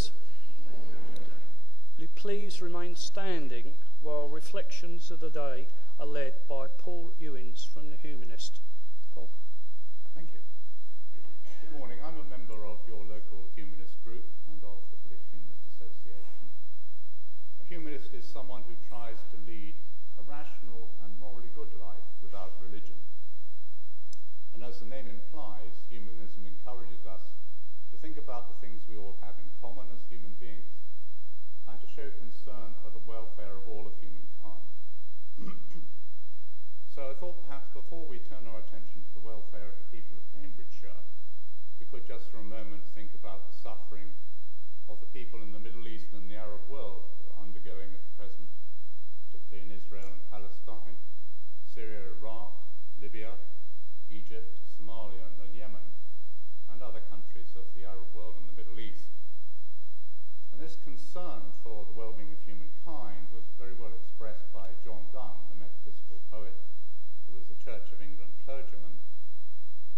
members. Will you please remain standing while reflections of the day are led by Paul Ewins from The Humanist. Paul. Thank you. Good morning. I'm a member of your local humanist group and of the British Humanist Association. A humanist is someone who tries to lead a rational and morally good life without religion. And as the name implies, humanism encourages us to think about the things we all have in common as human beings and to show concern for the welfare of all of humankind. So I thought perhaps before we turn our attention to the welfare of the people of Cambridgeshire, we could just for a moment think about the suffering of the people in the Middle East and the Arab world who are undergoing at present, particularly in Israel and Palestine, Syria, Iraq, Libya, Egypt, Somalia and Yemen, and other countries of the Arab world and the Middle East. And this concern for the well-being of humankind was very well expressed by John Donne, the metaphysical poet, who was a Church of England clergyman,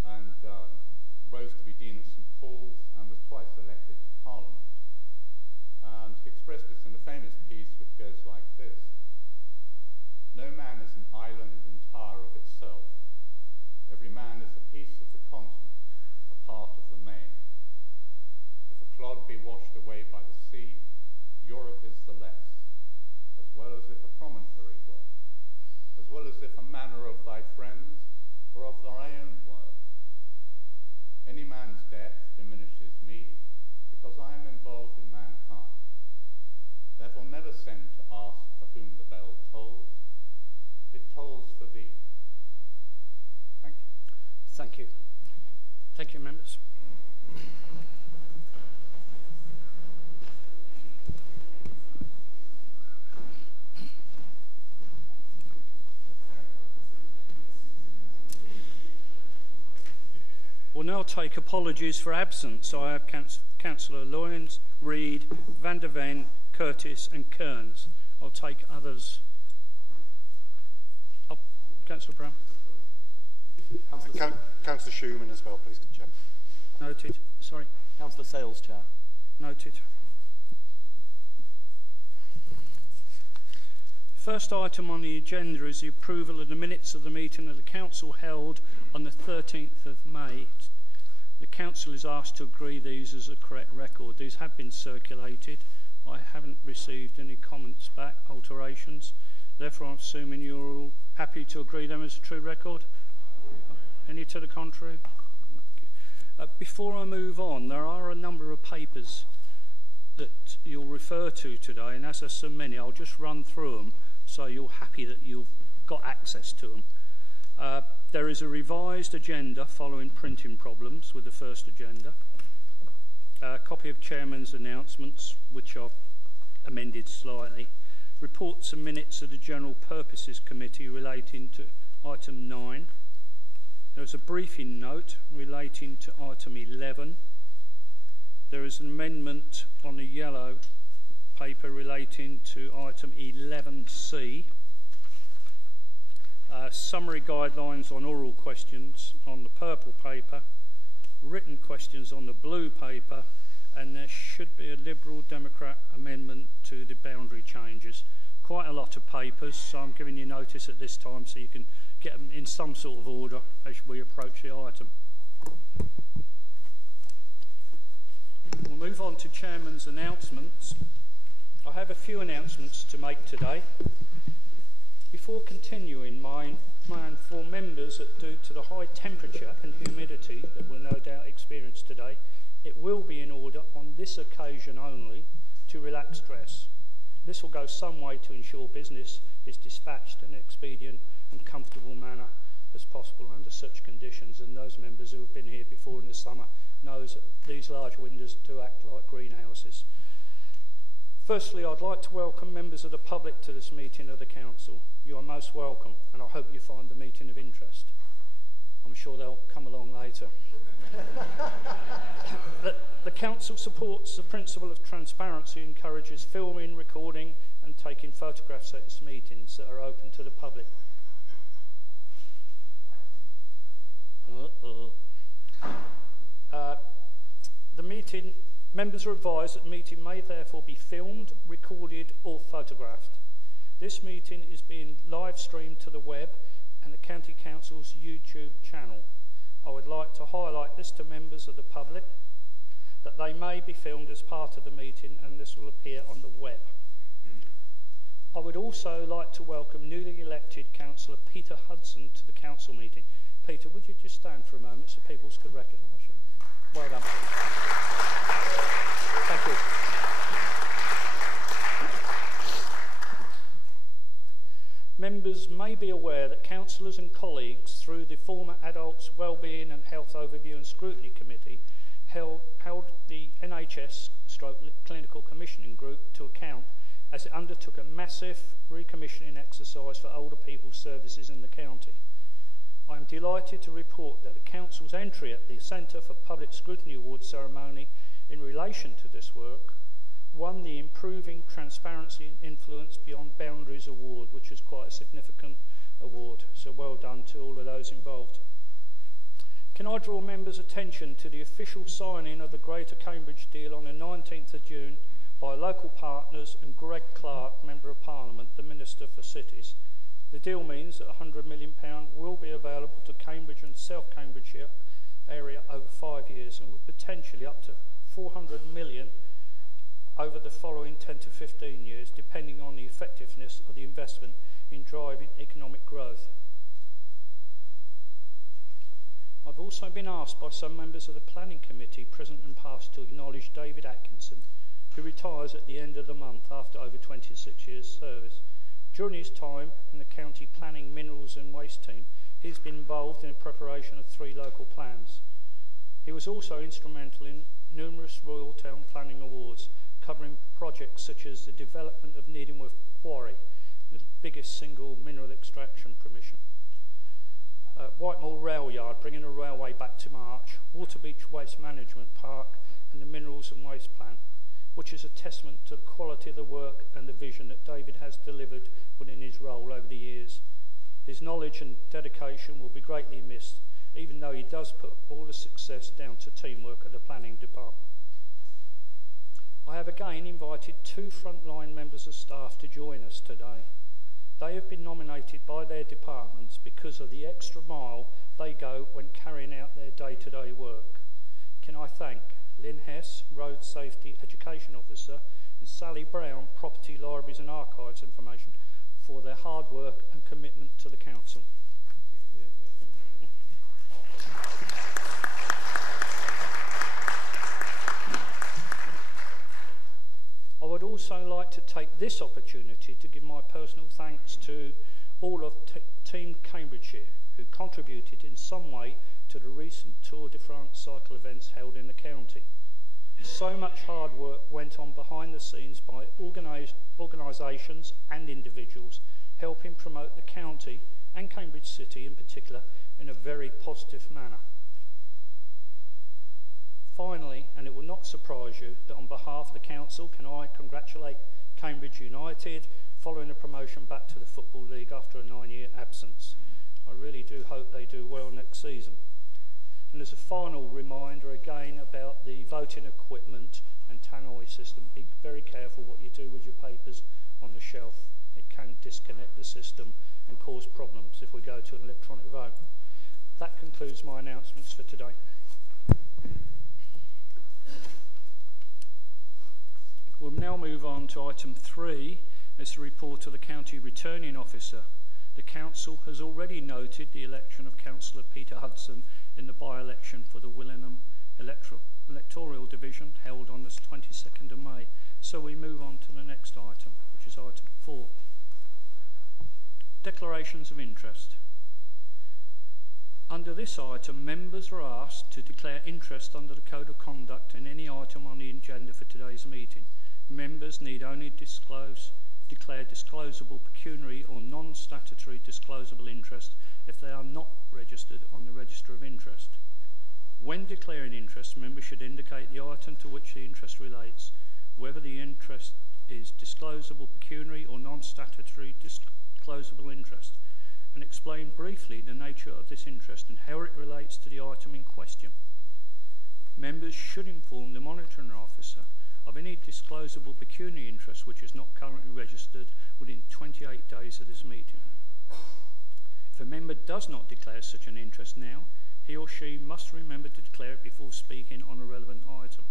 and rose to be Dean of St. Paul's and was twice elected to Parliament. And he expressed this in a famous piece which goes like this: "No man is an island entire of itself. Every man is a piece of the continent, a part of the main. If a clod be washed away by the sea, Europe is the less, as well as if a promontory were, as well as if a manor of thy friends or of thy own were. Any man's death diminishes me, because I am involved in mankind. Therefore never send to ask for whom the bell tolls. It tolls for thee." Thank you. Thank you. Thank you, members. We'll now take apologies for absence. I have Councillor Loynes, Reid, Van der Ven, Curtis and Kearns. I'll take others. Oh, Councillor Brown. Councillor Schumann as well, please, Chairman. Noted. Sorry. Councillor Sales, Chair. Noted. First item on the agenda is the approval of the minutes of the meeting of the Council held on the 13th of May. The Council is asked to agree these as a correct record. These have been circulated. I haven't received any comments back, alterations. Therefore, I'm assuming you're all happy to agree them as a true record? Any to the contrary? Before I move on, there are a number of papers that you'll refer to today, and as there's so many, I'll just run through them so you're happy that you've got access to them. There is a revised agenda following printing problems with the first agenda. A copy of Chairman's announcements, which are amended slightly. Reports and minutes of the General Purposes Committee relating to item 9. There is a briefing note relating to item 11. There is an amendment on the yellow paper relating to item 11C. Summary guidelines on oral questions on the purple paper. Written questions on the blue paper. And there should be a Liberal Democrat amendment to the boundary changes. Quite a lot of papers, so I'm giving you notice at this time so you can get them in some sort of order as we approach the item. We'll move on to Chairman's announcements. I have a few announcements to make today. Before continuing, may I inform members that due to the high temperature and humidity that we'll no doubt experience today, it will be in order on this occasion only to relax stress. This will go some way to ensure business is dispatched in an expedient and comfortable manner as possible under such conditions, and those members who have been here before in the summer knows that these large windows do act like greenhouses. Firstly, I'd like to welcome members of the public to this meeting of the Council. You are most welcome, and I hope you find the meeting of interest. I'm sure they'll come along later. The Council supports the principle of transparency, encourages filming, recording and taking photographs at its meetings that are open to the public. The meeting Members are advised that the meeting may therefore be filmed, recorded or photographed. This meeting is being live streamed to the web and the County Council's YouTube channel. I would like to highlight this to members of the public, that they may be filmed as part of the meeting and this will appear on the web. I would also like to welcome newly elected Councillor Peter Hudson to the Council meeting. Peter, would you just stand for a moment so people could recognise you? Well done. Thank you. Members may be aware that councillors and colleagues through the former Adults Wellbeing and Health Overview and Scrutiny Committee held the NHS Clinical Commissioning Group to account as it undertook a massive recommissioning exercise for older people's services in the county. I am delighted to report that the Council's entry at the Centre for Public Scrutiny Awards ceremony in relation to this work won the Improving Transparency and Influence Beyond Boundaries Award, which is quite a significant award, so well done to all of those involved. Can I draw members' attention to the official signing of the Greater Cambridge deal on the 19th of June by local partners and Greg Clark, Member of Parliament, the Minister for Cities. The deal means that £100 million will be available to Cambridge and South Cambridgeshire area over 5 years and will potentially up to £400 million over the following 10 to 15 years, depending on the effectiveness of the investment in driving economic growth. I've also been asked by some members of the Planning Committee, present and past, to acknowledge David Atkinson, who retires at the end of the month after over 26 years' service. During his time in the County Planning, Minerals and Waste team, he's been involved in the preparation of 3 local plans. He was also instrumental in numerous Royal Town Planning Awards, covering projects such as the development of Needingworth Quarry, the biggest single mineral extraction permission. Whitemore Rail Yard, bringing a railway back to March, Waterbeach Waste Management Park and the Minerals and Waste Plan, which is a testament to the quality of the work and the vision that David has delivered within his role over the years. His knowledge and dedication will be greatly missed, even though he does put all the success down to teamwork at the planning department. I have again invited 2 frontline members of staff to join us today. They have been nominated by their departments because of the extra mile they go when carrying out their day-to-day work. Can I thank Lynn Hess, Road Safety Education Officer, and Sally Brown, Property, Libraries and Archives Information, for their hard work and commitment to the Council. I would also like to take this opportunity to give my personal thanks to all of Team Cambridgeshire who contributed in some way to the recent Tour de France cycle events held in the county. So much hard work went on behind the scenes by organisations and individuals helping promote the county and Cambridge City in particular in a very positive manner. Finally, and it will not surprise you, that on behalf of the Council can I congratulate Cambridge United following a promotion back to the Football League after a 9-year absence. I really do hope they do well next season. And as a final reminder again about the voting equipment and tannoy system, be very careful what you do with your papers on the shelf. It can disconnect the system and cause problems if we go to an electronic vote. That concludes my announcements for today. We'll now move on to item 3, as the report of the County Returning Officer. The Council has already noted the election of Councillor Peter Hudson in the by-election for the Willenham electoral division held on the 22nd of May. So we move on to the next item, which is item 4. Declarations of interest. Under this item, members are asked to declare interest under the Code of Conduct in any item on the agenda for today's meeting. Members need only declare disclosable pecuniary or non-statutory disclosable interest if they are not registered on the Register of Interest. When declaring interest, members should indicate the item to which the interest relates, whether the interest is disclosable pecuniary or non-statutory disclosable interest, and explain briefly the nature of this interest and how it relates to the item in question. Members should inform the monitoring officer of any disclosable pecuniary interest which is not currently registered within 28 days of this meeting. If a member does not declare such an interest now, he or she must remember to declare it before speaking on a relevant item.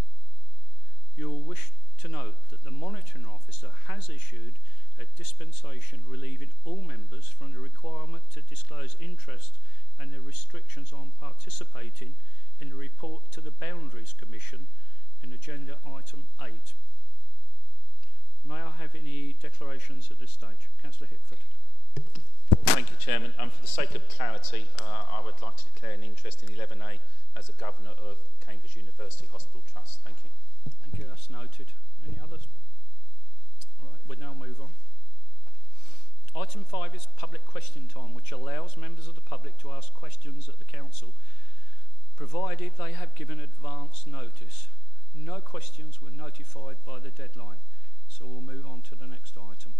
You will wish to note that the monitoring officer has issued a dispensation relieving all members from the requirement to disclose interest and the restrictions on participating in the report to the Boundaries Commission in agenda item 8. May I have any declarations at this stage? Councillor Hickford. Thank you, Chairman. For the sake of clarity, I would like to declare an interest in 11A as a governor of Cambridge University Hospital Trust. Thank you. Thank you, that's noted. Any others? All right, we'll now move on. Item 5 is public question time, which allows members of the public to ask questions at the council, provided they have given advance notice. No questions were notified by the deadline, so we'll move on to the next item.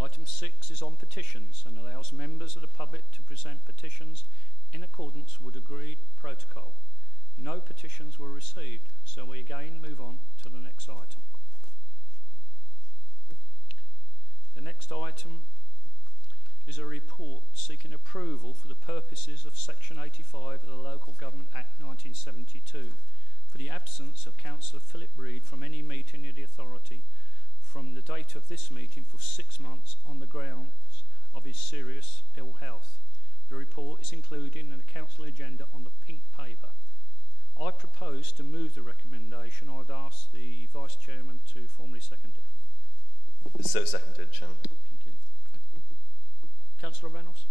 Item 6 is on petitions and allows members of the public to present petitions in accordance with agreed protocol. No petitions were received, so we again move on to the next item. The next item is a report seeking approval for the purposes of Section 85 of the Local Government Act 1972 for the absence of Councillor Philip Reid from any meeting of the authority from the date of this meeting for 6 months on the grounds of his serious ill health. The report is included in the council agenda on the pink paper. I propose to move the recommendation. I would ask the Vice Chairman to formally second it. So seconded, Chairman. Thank you. Councillor Reynolds.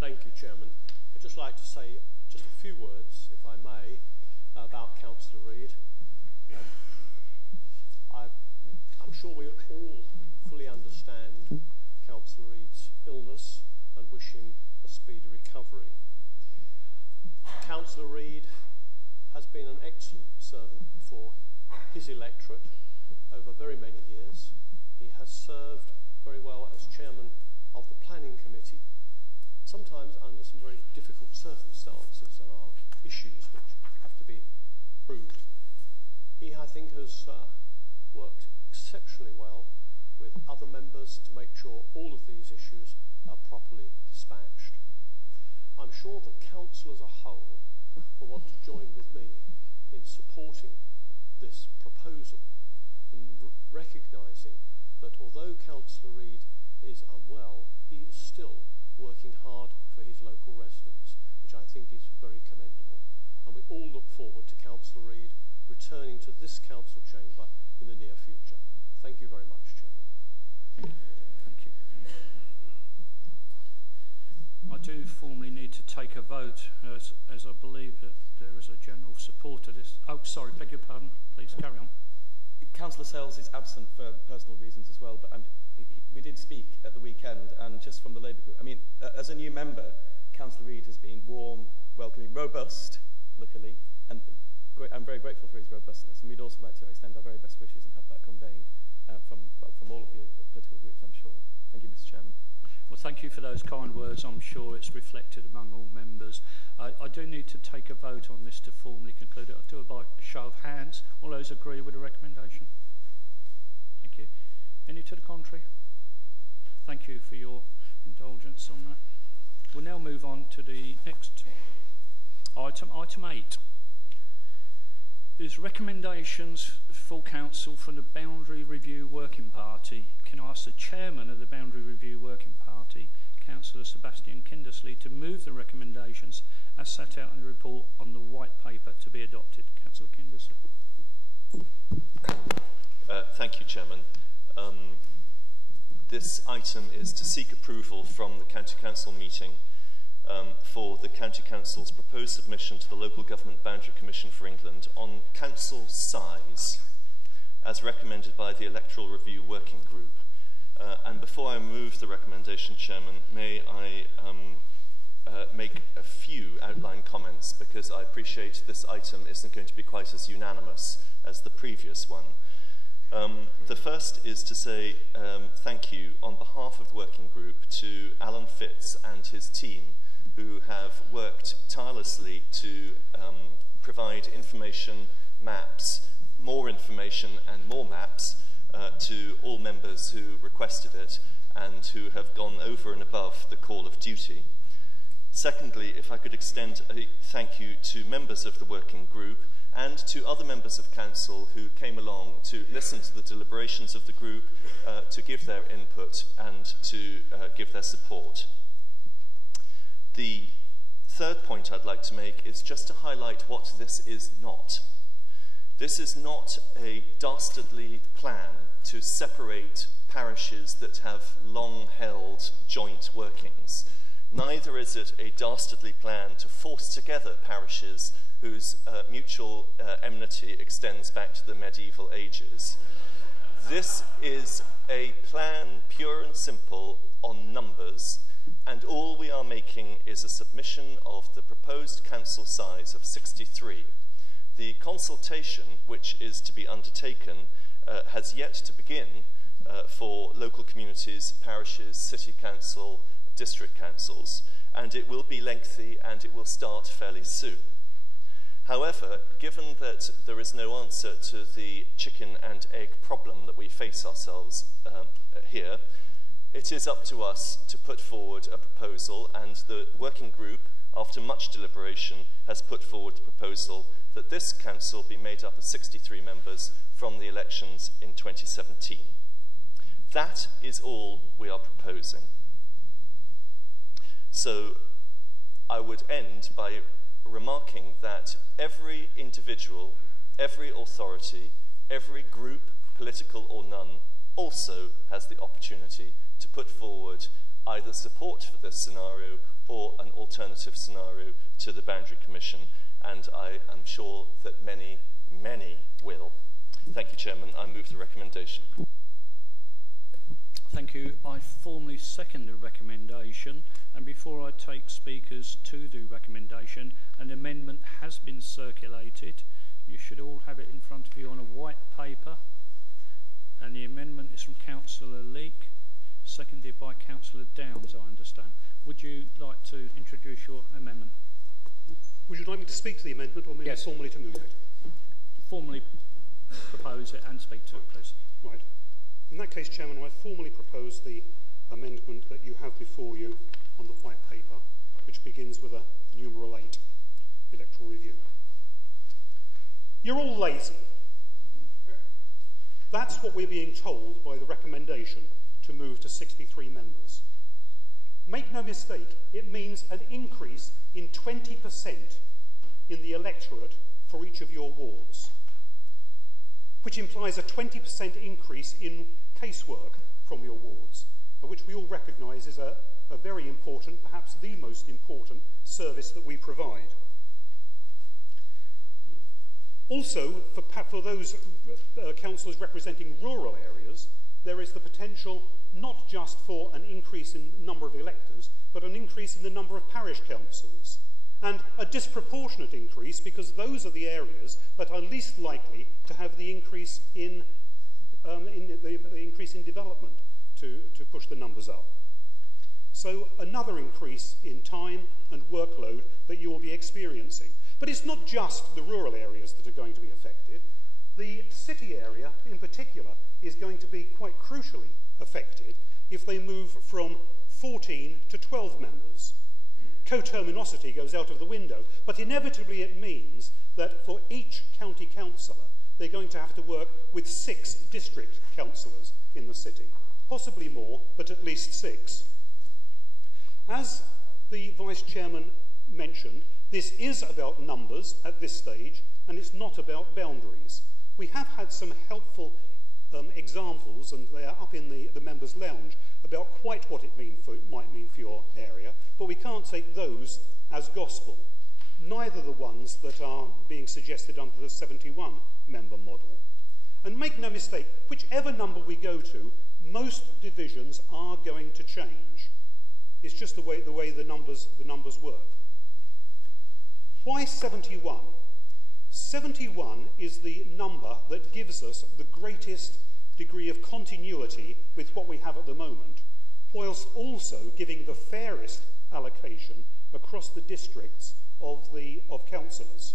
Thank you, Chairman. I'd just like to say just a few words, if I may, about Councillor Reid. I'm sure we all fully understand Councillor Reid's illness and wish him a speedy recovery. Councillor Reid has been an excellent servant for his electorate over very many years. He has served very well as chairman of the planning committee, sometimes under some very difficult circumstances. There are issues which have to be proved. He, I think, has worked exceptionally well with other members to make sure all of these issues are properly dispatched. I'm sure the council as a whole will want to join with me in supporting this proposal and recognising that although Councillor Reid is unwell, he is still working hard for his local residents, which I think is very commendable. And we all look forward to Councillor Reid returning to this council chamber in the near future. Thank you very much, Chairman. Thank you. I do formally need to take a vote as I believe that there is a general support of this. Oh, sorry, beg your pardon. Please carry on. Councillor Sells is absent for personal reasons as well, but we did speak at the weekend, and just from the Labour group, I mean, as a new member, Councillor Reid has been warm, welcoming, robust, luckily, and I'm very grateful for his robustness, and we'd also like to extend our very best wishes and have that conveyed from all of the political groups, I'm sure. Thank you, Mr. Chairman. Well, thank you for those kind words. I'm sure it's reflected among all members. I do need to take a vote on this to formally conclude it. I'll do it by a show of hands. All those agree with the recommendation? Thank you. Any to the contrary? Thank you for your indulgence on that. We'll now move on to the next item, item 8. There's recommendations for council from the Boundary Review Working Party. Can I ask the chairman of the Boundary Review Working Party, Councillor Sebastian Kindersley, to move the recommendations as set out in the report on the white paper to be adopted? Councillor Kindersley. Thank you, Chairman. This item is to seek approval from the County Council meeting for the County Council's proposed submission to the Local Government Boundary Commission for England on council size as recommended by the Electoral Review Working Group. And before I move the recommendation, Chairman, may I make a few outline comments, because I appreciate this item isn't going to be quite as unanimous as the previous one. The first is to say thank you on behalf of the working group to Alan Fitz and his team who have worked tirelessly to provide information, maps, more information and more maps to all members who requested it and who have gone over and above the call of duty. Secondly, if I could extend a thank you to members of the working group and to other members of council who came along to listen to the deliberations of the group, to give their input and to give their support. The third point I'd like to make is just to highlight what this is not. This is not a dastardly plan to separate parishes that have long-held joint workings. Neither is it a dastardly plan to force together parishes whose mutual enmity extends back to the medieval ages. This is a plan pure and simple on numbers, and all we are making is a submission of the proposed council size of 63. The consultation which is to be undertaken has yet to begin for local communities, parishes, city council, district councils, and it will be lengthy and it will start fairly soon. However, given that there is no answer to the chicken and egg problem that we face ourselves here, it is up to us to put forward a proposal, and the working group, after much deliberation, has put forward the proposal that this council be made up of 63 members from the elections in 2017. That is all we are proposing. So I would end by remarking that every individual, every authority, every group, political or none, also has the opportunity to put forward either support for this scenario or an alternative scenario to the Boundary Commission, and I am sure that many, many will. Thank you, Chairman. I move the recommendation. Thank you. I formally second the recommendation, and before I take speakers to the recommendation, an amendment has been circulated. You should all have it in front of you on a white paper, and the amendment is from Councillor Leake, seconded by Councillor Downs, I understand. Would you like to introduce your amendment? Would you like me to speak to the amendment or maybe formally to move it? Formally propose it and speak to it, please. Right. In that case, Chairman, I formally propose the amendment that you have before you on the white paper, which begins with a numeral 8, electoral review. You're all lazy. That's what we're being told by the recommendation to move to 63 members. Make no mistake, it means an increase in 20% in the electorate for each of your wards, which implies a 20% increase in casework from your wards, which we all recognise is a very important, perhaps the most important service that we provide. Also, for those councillors representing rural areas, there is the potential not just for an increase in the number of electors, but an increase in the number of parish councils, and a disproportionate increase because those are the areas that are least likely to have the increase in development to push the numbers up. So another increase in time and workload that you will be experiencing. But it's not just the rural areas that are going to be affected. The city area, in particular, is going to be quite crucially affected if they move from 14 to 12 members. Coterminosity goes out of the window, but inevitably it means that for each county councillor, they're going to have to work with 6 district councillors in the city. Possibly more, but at least 6. As the Vice Chairman mentioned, this is about numbers at this stage, and it's not about boundaries. We have had some helpful examples, and they are up in the members' lounge, about quite what it might mean for your area, but we can't take those as gospel. Neither the ones that are being suggested under the 71-member model. And make no mistake, whichever number we go to, most divisions are going to change. It's just the way the numbers work. Why 71? 71 is the number that gives us the greatest degree of continuity with what we have at the moment, whilst also giving the fairest allocation across the districts of councillors.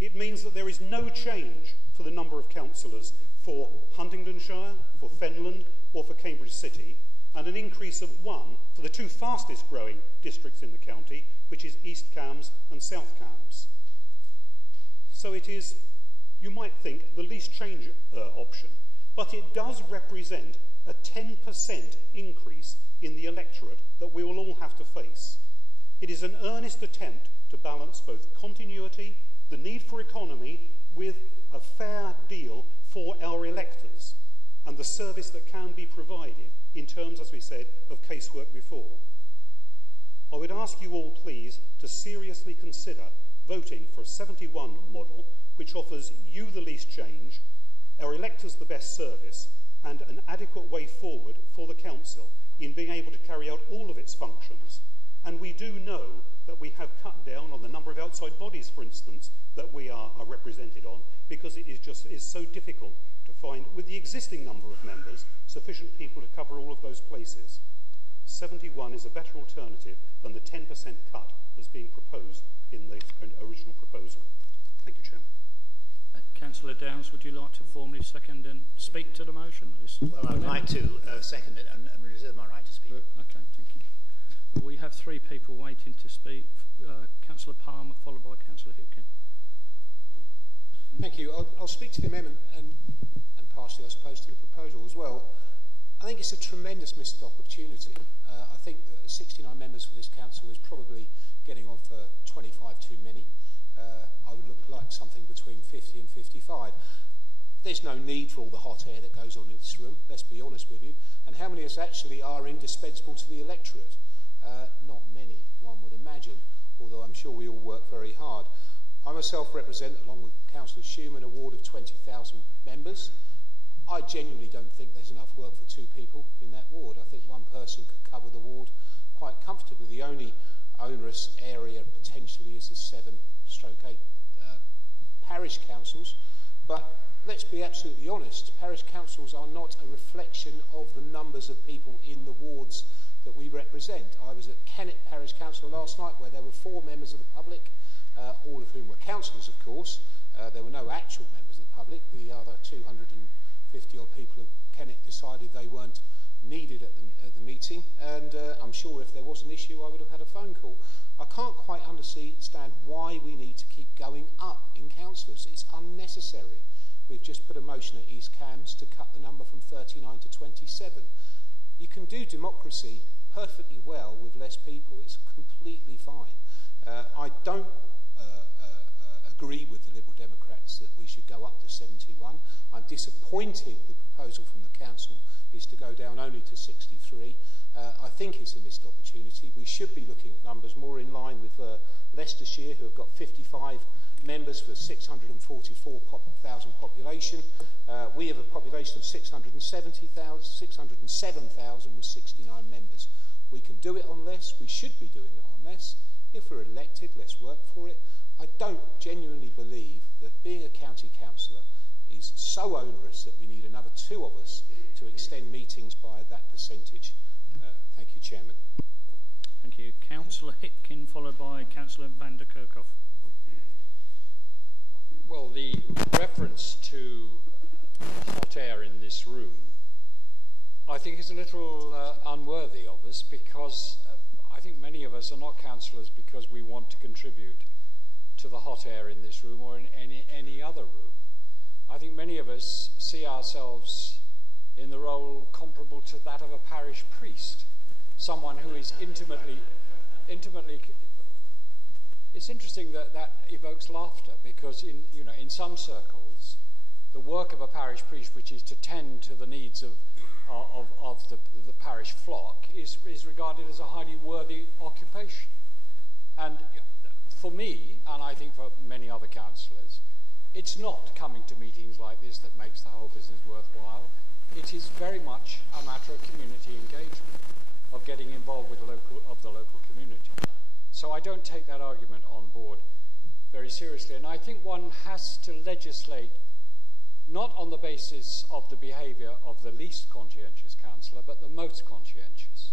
It means that there is no change for the number of councillors for Huntingdonshire, for Fenland, or for Cambridge City, and an increase of 1 for the 2 fastest growing districts in the county, which is East Cambs and South Cambs. So it is, you might think, the least change option, but it does represent a 10% increase in the electorate that we will all have to face. It is an earnest attempt to balance both continuity, the need for economy, with a fair deal for our electors and the service that can be provided in terms, as we said, of casework reform. I would ask you all, please, to seriously consider voting for a 71 model which offers you the least change, our electors the best service, and an adequate way forward for the council in being able to carry out all of its functions. And we do know that we have cut down on the number of outside bodies, for instance, that we are represented on, because it is so difficult to find, with the existing number of members, sufficient people to cover all of those places. 71 is a better alternative than the 10% cut that's being proposed in the original proposal. Thank you, Chairman. Councillor Downs, would you like to formally second and speak to the motion? Well, I'd like to second it and reserve my right to speak. Okay, thank you. We have 3 people waiting to speak. Councillor Palmer, followed by Councillor Hipkin. Thank you. I'll speak to the amendment and partially, I suppose, to the proposal as well. I think it's a tremendous missed opportunity. I think that 69 members for this council is probably getting on for 25 too many. I would look like something between 50 and 55. There's no need for all the hot air that goes on in this room, let's be honest with you. And how many of us actually are indispensable to the electorate? Not many, one would imagine, although I'm sure we all work very hard. I myself represent, along with Councillor Schumann, a ward of 20,000 members. I genuinely don't think there's enough work for 2 people in that ward. I think 1 person could cover the ward quite comfortably. The only onerous area potentially is the 7/8 parish councils. But let's be absolutely honest, parish councils are not a reflection of the numbers of people in the wards that we represent. I was at Kennet Parish Council last night where there were 4 members of the public, all of whom were councillors, of course. There were no actual members of the public. The other 250 odd people of Kennet decided they weren't needed at the meeting, and I'm sure if there was an issue I would have had a phone call. I can't quite understand why we need to keep going up in councillors. It's unnecessary. We've just put a motion at East Cambs to cut the number from 39 to 27. You can do democracy perfectly well with less people. It's completely fine. I don't agree with the Liberal Democrats that we should go up to 71. I'm disappointed the proposal from the council is to go down only to 63. I think it's a missed opportunity. We should be looking at numbers more in line with Leicestershire, who have got 55 members for 644,000 population. We have a population of 607,000 with 69 members. We can do it on less. We should be doing it on less. If we're elected, let's work for it. I don't genuinely believe that being a county councillor is so onerous that we need another 2 of us to extend meetings by that percentage. Thank you, Chairman. Thank you. Councillor Hipkin, followed by Councillor van der Kerkhoff. Well, the reference to hot air in this room, I think is a little unworthy of us, because I think many of us are not councillors because we want to contribute to the hot air in this room or in any other room. I think many of us see ourselves in the role comparable to that of a parish priest, someone who is intimately. It's interesting that that evokes laughter, because in some circles, the work of a parish priest, which is to tend to the needs of the parish flock, is regarded as a highly worthy occupation. And for me, and I think for many other councillors, it's not coming to meetings like this that makes the whole business worthwhile. It is very much a matter of community engagement, of getting involved with the local community. So I don't take that argument on board very seriously. And I think one has to legislate not on the basis of the behaviour of the least conscientious councillor, but the most conscientious.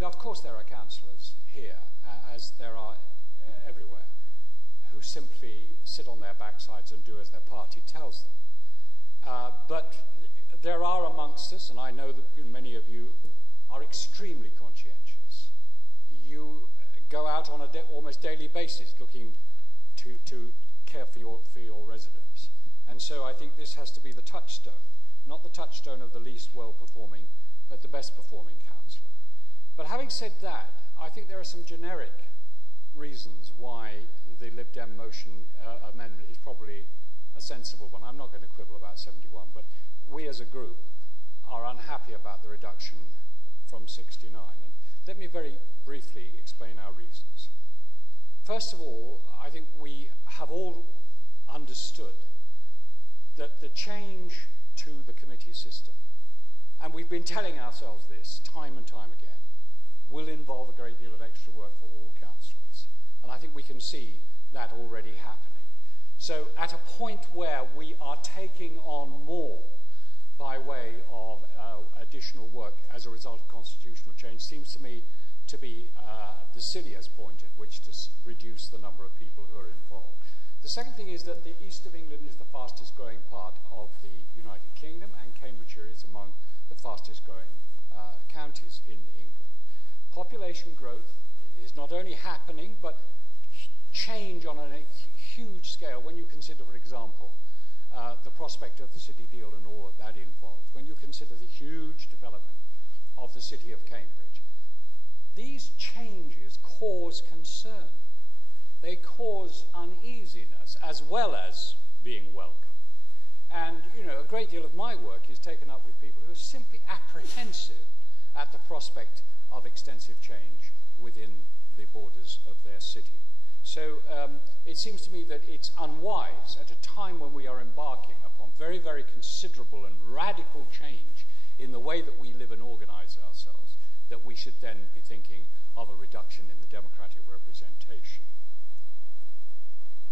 Of course there are councillors here, as there are everywhere, who simply sit on their backsides and do as their party tells them. But there are amongst us, and I know that many of you are extremely conscientious. You go out on an almost daily basis looking to care for your residents. And so I think this has to be the touchstone, not the touchstone of the least well-performing, but the best-performing councillor. But having said that, I think there are some generic reasons why the Lib Dem motion amendment is probably a sensible one. I'm not going to quibble about 71, but we as a group are unhappy about the reduction from 69. And let me very briefly explain our reasons. First of all, I think we have all understood that the change to the committee system, and we've been telling ourselves this time and time again, will involve a great deal of extra work for all councillors. And I think we can see that already happening. So at a point where we are taking on more by way of additional work as a result of constitutional change seems to me to be the silliest point at which to reduce the number of people who are involved. The second thing is that the east of England is the fastest growing part of the United Kingdom, and Cambridgeshire is among the fastest growing counties in England. Population growth is not only happening, but change on a huge scale. When you consider, for example, the prospect of the city deal and all that that involves, when you consider the huge development of the city of Cambridge, these changes cause concern. They cause uneasiness as well as being welcome. And, you know, a great deal of my work is taken up with people who are simply apprehensive at the prospect of extensive change within the borders of their city. So it seems to me that it's unwise at a time when we are embarking upon very, very considerable and radical change in the way that we live and organize ourselves, that we should then be thinking of a reduction in the democratic representation.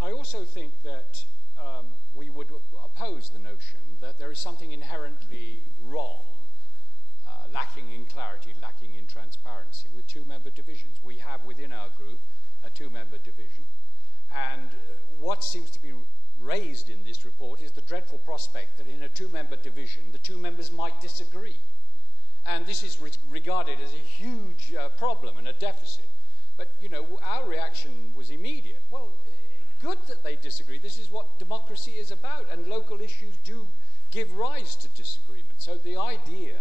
I also think that we would oppose the notion that there is something inherently wrong, lacking in clarity, lacking in transparency with two-member divisions. We have within our group a two-member division, and what seems to be raised in this report is the dreadful prospect that in a two-member division the two members might disagree, and this is regarded as a huge problem and a deficit. But, you know, our reaction was immediate. Well, good that they disagree. This is what democracy is about, and local issues do give rise to disagreement. So the idea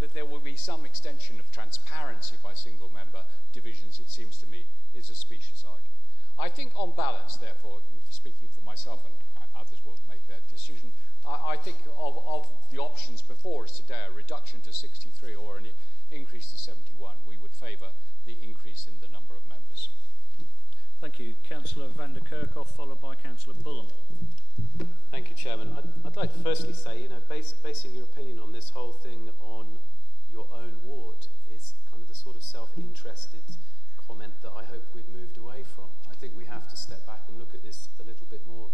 that there will be some extension of transparency by single-member divisions, it seems to me, is a specious argument. I think on balance, therefore, speaking for myself and others will make their decision, I think of the options before us today, a reduction to 63 or an increase to 71, we would favour the increase in the number of members. Thank you. Councillor van der Kerkhoff, followed by Councillor Bullen. Thank you, Chairman. I'd like to firstly say, you know, basing your opinion on this whole thing on your own ward is kind of the sort of self-interested comment that I hope we'd moved away from. I think we have to step back and look at this a little bit more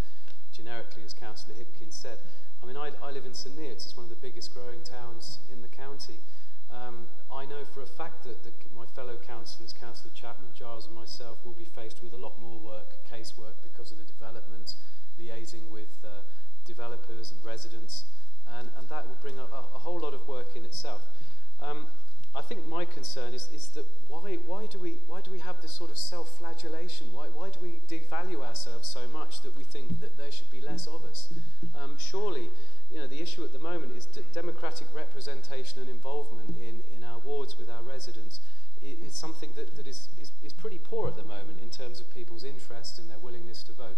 generically, as Councillor Hipkins said. I mean, I live in St Neots. It's one of the biggest growing towns in the county. I know for a fact that my fellow councillors, Councillor Chapman, Giles and myself, will be faced with a lot more work, casework, because of the development, liaising with developers and residents, and that will bring a whole lot of work in itself. I think my concern is that why do we have this sort of self-flagellation? Why do we devalue ourselves so much that we think that there should be less of us? Surely, you know, the issue at the moment is democratic representation and involvement in our wards with our residents is something that is pretty poor at the moment in terms of people's interest and their willingness to vote.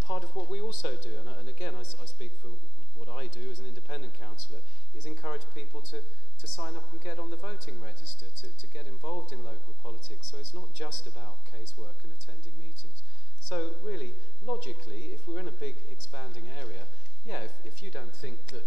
Part of what we also do, and again I speak for what I do as an independent councillor, is encourage people to sign up and get on the voting register, to get involved in local politics. So it's not just about casework and attending meetings. So really, logically, if we're in a big expanding area, yeah, if you don't think that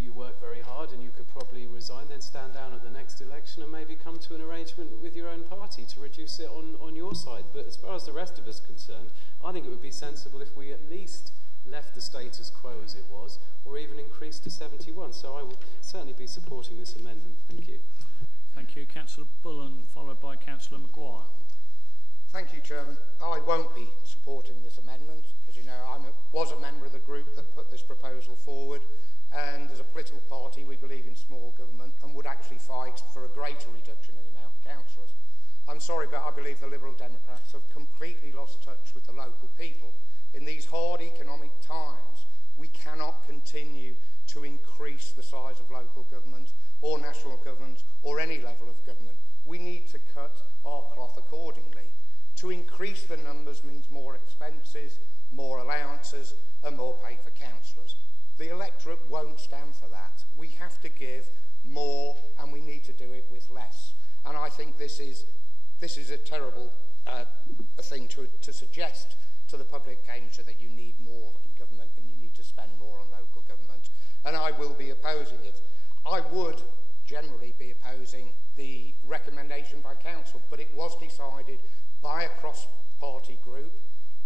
you work very hard and you could probably resign, then stand down at the next election and maybe come to an arrangement with your own party to reduce it on your side. But as far as the rest of us are concerned, I think it would be sensible if we at least left the status quo as it was, or even increased to 71. So I will certainly be supporting this amendment. Thank you. Thank you. Councillor Bullen, followed by Councillor Maguire. Thank you, Chairman. I won't be supporting this amendment. As you know, I was a member of the group that put this proposal forward, and as a political party we believe in small government and would actually fight for a greater reduction in the amount of councillors. I'm sorry, but I believe the Liberal Democrats have completely lost touch with the local people. In these hard economic times, we cannot continue to increase the size of local government or national government or any level of government. We need to cut our cloth accordingly. To increase the numbers means more expenses, more allowances and more pay for councillors. The electorate won't stand for that. We have to give more and we need to do it with less. And I think this is a terrible thing to suggest to the public of Cambridgeshire that you need more in government and you need to spend more on local government. And I will be opposing it. I would generally be opposing the recommendation by council, but it was decided by a cross-party group.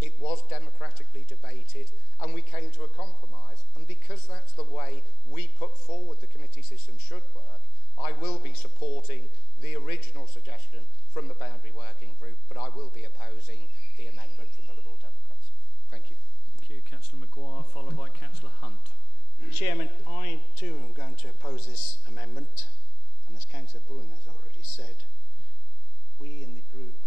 It was democratically debated and we came to a compromise. And because that's the way we put forward the committee system should work, I will be supporting the original suggestion from the Boundary Working Group, but I will be opposing the amendment from the Liberal Democrats. Thank you. Thank you. Councillor Maguire, followed by Councillor Hunt. Chairman, I too am going to oppose this amendment, and as Councillor Bullen has already said, we in the group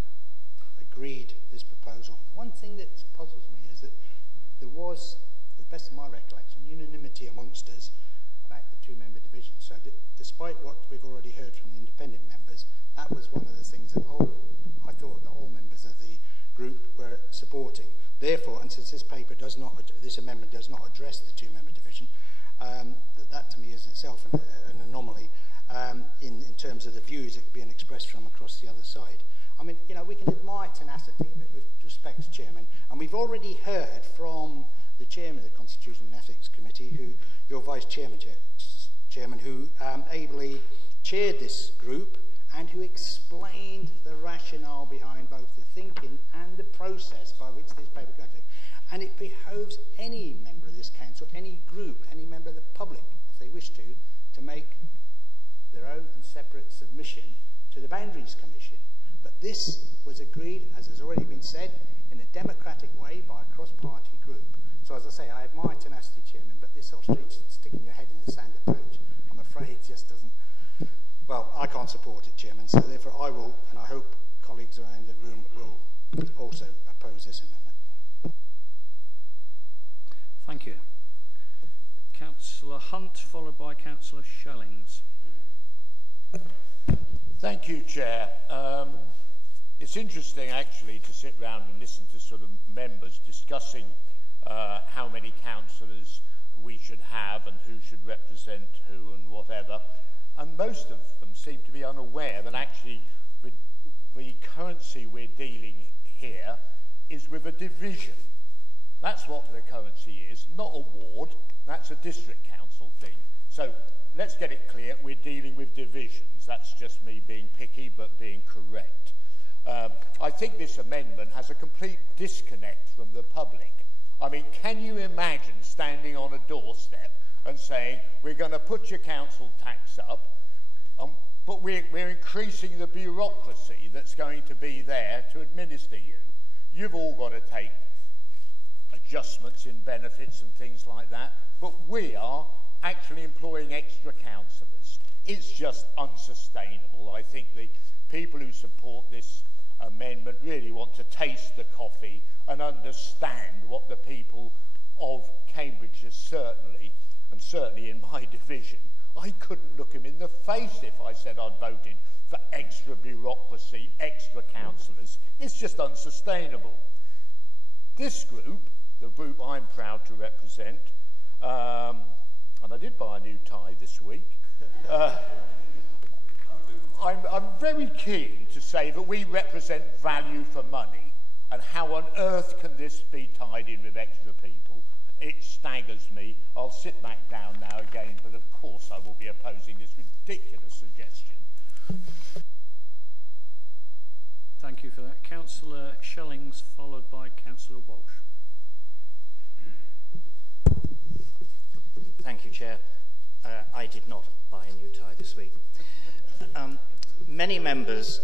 agreed this proposal. One thing that puzzles me is that there was, to the best of my recollection, unanimity amongst us about the two-member division. So despite what we've already heard from the independent members, that was one of the things that I thought that all members of the group were supporting. Therefore, and since this amendment does not address the two-member division, that to me is itself an anomaly in terms of the views that are being expressed from across the other side. I mean, you know, we can admire tenacity, but with respect, Chairman, and we've already heard from the Chairman of the Constitution and Ethics Committee, who your Vice Chairman, who ably chaired this group and who explained the rationale behind both the thinking and the process by which this paper goes through. And it behoves any member of this council, any group, any member of the public, if they wish to make their own and separate submission to the Boundaries Commission. But this was agreed, as has already been said, in a democratic way by a cross-party group. So as I say, I admire tenacity, Chairman, but this ostrich sticking your head in the sand approach, I'm afraid just doesn't, well, I can't support it, Chairman. So therefore I will, and I hope colleagues around the room will also oppose this amendment. Thank you. Councillor Hunt, followed by Councillor Shellings. Thank you, Chair. It's interesting, actually, to sit round and listen to sort of members discussing how many councillors we should have and who should represent who and whatever. And most of them seem to be unaware that actually the currency we're dealing here is with a division. That's what the currency is, not a ward. That's a district council thing. So let's get it clear, we're dealing with divisions. That's just me being picky, but being correct. I think this amendment has a complete disconnect from the public. I mean, can you imagine standing on a doorstep and saying, we're going to put your council tax up, but we're increasing the bureaucracy that's going to be there to administer you. You've all got to take adjustments in benefits and things like that, but we are actually employing extra councillors. It's just unsustainable. I think the people who support this amendment really want to taste the coffee and understand what the people of Cambridgeshire certainly in my division, I couldn't look him in the face if I said I'd voted for extra bureaucracy, extra councillors. It's just unsustainable. This group, the group I'm proud to represent, and I did buy a new tie this week, I'm very keen to say that we represent value for money, and how on earth can this be tied in with extra people? It staggers me. I'll sit back down now again, but of course I will be opposing this ridiculous suggestion. Thank you for that. Councillor Shellings, followed by Councillor Walsh. Thank you, Chair. I did not buy a new tie this week. Many members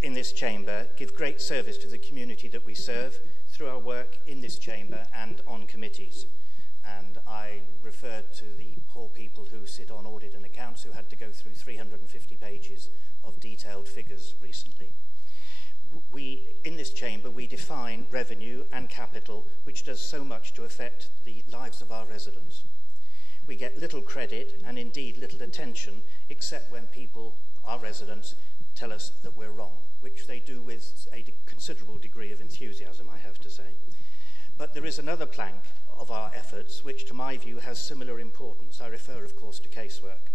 in this chamber give great service to the community that we serve through our work in this chamber and on committees. And I referred to the poor people who sit on audit and accounts who had to go through 350 pages of detailed figures recently. In this chamber, we define revenue and capital, which does so much to affect the lives of our residents. We get little credit and indeed little attention, except when people, our residents, tell us that we're wrong, which they do with a considerable degree of enthusiasm, I have to say. But there is another plank of our efforts, which to my view has similar importance. I refer, of course, to casework.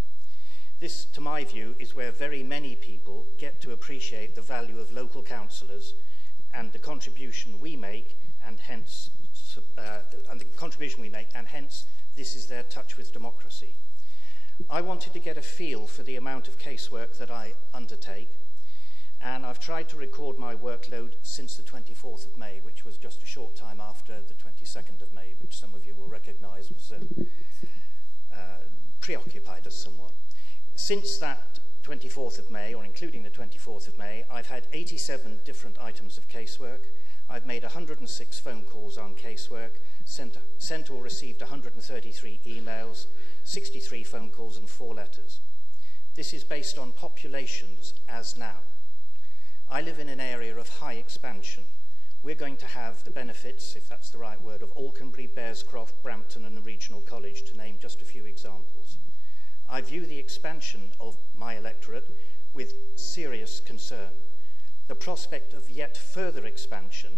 This, to my view, is where very many people get to appreciate the value of local councillors and the contribution we make, and hence this is their touch with democracy. I wanted to get a feel for the amount of casework that I undertake, and I've tried to record my workload since the 24th of May, which was just a short time after the 22nd of May, which some of you will recognise was preoccupied us somewhat. Since that 24th of May, or including the 24th of May, I've had 87 different items of casework. I've made 106 phone calls on casework, sent or received 133 emails, 63 phone calls and 4 letters. This is based on populations as now. I live in an area of high expansion. We're going to have the benefits, if that's the right word, of Alconbury, Bearscroft, Brampton and the Regional College, to name just a few examples. I view the expansion of my electorate with serious concern. The prospect of yet further expansion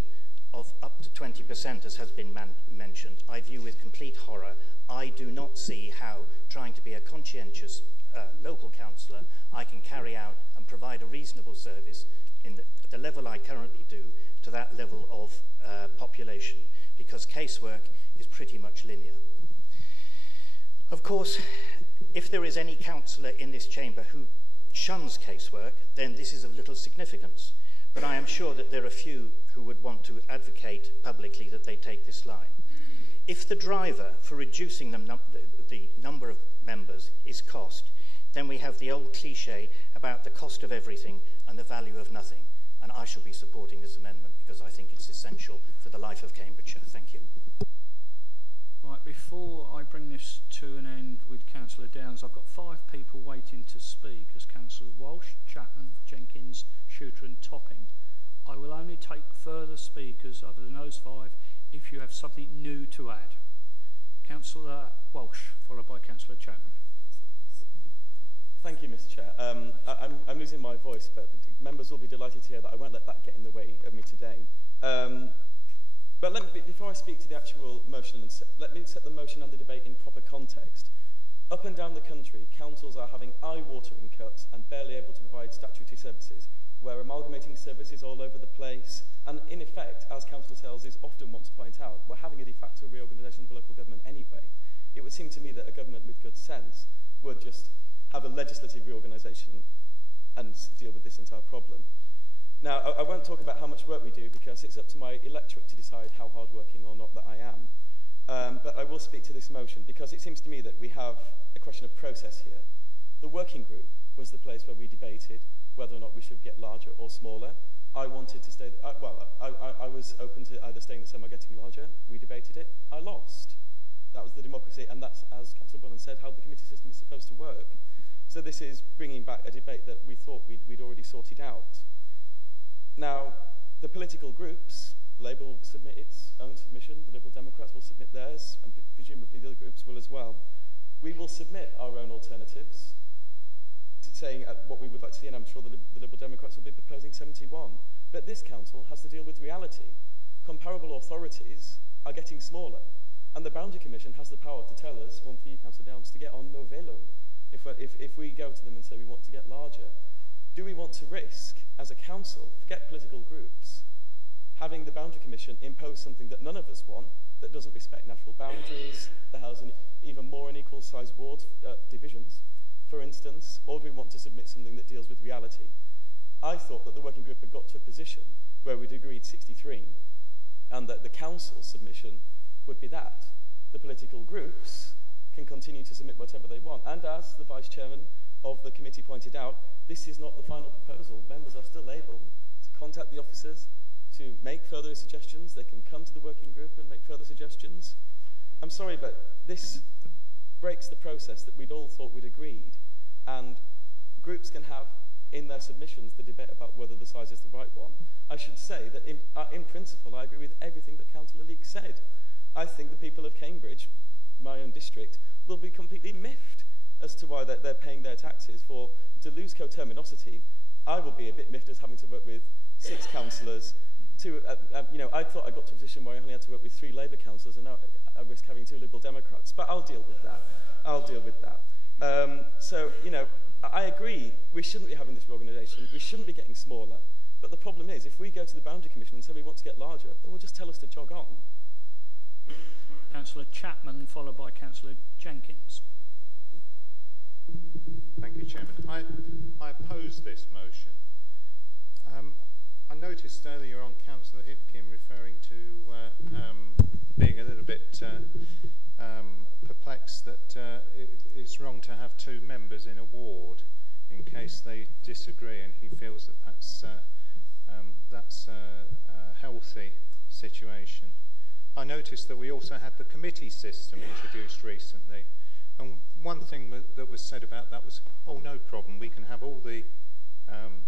of up to 20%, as has been mentioned, I view with complete horror. I do not see how, trying to be a conscientious local councillor, I can carry out and provide a reasonable service in the level I currently do to that level of population, because casework is pretty much linear. Of course, if there is any councillor in this chamber who shuns casework, then this is of little significance. But I am sure that there are few who would want to advocate publicly that they take this line. If the driver for reducing the number of members is cost, then we have the old cliche about the cost of everything and the value of nothing. And I shall be supporting this amendment because I think it's essential for the life of Cambridgeshire. Thank you. Right, before I bring this to an end with Councillor Downs, I've got 5 people waiting to speak, as Councillor Walsh, Chapman, Jenkins, Shooter and Topping. I will only take further speakers other than those 5 if you have something new to add. Councillor Walsh, followed by Councillor Chapman. Thank you, Mr. Chair. I'm losing my voice, but members will be delighted to hear that I won't let that get in the way of me today. But before I speak to the actual motion, let me set the motion and the debate in proper context. Up and down the country, councils are having eye-watering cuts and barely able to provide statutory services. We're amalgamating services all over the place, and in effect, as Councillor Sells often wants to point out, we're having a de facto reorganisation of local government anyway. It would seem to me that a government with good sense would just have a legislative reorganisation and deal with this entire problem. Now, I won't talk about how much work we do because it's up to my electorate to decide how hard-working or not that I am. But I will speak to this motion because it seems to me that we have a question of process here. The working group was the place where we debated whether or not we should get larger or smaller. I wanted to stay, I was open to either staying the same or getting larger. We debated it. I lost. That was the democracy, and that's, as Councillor Bullen said, how the committee system is supposed to work. So this is bringing back a debate that we thought we'd already sorted out. Now, the political groups, Labour will submit its own submission, the Liberal Democrats will submit theirs, and presumably the other groups will as well. We will submit our own alternatives, saying what we would like to see, and I'm sure the Liberal Democrats will be proposing 71. But this council has to deal with reality. Comparable authorities are getting smaller, and the Boundary Commission has the power to tell us, one for you, Councillor Downs, to get on novellum if we go to them and say we want to get larger. Do we want to risk, as a council, forget political groups, having the Boundary Commission impose something that none of us want, that doesn't respect natural boundaries, that has even more unequal sized wards, divisions, for instance, or do we want to submit something that deals with reality? I thought that the working group had got to a position where we'd agreed 63, and that the council's submission would be that. The political groups can continue to submit whatever they want, and as the Vice Chairman of the committee pointed out, this is not the final proposal. Members are still able to contact the officers, to make further suggestions. They can come to the working group and make further suggestions. I'm sorry, but this breaks the process that we'd all thought we'd agreed, and groups can have in their submissions the debate about whether the size is the right one. I should say that in principle I agree with everything that Councillor Leake said. I think the people of Cambridge, my own district, will be completely miffed as to why they're paying their taxes for, to lose coterminosity. I will be a bit miffed as having to work with 6 councillors. I thought I got to a position where I only had to work with 3 Labour councillors, and now I risk having 2 Liberal Democrats. But I'll deal with that. I agree we shouldn't be having this reorganisation. We shouldn't be getting smaller. But the problem is, if we go to the Boundary Commission and say we want to get larger, they will just tell us to jog on. Councillor Chapman, followed by Councillor Jenkins. Thank you, Chairman. I oppose this motion. I noticed earlier on Councillor Hipkin referring to being a little bit perplexed that it's wrong to have 2 members in a ward in case they disagree, and he feels that that's a healthy situation. I noticed that we also had the committee system introduced recently, and one thing that was said about that was, oh, no problem, we can have all the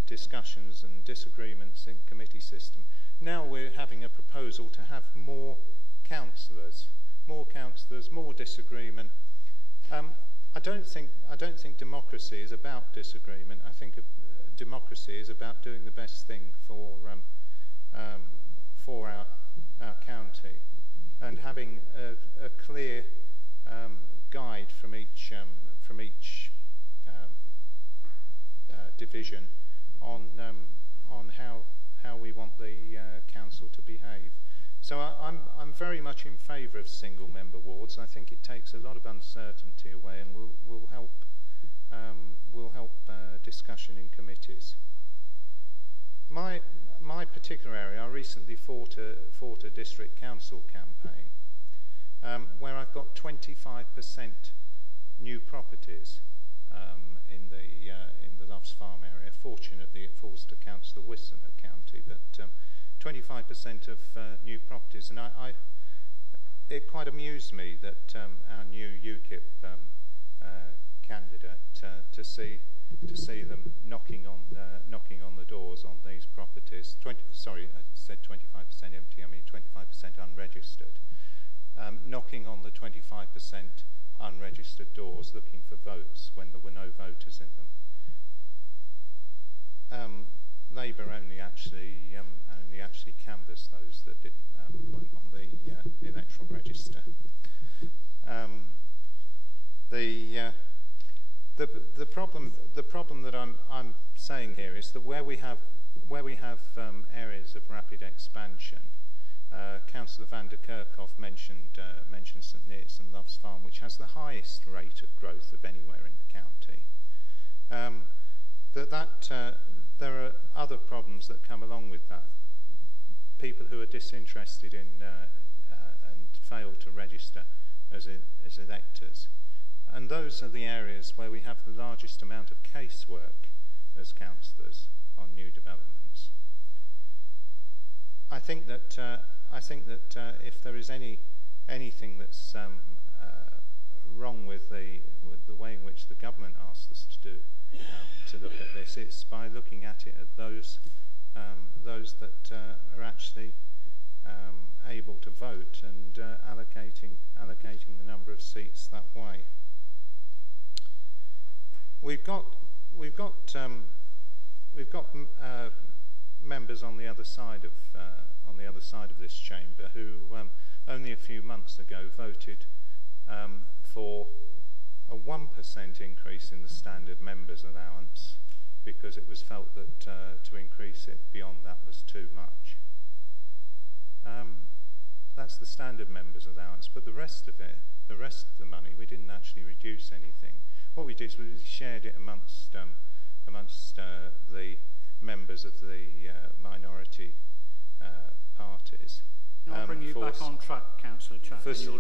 discussions and disagreements in committee system. Now we're having a proposal to have more councillors, more disagreement. I don't think democracy is about disagreement. I think democracy is about doing the best thing for our county, and having a clear guide from each division on how we want the council to behave. So I'm very much in favour of single-member wards. I think it takes a lot of uncertainty away and will help discussion in committees. My particular area, I recently fought a district council campaign where I've got 25% new properties in the Loves Farm area. Fortunately, it falls to Councillor Wisson at County, but 25% of new properties, and it quite amused me that our new UKIP candidate to see them knocking on the doors on these properties. Sorry, I said 25% empty. I mean 25% unregistered. Knocking on the 25% unregistered doors, looking for votes when there were no voters in them. Labour only actually canvassed those that weren't on the electoral register. The problem that I'm saying here is that where we have areas of rapid expansion, Councillor van der Kerkhoff mentioned St Neots and Loves Farm, which has the highest rate of growth of anywhere in the county. There are other problems that come along with that. People who are disinterested in and fail to register as electors. And those are the areas where we have the largest amount of casework as councillors on new developments. I think that if there is anything that's wrong with the way in which the government asks us to look at this, it's by looking at it at those that are actually able to vote and allocating the number of seats that way. We've got members on the other side of this chamber who only a few months ago voted for a 1% increase in the standard members' allowance because it was felt that to increase it beyond that was too much. That's the standard members' allowance, but the rest of the money, we didn't actually reduce anything. What we did is we shared it amongst the members of the minority parties. I'll bring you back on track, Councillor Chapman. You're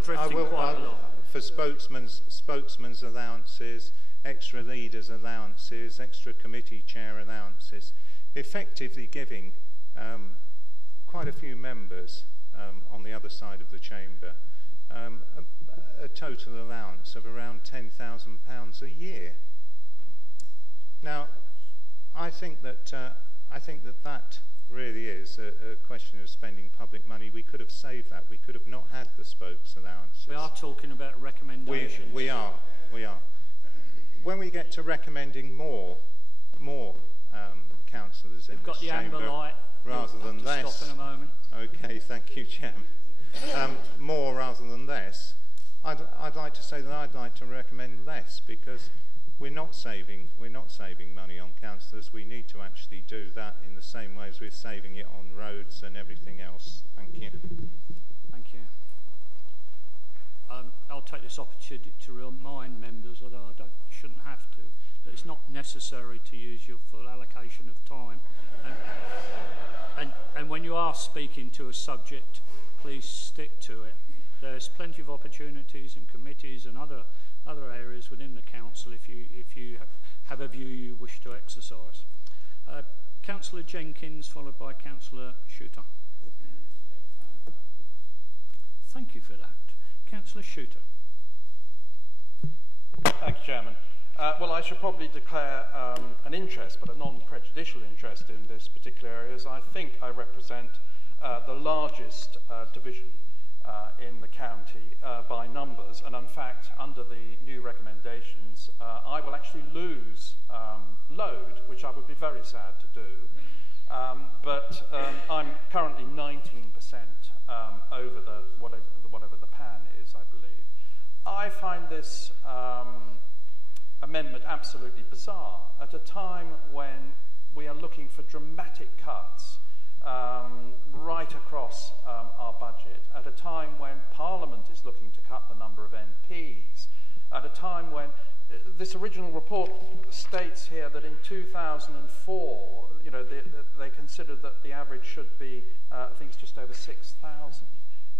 drifting quite a lot. For spokesmen's allowances, extra leaders' allowances, extra committee chair allowances, effectively giving quite a few members on the other side of the chamber a total allowance of around £10,000 a year. Now, I think that that really is a question of spending public money. We could have saved that. We could have not had the spokes allowances. We are talking about recommendations. We are. When we get to recommending more councillors in this chamber, rather than less. Stop in a moment. Okay, thank you, Chairman. More rather than less. I'd like to say that I'd like to recommend less, because we're not saving money on councillors. We need to actually do that in the same way as we're saving it on roads and everything else. Thank you. Thank you. I'll take this opportunity to remind members, although I shouldn't have to, that it's not necessary to use your full allocation of time. And when you are speaking to a subject, please stick to it. There's plenty of opportunities in committees and other areas within the council if you have a view you wish to exercise. Councillor Jenkins, followed by Councillor Shooter. Thank you for that. Councillor Shooter. Thank you, Chairman. Well, I should probably declare an interest, but a non-prejudicial interest in this particular area, as I think I represent the largest division in the county by numbers, and in fact, under the new recommendations, I will actually lose load, which I would be very sad to do. But I'm currently 19% over whatever the pan is, I believe. I find this amendment absolutely bizarre at a time when we are looking for dramatic cuts right across our budget, at a time when Parliament is looking to cut the number of MPs, at a time when this original report states here that in 2004, you know, they considered that the average should be, I think it's just over 6,000.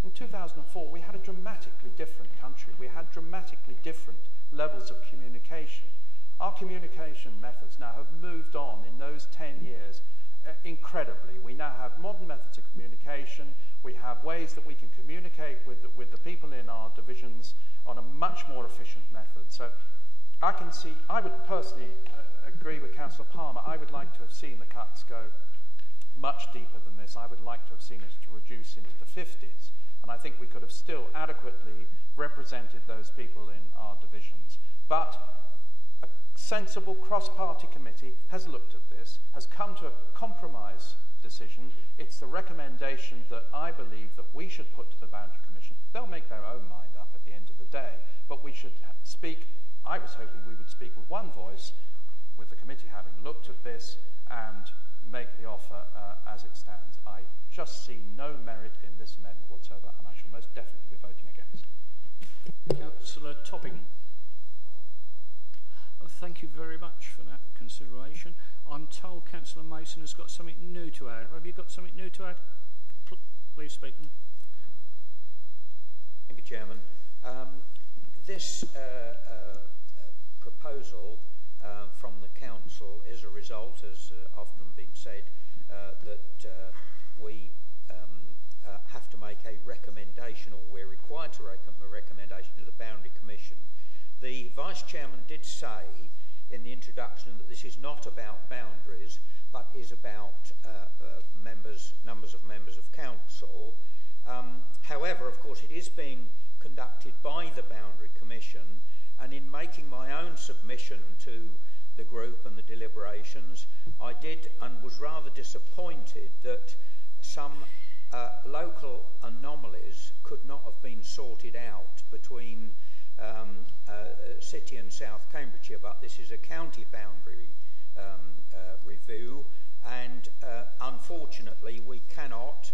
In 2004, we had a dramatically different country. We had dramatically different levels of communication. Our communication methods now have moved on in those 10 years incredibly. We now have modern methods of communication. We have ways that we can communicate with the people in our divisions on a much more efficient method. So I can see, I would personally agree with Councillor Palmer. I would like to have seen the cuts go much deeper than this. I would like to have seen us to reduce into the 50s. And I think we could have still adequately represented those people in our divisions. But a sensible cross-party committee has looked at this, has come to a compromise decision. It's the recommendation that I believe that we should put to the Boundary Commission. They'll make their own mind up at the end of the day, but we should speak. I was hoping we would speak with one voice, with the committee having looked at this, and make the offer as it stands. I just see no merit in this amendment whatsoever, and I shall most definitely be voting against. Councillor Topping. Thank you very much for that consideration. I'm told Councillor Mason has got something new to add. Have you got something new to add? Please speak. Thank you, Chairman. This proposal from the Council is a result, as often been said, that we have to make a recommendation, or we're required to make a recommendation to the Boundary Commission. The Vice Chairman did say in the introduction that this is not about boundaries, but is about numbers of members of Council. However, of course, it is being conducted by the Boundary Commission, and in making my own submission to the group and the deliberations, I did and was rather disappointed that some local anomalies could not have been sorted out between City and South Cambridgeshire, but this is a county boundary review, and unfortunately we cannot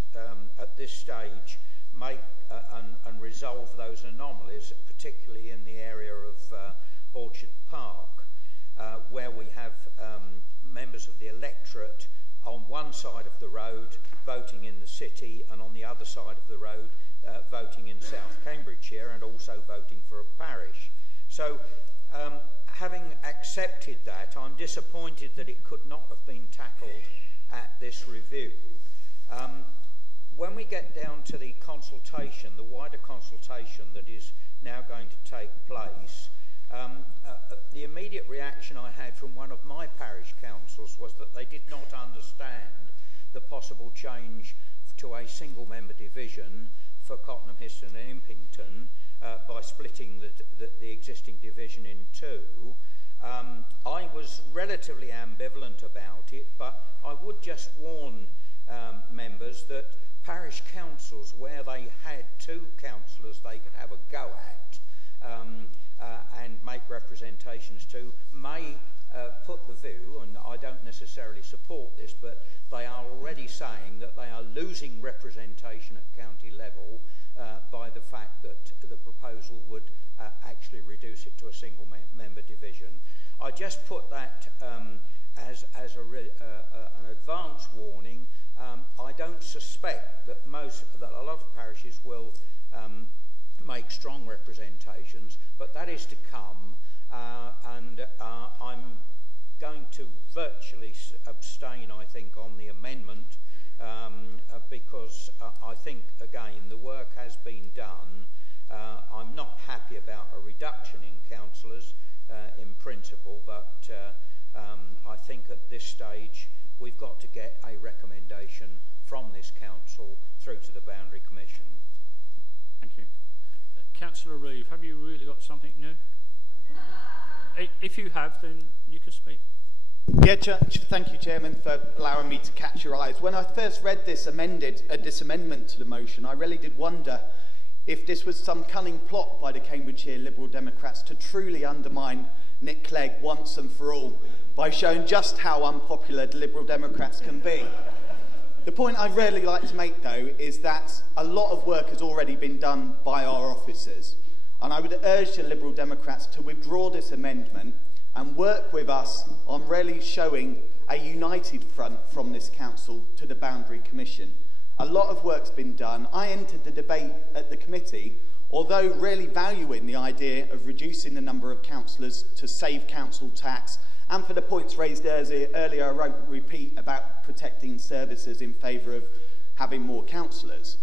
at this stage make and resolve those anomalies, particularly in the area of Orchard Park, where we have members of the electorate on one side of the road voting in the city, and on the other side of the road voting in South Cambridgeshire, and also voting for a parish. So having accepted that, I'm disappointed that it could not have been tackled at this review. When we get down to the consultation, the wider consultation that is now going to take place, the immediate reaction I had from one of my parish councils was that they did not understand the possible change to a single member division for Cottenham, Histon and Impington by splitting the existing division in two. I was relatively ambivalent about it, but I would just warn members that parish councils where they had two councillors they could have a go at and make representations to may put the view, and I don't necessarily support this, but they are already saying that they are losing representation at county level by the fact that the proposal would actually reduce it to a single member division. I just put that as an advance warning. I don't suspect that a lot of parishes will make strong representations, but that is to come, and I'm going to virtually abstain, I think, on the amendment because I think, again, the work has been done. I'm not happy about a reduction in councillors in principle, but I think at this stage we've got to get a recommendation from this council through to the Boundary Commission. Thank you. Councillor Reeve, have you really got something new? If you have, then you can speak. Yeah, thank you, Chairman, for allowing me to catch your eyes. When I first read this amendment to the motion, I really did wonder if this was some cunning plot by the Cambridgeshire Liberal Democrats to truly undermine Nick Clegg once and for all by showing just how unpopular the Liberal Democrats can be. The point I'd really like to make, though, is that a lot of work has already been done by our officers, and I would urge the Liberal Democrats to withdraw this amendment and work with us on really showing a united front from this council to the Boundary Commission. A lot of work's been done. I entered the debate at the committee, although really valuing the idea of reducing the number of councillors to save council tax, and for the points raised earlier, I won't repeat about protecting services in favour of having more councillors.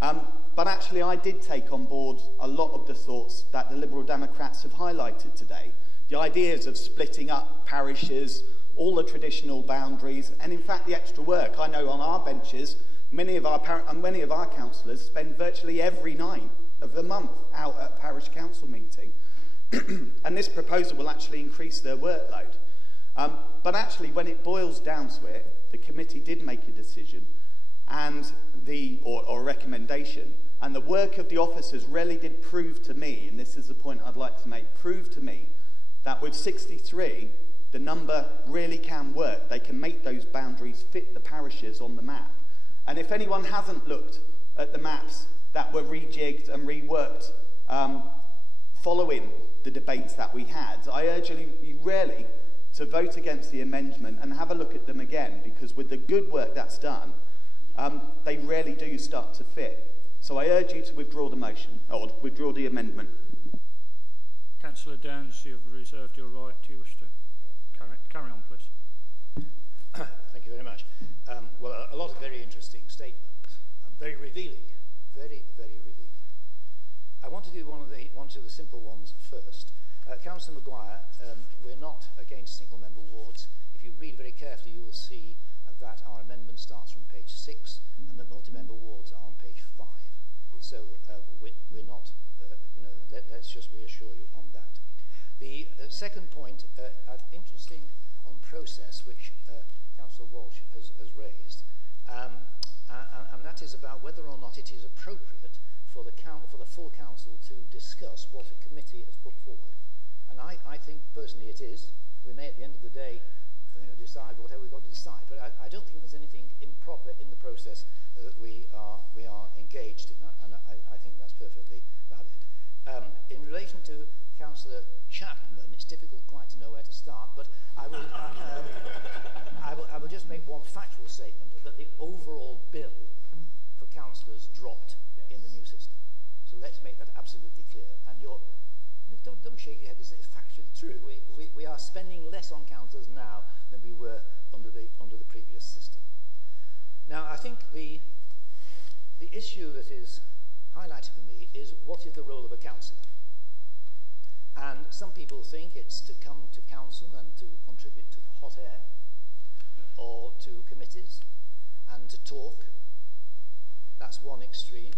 But actually I did take on board a lot of the thoughts that the Liberal Democrats have highlighted today. The ideas of splitting up parishes, all the traditional boundaries, and in fact the extra work. I know on our benches, many of our councillors spend virtually every night of the month out at parish council meeting. And this proposal will actually increase their workload. But actually, when it boils down to it, the committee did make a decision and or a recommendation, and the work of the officers really did prove to me, and this is the point I'd like to make, prove to me that with 63, the number really can work. They can make those boundaries fit the parishes on the map. And if anyone hasn't looked at the maps that were rejigged and reworked following the debates that we had, I urge you really to vote against the amendment and have a look at them again, because with the good work that's done, they really do start to fit. So I urge you to withdraw the motion, or withdraw the amendment. Councillor Downs, you've reserved your right. Do you wish to carry on, please? Thank you very much. Well, a lot of very interesting statements, and very revealing, very, very revealing. I want to do one of the simple ones first. Councillor Maguire, we're not against single-member wards. If you read very carefully, you will see that our amendment starts from page 6, and the multi-member wards are on page 5. So we're not, let's just reassure you on that. The second point, interesting on process, which Councillor Walsh has raised, and that is about whether or not it is appropriate for the full council to discuss what a committee has put forward. And I think personally it is. We may at the end of the day decide whatever we've got to decide, but I don't think there's anything improper in the process that we are engaged in, and I think that's perfectly valid. In relation to Councillor Chapman, it's difficult quite to know where to start, but I will just make one factual statement that the overall bill for councillors dropped in the new system. So let's make that absolutely clear. And your don't shake your head. It's factually true. We are spending less on councillors now than we were under the previous system. Now, I think the issue that is highlighted for me is what is the role of a councillor? And some people think it's to come to council and to contribute to the hot air or to committees and to talk. That's one extreme.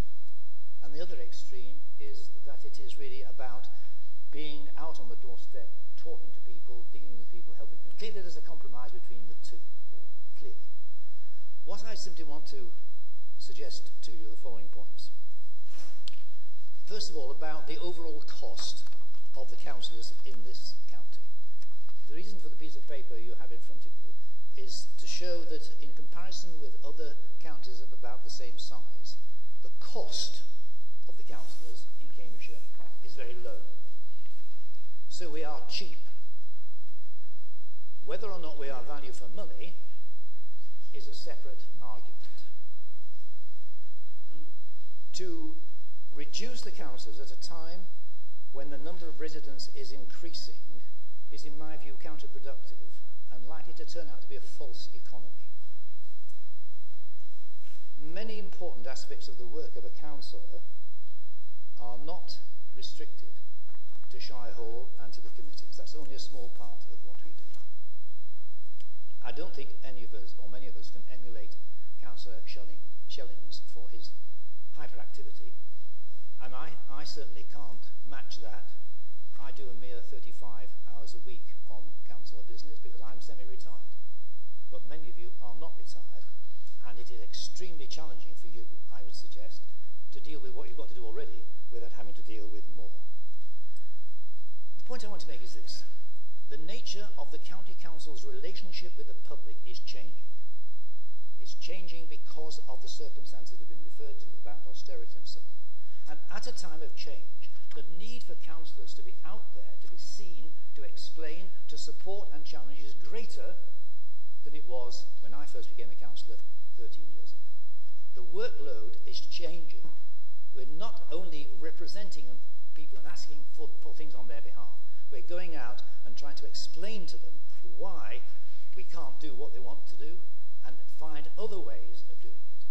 And the other extreme is that it is really about being out on the doorstep, talking to people, dealing with people, helping them. Clearly there's a compromise between the two, clearly. What I simply want to suggest to you are the following points. First of all, about the overall cost of the councillors in this county. The reason for the piece of paper you have in front of you is to show that in comparison with other counties of about the same size, the cost of the councillors in Cambridgeshire is very low. So we are cheap. Whether or not we are value for money is a separate argument. To reduce the councillors at a time when the number of residents is increasing is, in my view, counterproductive and likely to turn out to be a false economy. Many important aspects of the work of a councillor are not restricted to Shire Hall and to the committees. That's only a small part of what we do. I don't think any of us, or many of us, can emulate Councillor Schellings for his hyperactivity, and I certainly can't match that. I do a mere 35 hours a week on councillor business because I'm semi-retired. But many of you are not retired, and it is extremely challenging for you, I would suggest, to deal with what you've got to do already without having to deal with more. The point I want to make is this. The nature of the county council's relationship with the public is changing. It's changing because of the circumstances that have been referred to about austerity and so on. And at a time of change, the need for councillors to be out there, to be seen, to explain, to support and challenge is greater than it was when I first became a councillor 13 years ago. The workload is changing. We're not only representing people and asking for things on their behalf. We're going out and trying to explain to them why we can't do what they want to do and find other ways of doing it.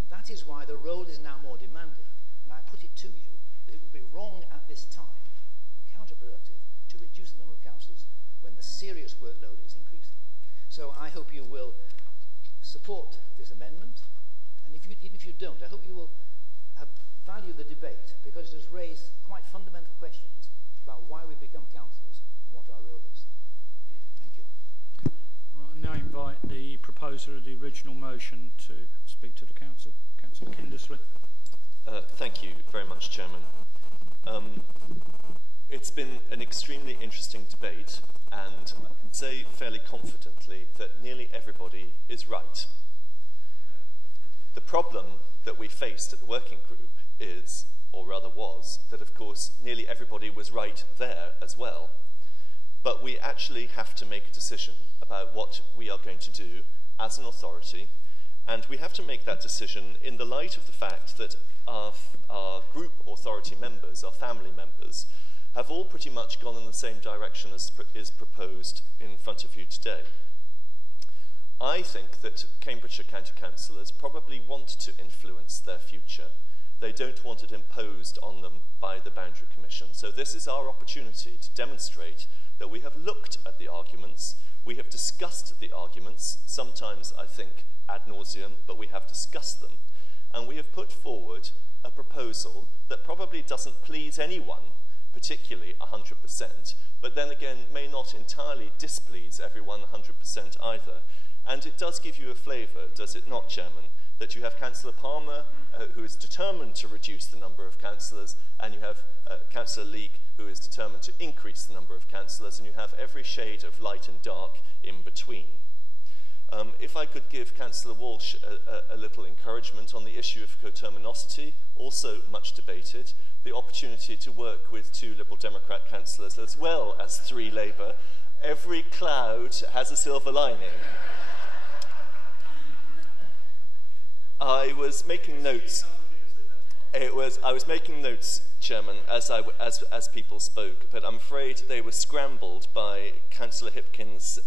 And that is why the role is now more demanding. And I put it to you that it would be wrong at this time and counterproductive to reduce the number of councillors when the serious workload is increasing. So I hope you will support this amendment. And even if you don't, I hope you will value the debate because it has raised quite fundamental questions about why we become councillors and what our role is. Thank you. Right, I now invite the proposer of the original motion to speak to the council, Councillor Kindersley. Thank you very much, Chairman. It's been an extremely interesting debate, and I can say fairly confidently that nearly everybody is right. The problem that we faced at the working group is, or rather was, that of course nearly everybody was right there as well. But we actually have to make a decision about what we are going to do as an authority, and we have to make that decision in the light of the fact that our group authority members, our family members, have all pretty much gone in the same direction as is proposed in front of you today. I think that Cambridgeshire County Councillors probably want to influence their future. They don't want it imposed on them by the Boundary Commission. So this is our opportunity to demonstrate that we have looked at the arguments, we have discussed the arguments, sometimes I think ad nauseum, but we have discussed them, and we have put forward a proposal that probably doesn't please anyone, particularly 100%, but then again may not entirely displease everyone 100% either. And it does give you a flavour, does it not, Chairman, that you have Councillor Palmer, who is determined to reduce the number of councillors, and you have Councillor Leake, who is determined to increase the number of councillors, and you have every shade of light and dark in between. If I could give Councillor Walsh a little encouragement on the issue of coterminosity, also much debated, the opportunity to work with 2 Liberal Democrat councillors as well as 3 Labour. Every cloud has a silver lining. I was making notes. I was making notes, Chairman, as people spoke, but I'm afraid they were scrambled by Councillor Hipkins'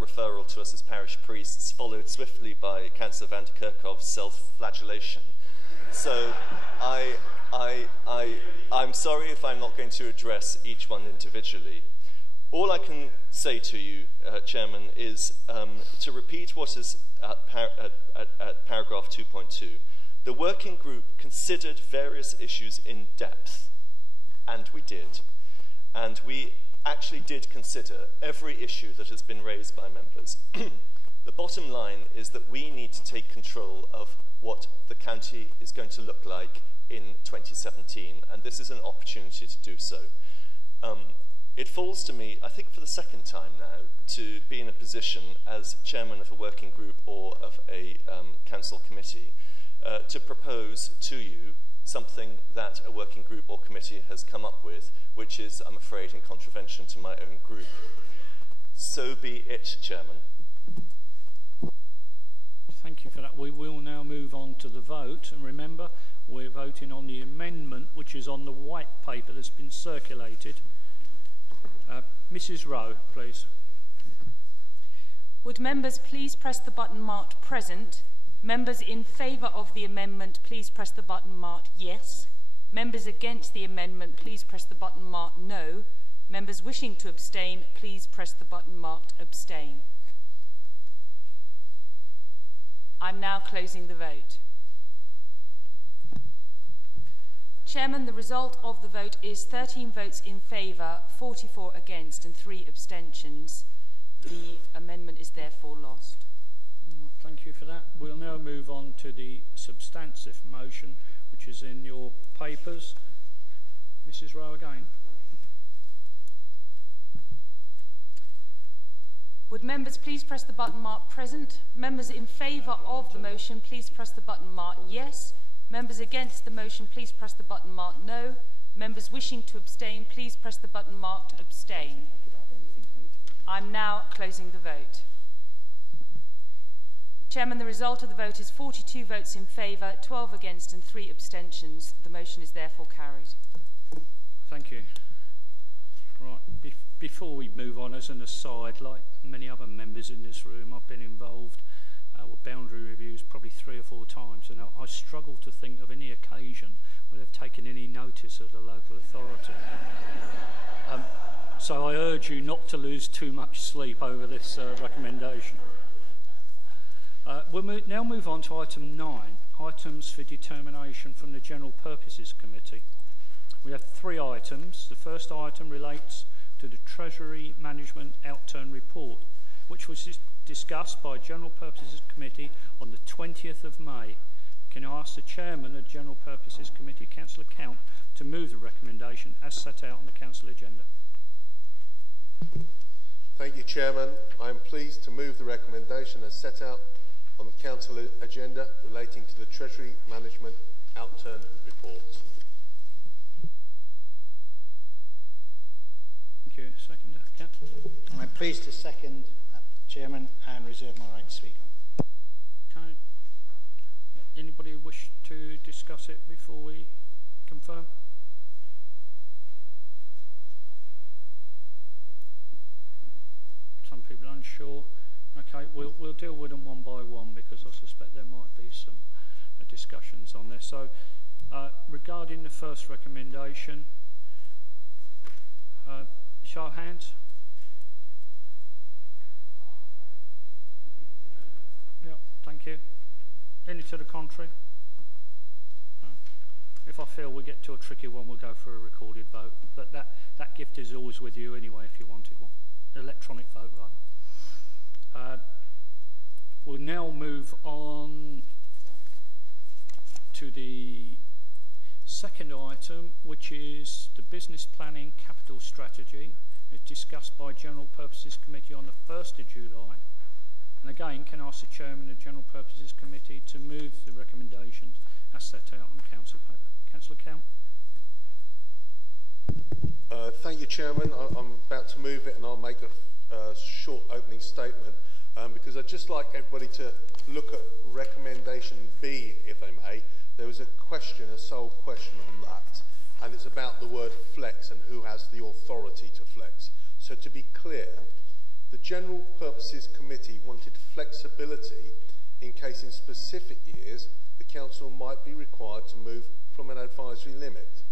referral to us as parish priests, followed swiftly by Councillor van der Kerkhof's self-flagellation. So I'm sorry if I'm not going to address each one individually. All I can say to you, Chairman, is to repeat what is at paragraph 2.2. The working group considered various issues in depth, and we did. And we actually did consider every issue that has been raised by members. The bottom line is that we need to take control of what the county is going to look like in 2017, and this is an opportunity to do so. It falls to me, I think for the second time now, to be in a position as chairman of a working group or of a council committee to propose to you something that a working group or committee has come up with, which is, I'm afraid, in contravention to my own group. So be it, Chairman. Thank you for that. We will now move on to the vote. And remember, we're voting on the amendment, which is on the white paper that's been circulated. Mrs. Rowe, please. Would members please press the button marked present? Members in favour of the amendment, please press the button marked yes. Members against the amendment, please press the button marked no. Members wishing to abstain, please press the button marked abstain. I'm now closing the vote. Chairman, the result of the vote is 13 votes in favour, 44 against and 3 abstentions. The amendment is therefore lost. Thank you for that. We'll now move on to the substantive motion, which is in your papers. Mrs. Rowe again. Would members please press the button marked present? Members in favour of the motion, please press the button marked yes. Members against the motion, please press the button marked no. Members wishing to abstain, please press the button marked abstain. I'm now closing the vote. Chairman, the result of the vote is 42 votes in favour, 12 against and 3 abstentions. The motion is therefore carried. Thank you. Right, before we move on, as an aside, like many other members in this room, I've been involved with boundary reviews probably 3 or 4 times, and I struggle to think of any occasion where they've taken any notice of the local authority. So I urge you not to lose too much sleep over this recommendation. We'll now move on to item 9, items for determination from the General Purposes Committee. We have 3 items. The first item relates to the Treasury Management Outturn Report, which was discussed by General Purposes Committee on the 20th of May. Can I ask the Chairman of General Purposes Committee, Councillor Count, to move the recommendation as set out on the Council agenda? Thank you, Chairman. I am pleased to move the recommendation as set out on the Council agenda relating to the Treasury Management Outturn Report. Thank you. Seconder, Count. I'm pleased to second that, Chairman, and reserve my right to speak on. Okay. Anybody wish to discuss it before we confirm? Some people are unsure. Okay, we'll deal with them one by one because I suspect there might be some discussions on this. So, regarding the first recommendation, show of hands. Yeah, thank you. Any to the contrary? If I feel we get to a tricky one, we'll go for a recorded vote. But that gift is always with you anyway if you wanted one. Electronic vote, rather. We'll now move on to the second item, which is the Business Planning Capital Strategy. It's discussed by General Purposes Committee on the 1st of July. And again, can I ask the Chairman of the General Purposes Committee to move the recommendations as set out on the Council paper. Councillor Count. Thank you, Chairman. I'm about to move it, and I'll make short opening statement, because I'd just like everybody to look at recommendation B, if they may. There was a question, a sole question on that, and it's about the word flex and who has the authority to flex. So to be clear, the General Purposes Committee wanted flexibility in case in specific years the Council might be required to move from an advisory limit.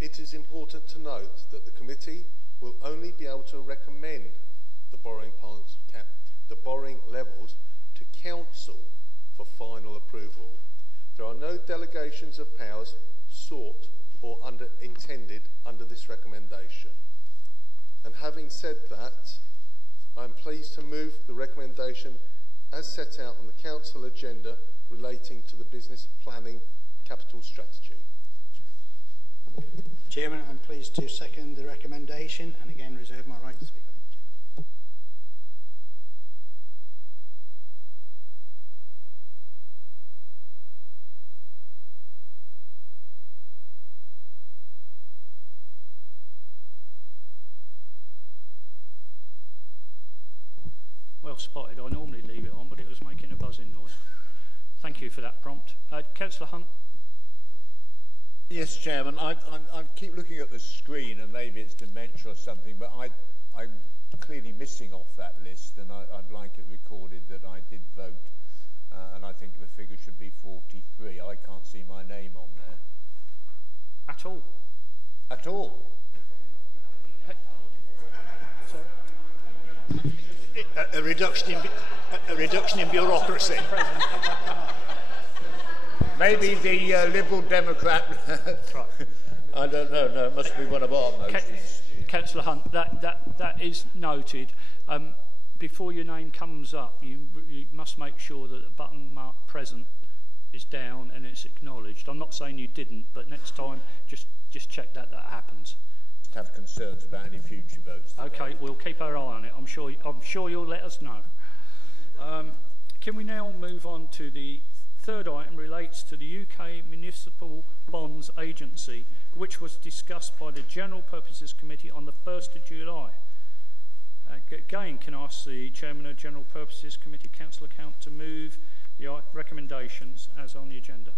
It is important to note that the Committee will only be able to recommend the borrowing levels to Council for final approval. There are no delegations of powers sought or intended under this recommendation. And having said that, I am pleased to move the recommendation as set out on the Council agenda relating to the business planning capital strategy. Chairman, I'm pleased to second the recommendation and again reserve my right to speak on it, Chairman. Well spotted. I normally leave it on, but it was making a buzzing noise. Thank you for that prompt. Councillor Hunt. Yes, Chairman. I keep looking at the screen, and maybe it's dementia or something, but I'm clearly missing off that list, and I'd like it recorded that I did vote, and I think the figure should be 43. I can't see my name on there. At all? At all. A reduction in bureaucracy. Maybe the Liberal Democrat. I don't know. No, it must be one of our motions. Councillor Hunt, that is noted. Before your name comes up, you must make sure that the button mark present is down and it's acknowledged. I'm not saying you didn't, but next time just check that happens. Just have concerns about any future votes. Okay, we'll keep our eye on it. I'm sure you'll let us know. Can we now move on to the third item? Relates to the UK Municipal Bonds Agency, which was discussed by the General Purposes Committee on the 1st of July. Again, can I ask the Chairman of General Purposes Committee, Councillor Count, to move the recommendations as on the agenda?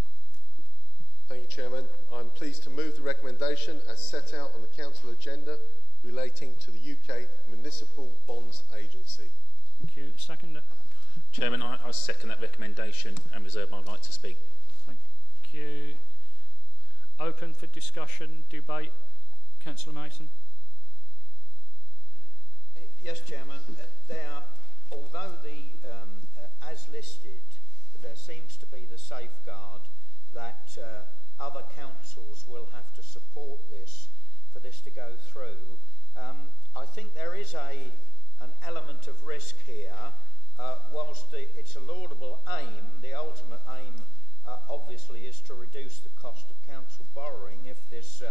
Thank you, Chairman. I'm pleased to move the recommendation as set out on the Council agenda relating to the UK Municipal Bonds Agency. Thank you. Seconder. Chairman, I second that recommendation and reserve my right to speak. Thank you. Open for discussion, debate. Councillor Mason. Yes, Chairman. Although as listed, there seems to be the safeguard that other councils will have to support this for this to go through. I think there is an element of risk here. Whilst it's a laudable aim, the ultimate aim obviously is to reduce the cost of council borrowing if this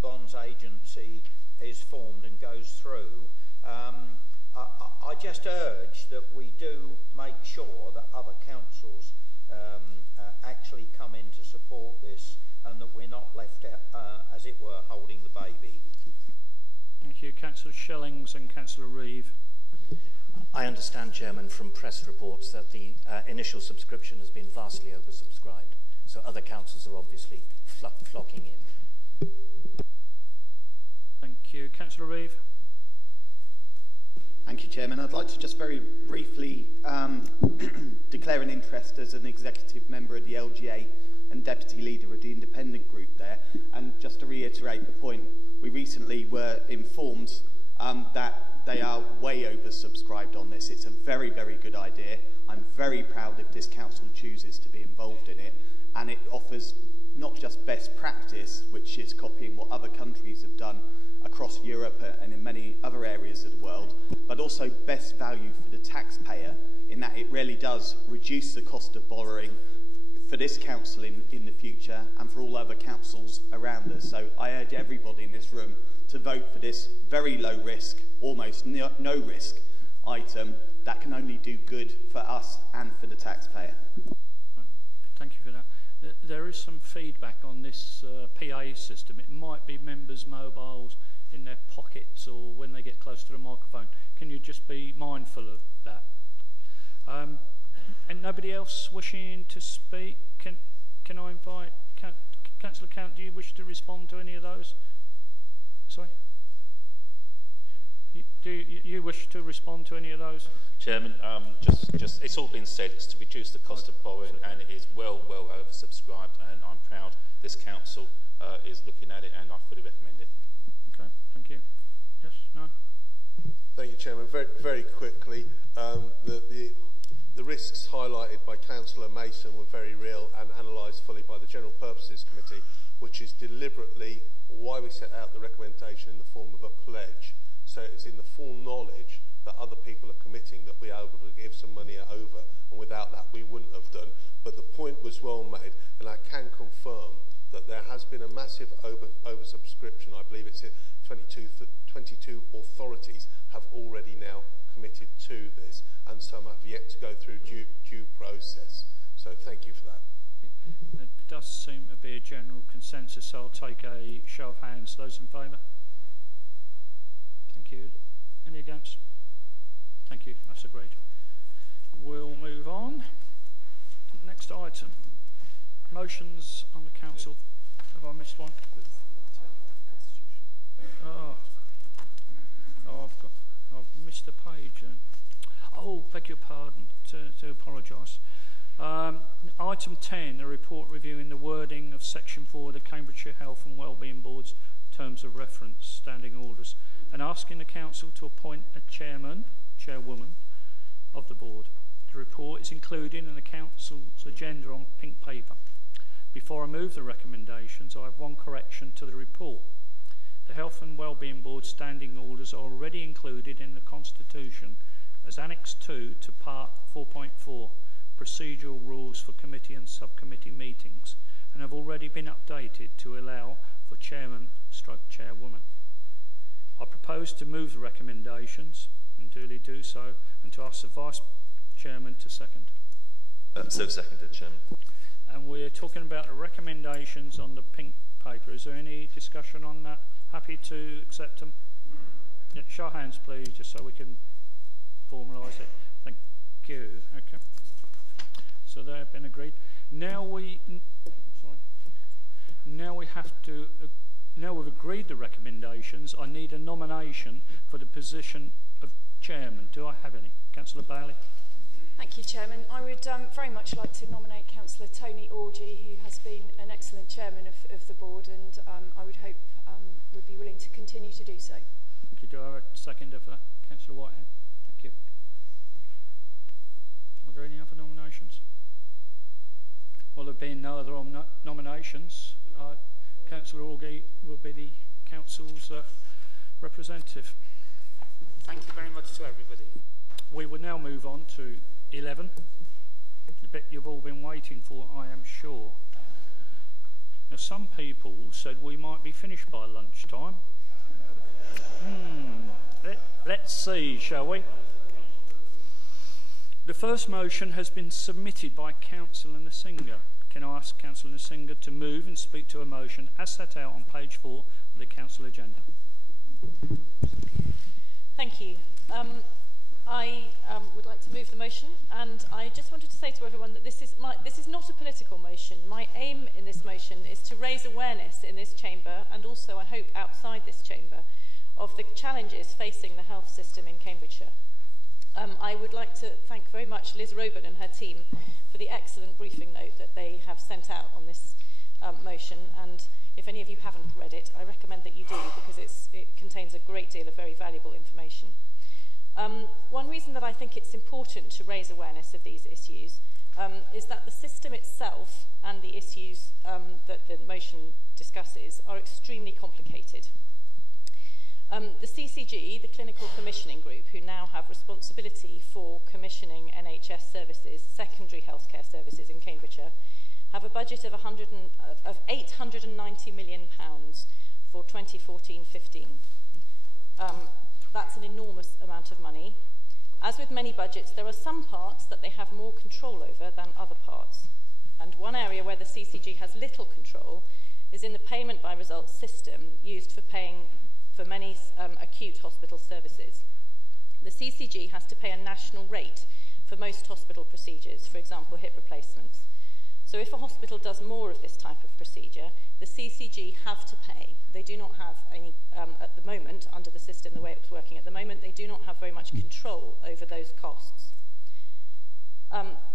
bonds agency is formed and goes through. I just urge that we do make sure that other councils actually come in to support this and that we're not left out, as it were, holding the baby. Thank you. Councillor Shellings and Councillor Reeve. I understand, Chairman, from press reports that the initial subscription has been vastly oversubscribed, so other councils are obviously flocking in. Thank you. Councillor Reeve. Thank you, Chairman. I'd like to just very briefly declare an interest as an executive member of the LGA and deputy leader of the independent group there. And just to reiterate the point, we recently were informed that they are way oversubscribed on this. It's a very, very good idea. I'm very proud if this council chooses to be involved in it. And it offers not just best practice, which is copying what other countries have done across Europe and in many other areas of the world, but also best value for the taxpayer in that it really does reduce the cost of borrowing for this council in the future and for all other councils around us. So I urge everybody in this room to vote for this very low risk, almost no risk item that can only do good for us and for the taxpayer. Thank you for that. There is some feedback on this PA system. It might be members' mobiles in their pockets or when they get close to the microphone. Can you just be mindful of that? And nobody else wishing to speak? Can I invite Councillor Count? Do you wish to respond to any of those? Sorry. Do you wish to respond to any of those? Chairman, just it's all been said. It's to reduce the cost of borrowing, and it is well oversubscribed. And I'm proud this council is looking at it, and I fully recommend it. Okay, thank you. Yes, no. Thank you, Chairman. Very, very quickly, the risks highlighted by Councillor Mason were very real and analysed fully by the General Purposes Committee, which is deliberately why we set out the recommendation in the form of a pledge. So it's in the full knowledge that other people are committing that we are able to give some money over, and without that we wouldn't have done. But the point was well made, and I can confirm that there has been a massive oversubscription. I believe it's 22 authorities have already now committed to this, and some have yet to go through due process. So thank you for that. There does seem to be a general consensus, so I'll take a show of hands. Those in favour? Thank you. Any against? Thank you. That's agreed. We'll move on. Next item. Motions on the council. Have I missed one? Oh, I've missed a page. Oh, beg your pardon. To apologise. Item 10, the report reviewing the wording of Section 4 of the Cambridgeshire Health and Wellbeing Board's Terms of Reference Standing Orders, and asking the council to appoint a chairwoman of the board. The report is included in the council's agenda on pink paper. Before I move the recommendations, I have one correction to the report. The Health and Wellbeing Board standing orders are already included in the Constitution as Annex 2 to Part 4.4, Procedural Rules for Committee and Subcommittee Meetings, and have already been updated to allow for chairman/chairwoman. I propose to move the recommendations, and duly do so, and to ask the Vice Chairman to second. So seconded, Chairman. And we're talking about the recommendations on the pink paper. Is there any discussion on that? Happy to accept them? Yeah, show of hands, please, just so we can formalise it. Thank you. Okay. So they have been agreed. Now we've agreed the recommendations. I need a nomination for the position of chairman. Do I have any? Councillor Bailey. Thank you, Chairman. I would very much like to nominate Councillor Tony Orgy, who has been an excellent chairman of the board, and I would hope would be willing to continue to do so. Thank you. Do I have a seconder for that? Councillor Whitehead. Thank you. Are there any other nominations? Well, there have been no other nominations. Councillor Orgy will be the council's representative. Thank you very much to everybody. We will now move on to 11, the bit you've all been waiting for, I am sure. Now, some people said we might be finished by lunchtime. Let's see, shall we? The first motion has been submitted by Councillor Nsinga. Can I ask Councillor Nsinga to move and speak to a motion as set out on page 4 of the council agenda? Thank you. I would like to move the motion, and I just wanted to say to everyone that this is not a political motion. My aim in this motion is to raise awareness in this chamber, and also I hope outside this chamber, of the challenges facing the health system in Cambridgeshire. I would like to thank very much Liz Roban and her team for the excellent briefing note that they have sent out on this motion, and if any of you haven't read it, I recommend that you do, because it contains a great deal of very valuable information. One reason that I think it's important to raise awareness of these issues is that the system itself and the issues that the motion discusses are extremely complicated. The CCG, the Clinical Commissioning Group, who now have responsibility for commissioning NHS services, secondary healthcare services in Cambridgeshire, have a budget of £890 million for 2014-15. That's an enormous amount of money. As with many budgets, there are some parts that they have more control over than other parts. And one area where the CCG has little control is in the payment by results system used for paying for for many acute hospital services. The CCG has to pay a national rate for most hospital procedures, for example, hip replacements. So if a hospital does more of this type of procedure, the CCG have to pay. They do not have any, at the moment, under the system, the way it was working at the moment, they do not have very much control over those costs.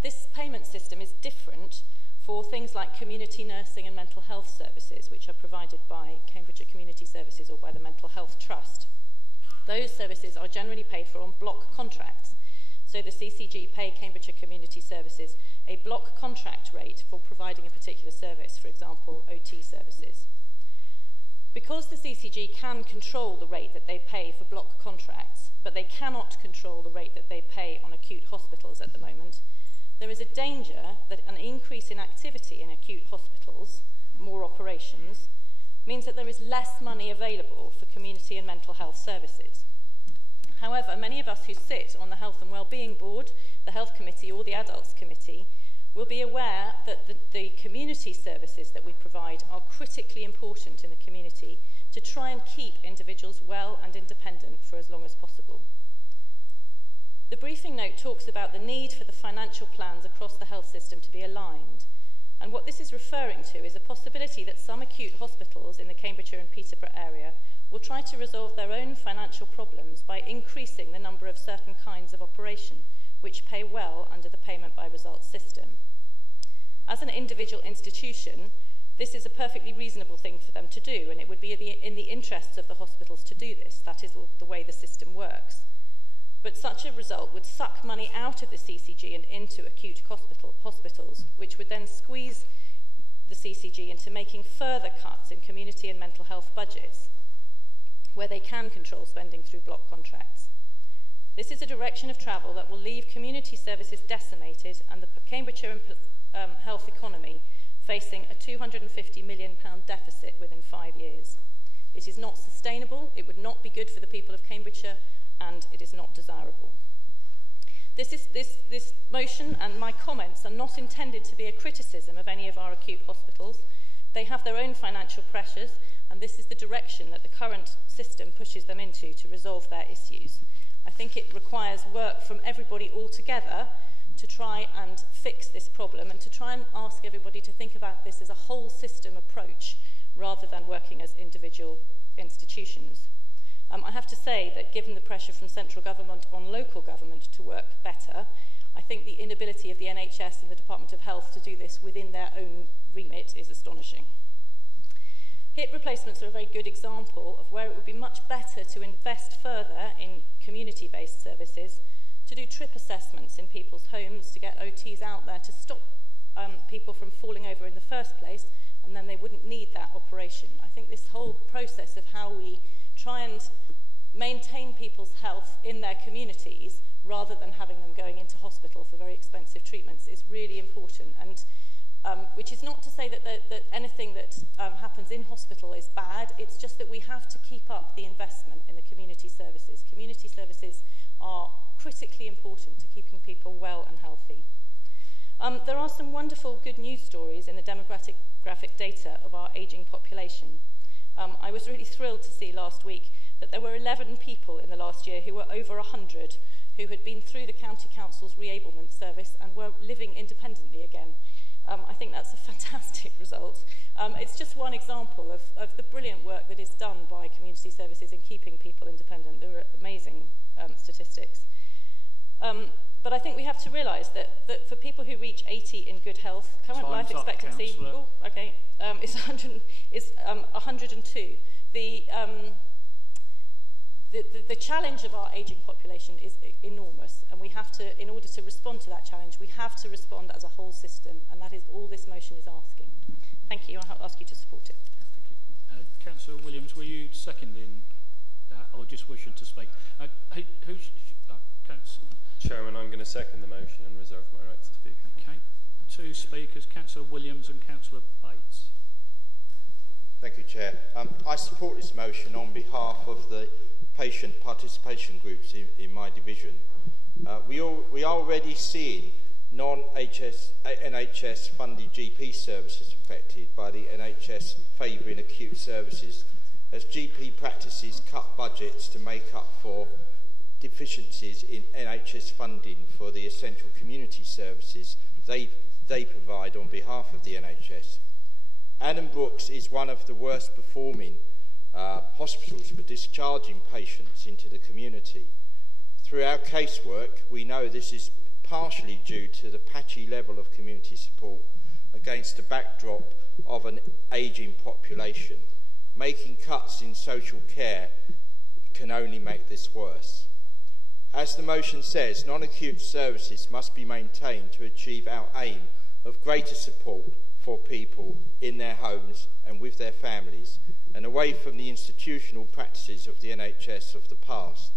This payment system is different for things like community nursing and mental health services, which are provided by Cambridgeshire Community Services or by the Mental Health Trust. Those services are generally paid for on block contracts. So the CCG pay Cambridgeshire Community Services a block contract rate for providing a particular service, for example, OT services. Because the CCG can control the rate that they pay for block contracts, but they cannot control the rate that they pay on acute hospitals at the moment, there is a danger that an increase in activity in acute hospitals, more operations, means that there is less money available for community and mental health services. However, many of us who sit on the Health and Wellbeing Board, the Health Committee or the Adults Committee will be aware that the community services that we provide are critically important in the community to try and keep individuals well and independent for as long as possible. The briefing note talks about the need for the financial plans across the health system to be aligned. And what this is referring to is a possibility that some acute hospitals in the Cambridgeshire and Peterborough area will try to resolve their own financial problems by increasing the number of certain kinds of operation, which pay well under the payment by results system. As an individual institution, this is a perfectly reasonable thing for them to do, and it would be in the interests of the hospitals to do this. That is the way the system works. But such a result would suck money out of the CCG and into acute hospitals, which would then squeeze the CCG into making further cuts in community and mental health budgets, where they can control spending through block contracts. This is a direction of travel that will leave community services decimated and the Cambridgeshire health economy facing a £250 million deficit within 5 years. It is not sustainable, it would not be good for the people of Cambridgeshire, and it is not desirable. This motion and my comments are not intended to be a criticism of any of our acute hospitals. They have their own financial pressures, and this is the direction that the current system pushes them into to resolve their issues. I think it requires work from everybody all together to try and fix this problem and to try and ask everybody to think about this as a whole system approach rather than working as individual institutions. I have to say that given the pressure from central government on local government to work better, I think the inability of the NHS and the Department of Health to do this within their own remit is astonishing. Hip replacements are a very good example of where it would be much better to invest further in community-based services, to do trip assessments in people's homes, to get OTs out there to stop people from falling over in the first place, and then they wouldn't need that operation. I think this whole process of how we try and maintain people's health in their communities rather than having them going into hospital for very expensive treatments is really important, and which is not to say that anything that happens in hospital is bad. It's just that we have to keep up the investment in the community services. Community services are critically important to keeping people well and healthy. There are some wonderful good news stories in the demographic data of our ageing population. I was really thrilled to see last week that there were 11 people in the last year who were over 100 who had been through the County Council's reablement service and were living independently again. I think that's a fantastic result. It's just one example of the brilliant work that is done by community services in keeping people independent. There are amazing statistics. But I think we have to realise that for people who reach 80 in good health, current life expectancy is 102. The challenge of our ageing population is enormous, and we have to, in order to respond to that challenge, we have to respond as a whole system, and that is all this motion is asking. Thank you. I'll ask you to support it. Thank you. Councillor Williams, were you seconding that, or just wishing to speak? Councillor. Chairman, I'm going to second the motion and reserve my right to speak. Okay. Two speakers, Councillor Williams and Councillor Bates. Thank you, Chair. I support this motion on behalf of the patient participation groups in my division. We are already seeing non-NHS funded GP services affected by the NHS favouring acute services as GP practices cut budgets to make up for deficiencies in NHS funding for the essential community services they provide on behalf of the NHS. Addenbrooke's is one of the worst performing hospitals for discharging patients into the community. Through our casework, we know this is partially due to the patchy level of community support against the backdrop of an ageing population. Making cuts in social care can only make this worse. As the motion says, non-acute services must be maintained to achieve our aim of greater support for people in their homes and with their families, and away from the institutional practices of the NHS of the past.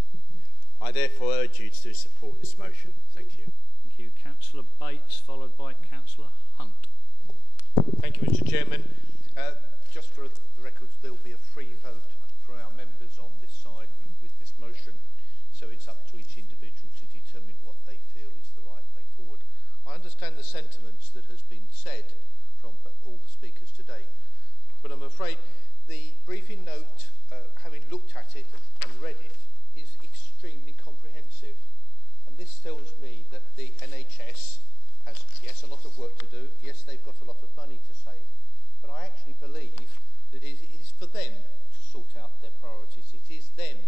I therefore urge you to support this motion. Thank you. Thank you. Councillor Bates, followed by Councillor Hunt. Thank you, Mr. Chairman. Just for the records, there will be a free vote for our members on this side with this motion, so it's up to each individual to determine what they feel is the right way forward. I understand the sentiments that has been said from all the speakers today, but I'm afraid the briefing note, having looked at it and read it, is extremely comprehensive. And this tells me that the NHS has, yes, a lot of work to do, yes, they've got a lot of money to save, but I actually believe that it is for them to sort out their priorities. It is them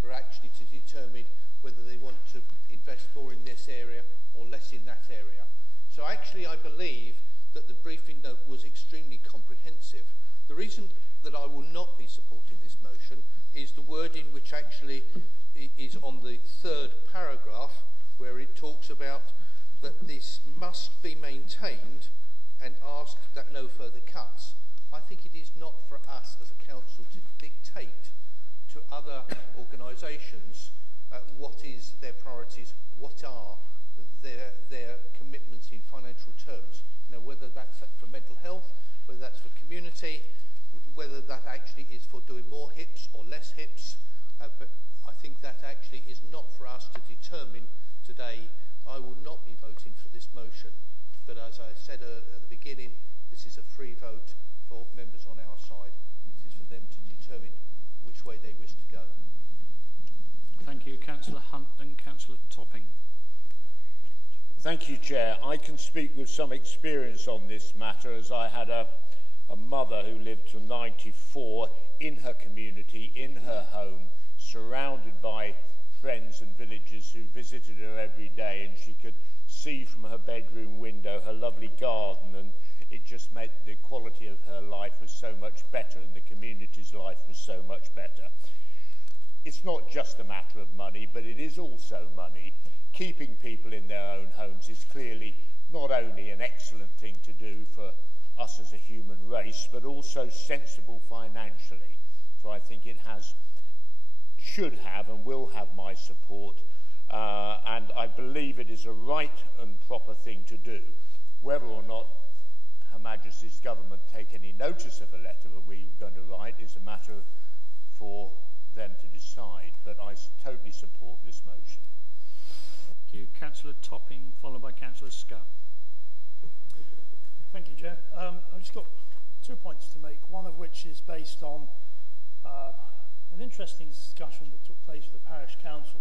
for actually to determine whether they want to invest more in this area or less in that area. So actually I believe that the briefing note was extremely comprehensive. The reason that I will not be supporting this motion is the wording which actually is on the third paragraph, where it talks about that this must be maintained and ask that no further cuts. I think it is not for us as a council to dictate to other organisations what is their priorities, what are their commitments in financial terms. You know, whether that's for mental health, whether that's for community, whether that actually is for doing more HIPs or less HIPs, but I think that actually is not for us to determine today. I will not be voting for this motion, but as I said at the beginning, this is a free vote for members on our side, and it is for them to determine which way they wish to go. Thank you. Councillor Hunt and Councillor Topping. Thank you, Chair. I can speak with some experience on this matter, as I had a mother who lived to 94 in her community, in her home, surrounded by friends and villagers who visited her every day, and she could see from her bedroom window her lovely garden, and it just made the quality of her life was so much better, and the community's life was so much better. It's not just a matter of money, but it is also money. Keeping people in their own homes is clearly not only an excellent thing to do for us as a human race, but also sensible financially. So I think it should have and will have my support, and I believe it is a right and proper thing to do. Whether or not Her Majesty's government take any notice of a letter that we were going to write is a matter for them to decide, but I totally support this motion. Thank you. Councillor Topping, followed by Councillor Scott. Thank you, Chair. I've just got 2 points to make, one of which is based on an interesting discussion that took place at the Parish Council,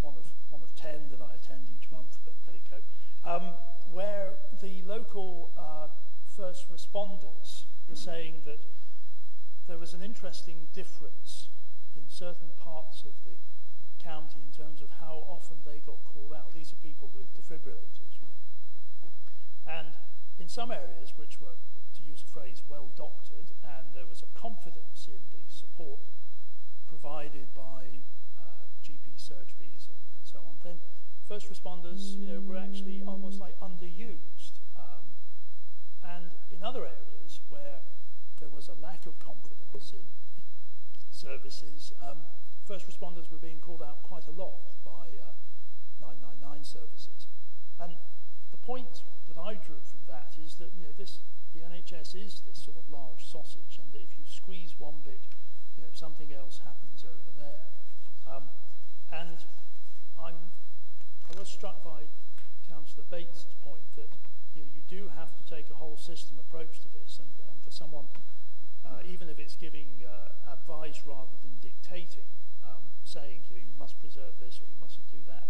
one of 10 that I attend each month, but there you go, where the local first responders were saying that there was an interesting difference in certain parts of the county in terms of how often they got called out. These are people with defibrillators, you know. And in some areas which were, to use a phrase, well doctored, and there was a confidence in the support provided by GP surgeries and so on, then first responders, you know, were actually almost like underused. And in other areas where there was a lack of confidence in services, first responders were being called out quite a lot by 999 services. And the point that I drew from that is that, you know, the NHS is this sort of large sausage, and that if you squeeze one bit, you know, something else happens over there. And I was struck by Councillor Bates' point that, you know, you do have to take a whole system approach to this, and for someone even if it's giving advice rather than dictating, saying you must preserve this or you mustn't do that,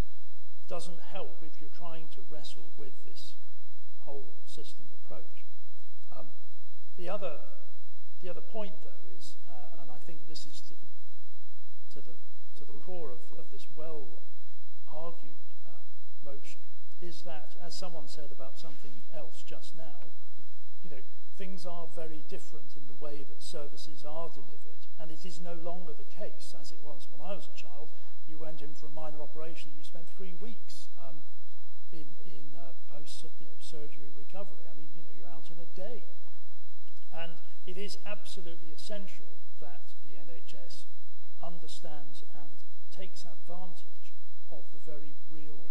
doesn't help if you're trying to wrestle with this whole system approach. The other point, though, is, and I think this is to the core of this well-argued motion, is that, as someone said about something else just now, things are very different in the way that services are delivered, and it is no longer the case, as it was when I was a child. You went in for a minor operation, you spent 3 weeks in post-surgery recovery. I mean, you're out in a day. And it is absolutely essential that the NHS understands and takes advantage of the very real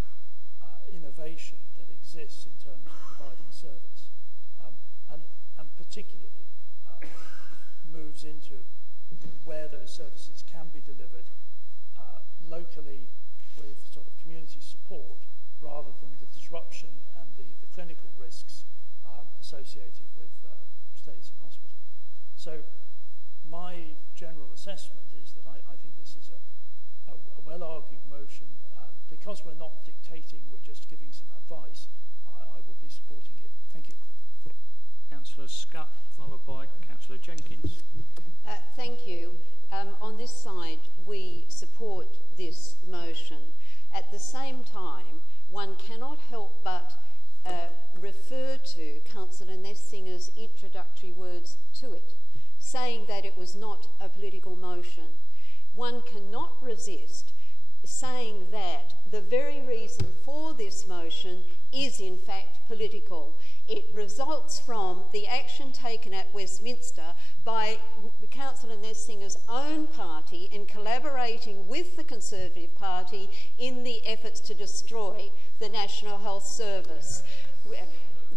innovation that exists in terms of providing service, and particularly moves into where those services can be delivered locally with sort of community support rather than the disruption and the clinical risks associated with stays in hospital. So my general assessment is that I think this is a well-argued motion. Because we're not dictating, we're just giving some advice, I will be supporting it. Thank you. Councillor Scutt, followed by Councillor Jenkins. Thank you. On this side, we support this motion. At the same time, one cannot help but refer to Councillor Nessinger's introductory words to it, saying that it was not a political motion. One cannot resist saying that the very reason for this motion is in fact political. It results from the action taken at Westminster by Councillor Nessinger's own party in collaborating with the Conservative Party in the efforts to destroy the National Health Service.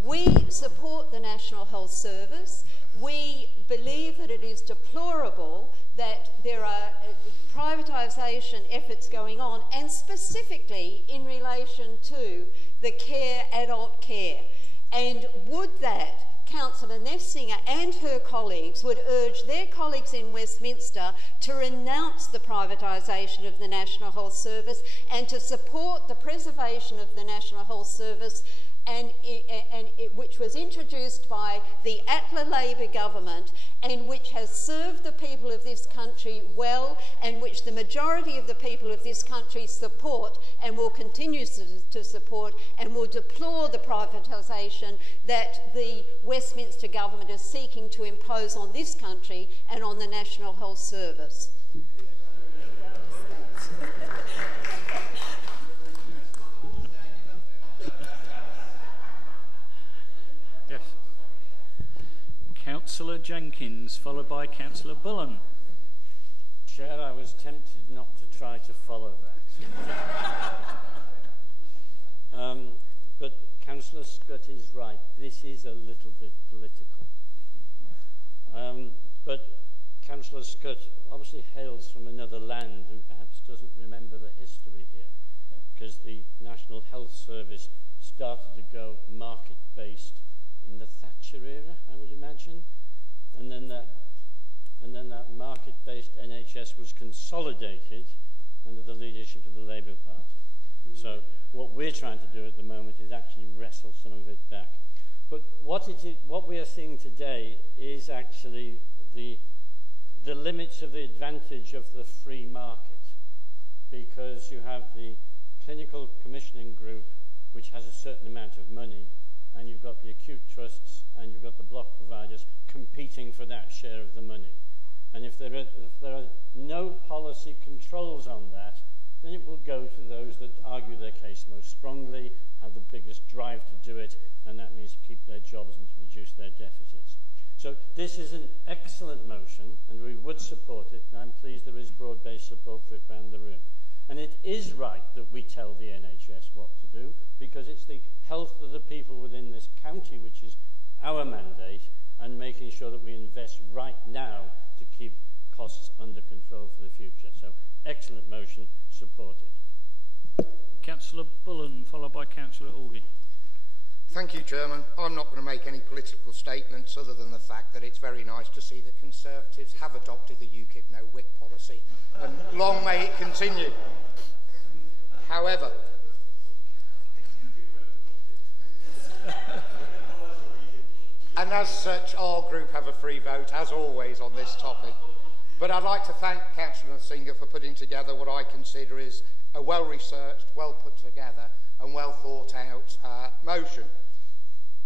We support the National Health Service. We believe that it is deplorable that there are privatisation efforts going on, and specifically in relation to the adult care. And would that Councillor Nessinger and her colleagues would urge their colleagues in Westminster to renounce the privatisation of the National Health Service and to support the preservation of the National Health Service, which was introduced by the Attler Labor government and which has served the people of this country well, and which the majority of the people of this country support and will continue to support, and will deplore the privatisation that the Westminster government is seeking to impose on this country and on the National Health Service. Yes. Councillor Jenkins, followed by Councillor Bullen. Chair, I was tempted not to try to follow that. But Councillor Scutt is right. This is a little bit political. But Councillor Scutt obviously hails from another land and perhaps doesn't remember the history here, because the National Health Service started to go market-based in the Thatcher era, I would imagine, and then that market-based NHS was consolidated under the leadership of the Labour Party. So what we're trying to do at the moment is actually wrestle some of it back. But what we are seeing today is actually the limits of the advantage of the free market, because you have the clinical commissioning group, which has a certain amount of money, and you've got the acute trusts and you've got the block providers competing for that share of the money. And if there are no policy controls on that, then it will go to those that argue their case most strongly, have the biggest drive to do it, and that means to keep their jobs and to reduce their deficits. So this is an excellent motion, and we would support it, and I'm pleased there is broad-based support for it around the room. And it is right that we tell the NHS what to do, because it's the health of the people within this county which is our mandate, and making sure that we invest right now to keep costs under control for the future. So excellent motion, supported. Councillor Bullen, followed by Councillor Augie. Thank you, Chairman. I'm not going to make any political statements other than the fact that it's very nice to see that Conservatives have adopted the UKIP no whip policy, and long may it continue. However, and as such, our group have a free vote, as always, on this topic. But I'd like to thank Councillor Nsinga for putting together what I consider is a well-researched, well-put-together and well-thought-out motion.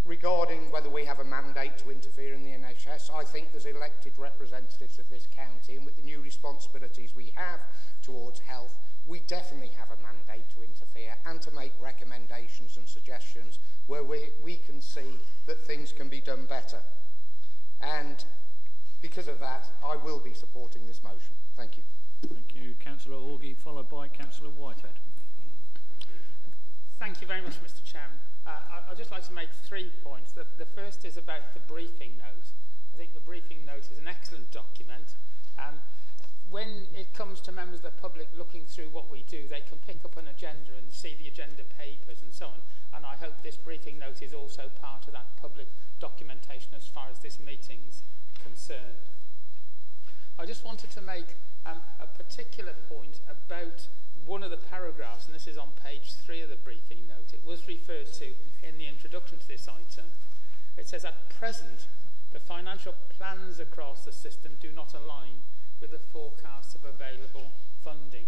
Regarding whether we have a mandate to interfere in the NHS, I think as elected representatives of this county, and with the new responsibilities we have towards health, we definitely have a mandate to interfere and to make recommendations and suggestions where we can see that things can be done better. And because of that, I will be supporting this motion. Thank you. Thank you, Councillor Augie, followed by Councillor Whitehead. Thank you very much, Mr. Chairman. I'd just like to make 3 points. The first is about the briefing note. I think the briefing note is an excellent document. When it comes to members of the public looking through what we do, they can pick up an agenda and see the agenda papers and so on. And I hope this briefing note is also part of that public documentation as far as this meeting's concerned. I just wanted to make a particular point about one of the paragraphs, and this is on page 3 of the briefing note. It was referred to in the introduction to this item. It says, at present, the financial plans across the system do not align with the forecasts of available funding.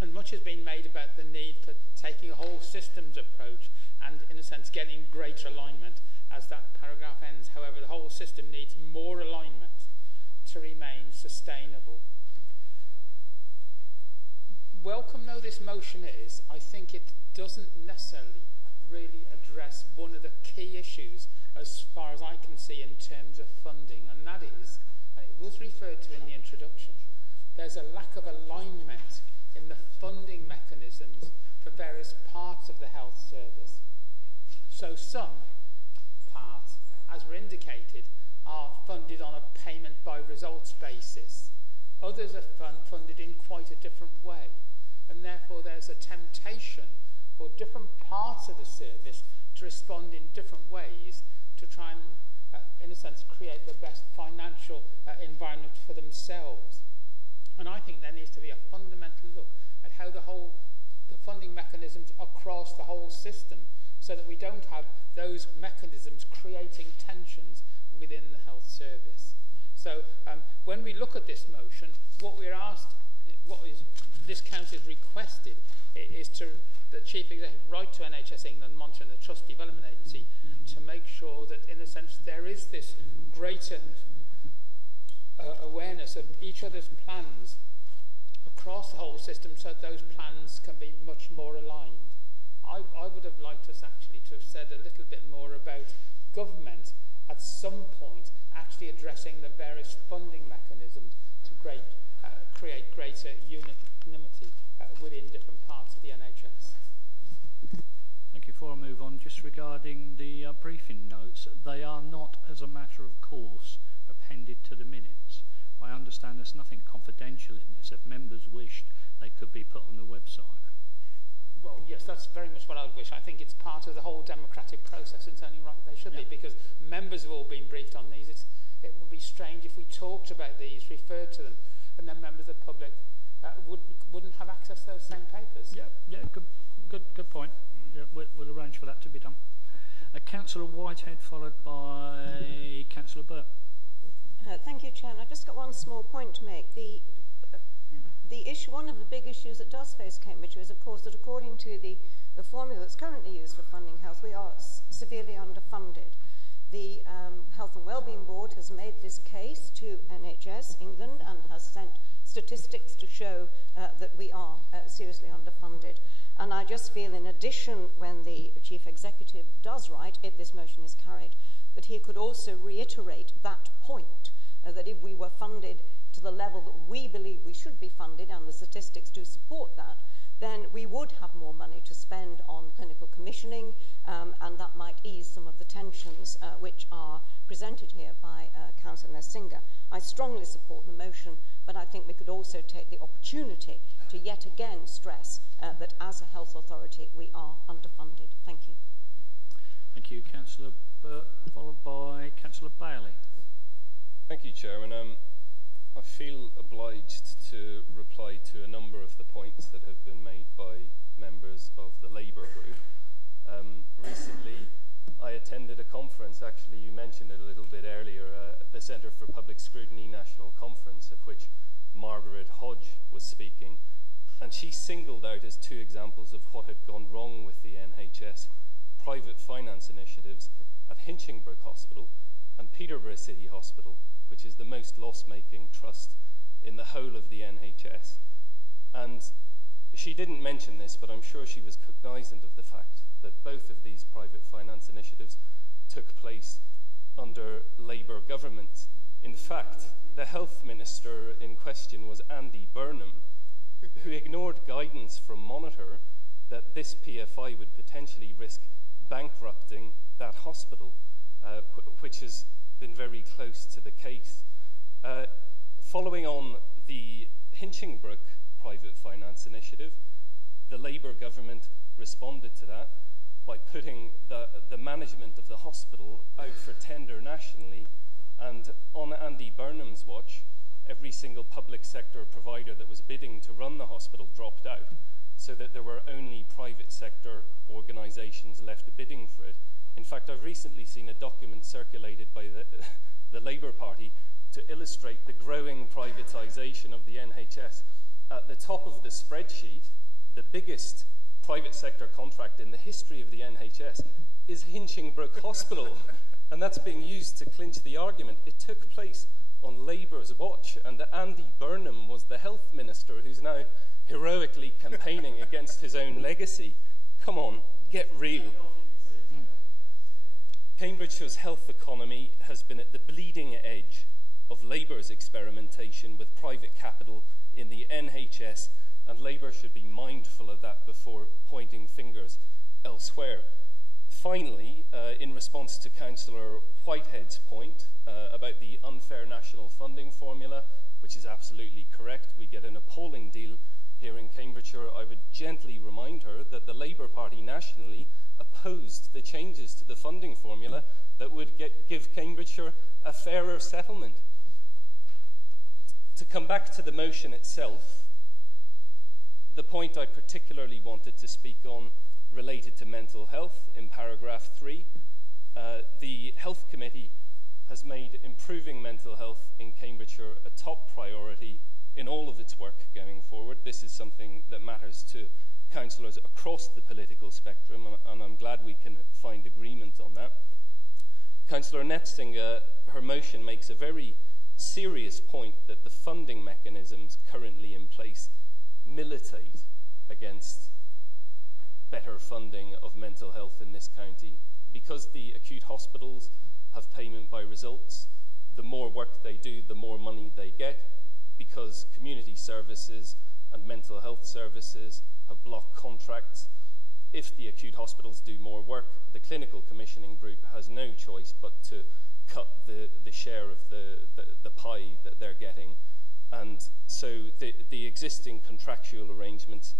And much has been made about the need for taking a whole systems approach and, in a sense, getting greater alignment as that paragraph ends. However, the whole system needs more alignment to remain sustainable. Welcome though this motion is, I think it doesn't necessarily really address one of the key issues as far as I can see in terms of funding, and that is, and it was referred to in the introduction, there's a lack of alignment in the funding mechanisms for various parts of the health service. So some parts, as were indicated, are funded on a payment by results basis. Others are funded in quite a different way. And therefore there's a temptation for different parts of the service to respond in different ways to try and, in a sense, create the best financial environment for themselves. And I think there needs to be a fundamental look at how the funding mechanisms across the whole system, so that we don't have those mechanisms creating tensions within the health service. So when we look at this motion, what we're asked, this council has requested is to the Chief Executive write to NHS England, Monitor and the Trust Development Agency to make sure that, in a sense, there is this greater awareness of each other's plans across the whole system, so that those plans can be much more aligned. I would have liked us actually to have said a little bit more about government at some point actually addressing the various funding mechanisms to create greater unanimity within different parts of the NHS. Thank you. Before I move on, just regarding the briefing notes, they are not, as a matter of course, appended to the minutes. I understand there's nothing confidential in this. If members wished, they could be put on the website. Well, yes, that's very much what I would wish. I think it's part of the whole democratic process. It's only right they should be, because members have all been briefed on these. It would be strange if we talked about these, referred to them, and then members of the public wouldn't have access to those same papers. Yeah, good point. Yeah, we'll arrange for that to be done. Councillor Whitehead, followed by Councillor Burt. Thank you, Chair. I've just got one small point to make. The issue, one of the big issues that does face Cambridgeshire is, of course, that according to the formula that's currently used for funding health, we are severely underfunded. The Health and Wellbeing Board has made this case to NHS England and has sent statistics to show that we are seriously underfunded. And I just feel, in addition, when the Chief Executive does write, if this motion is carried, that he could also reiterate that point, that if we were funded to the level that we believe we should be funded, and the statistics do support that, then we would have more money to spend on clinical commissioning, and that might ease some of the tensions which are presented here by Councillor Nsinga. I strongly support the motion, but I think we could also take the opportunity to yet again stress that as a health authority we are underfunded. Thank you. Thank Thank you, Councillor Burt, followed by Councillor Bailey. Thank you, Chairman. I feel obliged to reply to a number of the points that have been made by members of the Labour group. Recently, I attended a conference, actually you mentioned it a little bit earlier, the Centre for Public Scrutiny National Conference, at which Margaret Hodge was speaking, and she singled out as two examples of what had gone wrong with the NHS private finance initiatives at Hinchingbrook Hospital and Peterborough City Hospital, which is the most loss-making trust in the whole of the NHS. And she didn't mention this, but I'm sure she was cognizant of the fact that both of these private finance initiatives took place under Labour government. In fact, the health minister in question was Andy Burnham, who ignored guidance from Monitor that this PFI would potentially risk bankrupting that hospital, which has been very close to the case. Following on the Hinchingbrook private finance initiative, the Labour government responded to that by putting the management of the hospital out for tender nationally, and on Andy Burnham's watch, every single public sector provider that was bidding to run the hospital dropped out, so that there were only private sector organisations left bidding for it. In fact, I've recently seen a document circulated by the Labour Party to illustrate the growing privatisation of the NHS. At the top of the spreadsheet, the biggest private sector contract in the history of the NHS is Hinchingbrook Hospital, and that's being used to clinch the argument. It took place on Labour's watch, and Andy Burnham was the health minister who's now heroically campaigning against his own legacy. Come on, get real. Cambridgeshire's health economy has been at the bleeding edge of Labour's experimentation with private capital in the NHS, and Labour should be mindful of that before pointing fingers elsewhere. Finally, in response to Councillor Whitehead's point about the unfair national funding formula, which is absolutely correct, we get an appalling deal here in Cambridgeshire, I would gently remind her that the Labour Party nationally opposed the changes to the funding formula that would give Cambridgeshire a fairer settlement. To come back to the motion itself, the point I particularly wanted to speak on related to mental health in paragraph 3. The Health Committee has made improving mental health in Cambridgeshire a top priority in all of its work going forward. This is something that matters to councillors across the political spectrum, and I'm glad we can find agreement on that. Councillor Netzinger, her motion makes a very serious point that the funding mechanisms currently in place militate against better funding of mental health in this county. Because the acute hospitals have payment by results, the more work they do, the more money they get. Because community services and mental health services have blocked contracts, if the acute hospitals do more work, the clinical commissioning group has no choice but to cut the share of the pie that they're getting. And so the existing contractual arrangements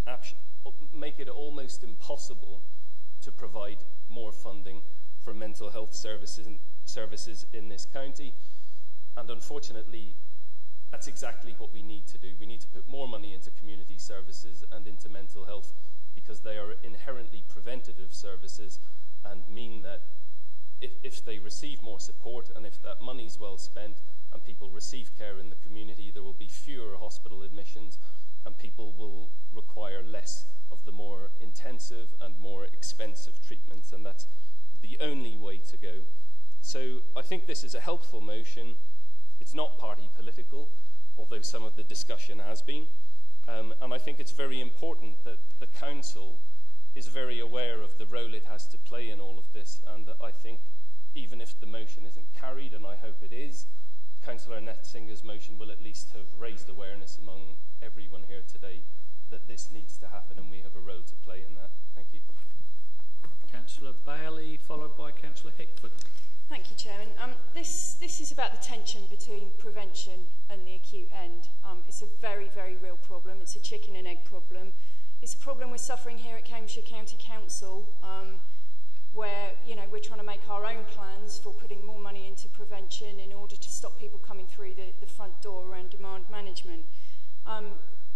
make it almost impossible to provide more funding for mental health services in this county. And unfortunately, that's exactly what we need to do. We need to put more money into community services and into mental health, because they are inherently preventative services and mean that if they receive more support and if that money's well spent and people receive care in the community, there will be fewer hospital admissions and people will require less of the more intensive and more expensive treatments, and that's the only way to go. So I think this is a helpful motion. It's not party political, although some of the discussion has been. And I think it's very important that the council is very aware of the role it has to play in all of this. And I think even if the motion isn't carried, and I hope it is, Councillor Netzinger's motion will at least have raised awareness among everyone here today that this needs to happen, and we have a role to play in that. Thank you. Councillor Bailey, followed by Councillor Hickford. Thank you, Chairman. This is about the tension between prevention and the acute end. It's a very, very real problem. It's a chicken and egg problem. It's a problem we're suffering here at Cambridgeshire County Council, where we're we're trying to make our own plans for putting more money into prevention in order to stop people coming through the front door around demand management.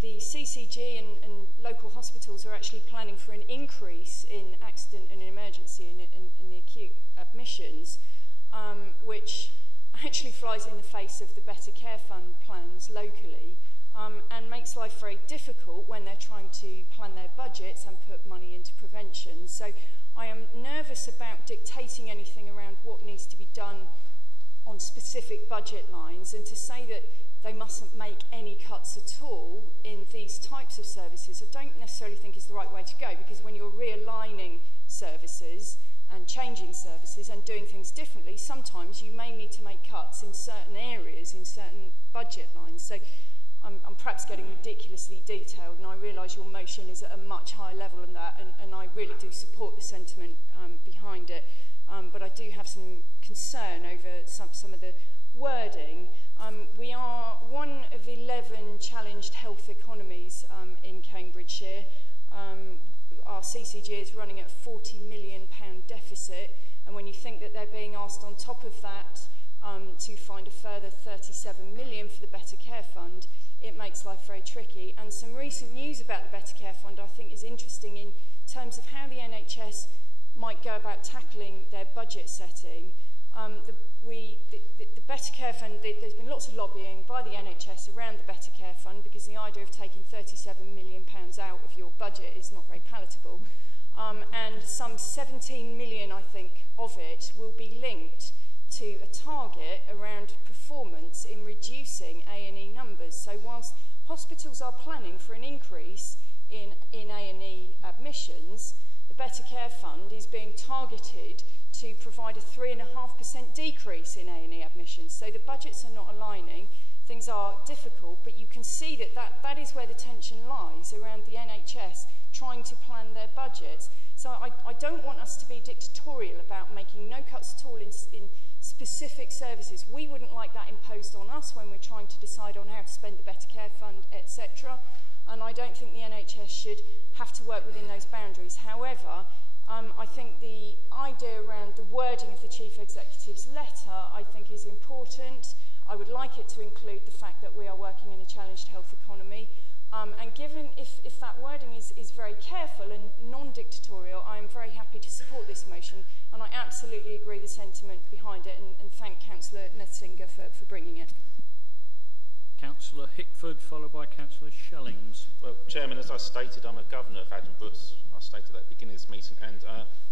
The CCG and local hospitals are actually planning for an increase in accident and emergency in the acute admissions, which actually flies in the face of the Better Care Fund plans locally, and makes life very difficult when they're trying to plan their budgets and put money into prevention. So I am nervous about dictating anything around what needs to be done on specific budget lines, and to say that they mustn't make any cuts at all in these types of services, I don't necessarily think is the right way to go, because when you're realigning services and changing services and doing things differently, sometimes you may need to make cuts in certain areas, in certain budget lines. So I'm perhaps getting ridiculously detailed, and I realise your motion is at a much higher level than that, and I really do support the sentiment behind it, but I do have some concern over some of the wording. We are one of 11 challenged health economies in Cambridgeshire. Our CCG is running at a £40 million deficit, and when you think that they're being asked on top of that to find a further 37 million for the Better Care Fund, it makes life very tricky. And some recent news about the Better Care Fund I think is interesting in terms of how the NHS might go about tackling their budget setting. The Better Care Fund, there's been lots of lobbying by the NHS around the Better Care Fund, because the idea of taking £37 million out of your budget is not very palatable. And some 17 million, I think, of it will be linked to a target around performance in reducing A&E numbers. So whilst hospitals are planning for an increase in A&E admissions, the Better Care Fund is being targeted to provide a 3.5% decrease in A&E admissions. So the budgets are not aligning, things are difficult, but you can see that is where the tension lies around the NHS trying to plan their budgets. So I don't want us to be dictatorial about making no cuts at all in specific services. We wouldn't like that imposed on us when we're trying to decide on how to spend the Better Care Fund, etc. And I don't think the NHS should have to work within those boundaries. However, I think the idea around the wording of the Chief Executive's letter, I think, is important. I would like it to include the fact that we are working in a challenged health economy. And given if that wording is very careful and non-dictatorial, I am very happy to support this motion, and I absolutely agree the sentiment behind it, and thank Councillor Nethsinger for bringing it. Councillor Hickford, followed by Councillor Shellings. Well, Chairman, as I stated, I'm a governor of Addenbrooke's. I stated that at the beginning of this meeting, and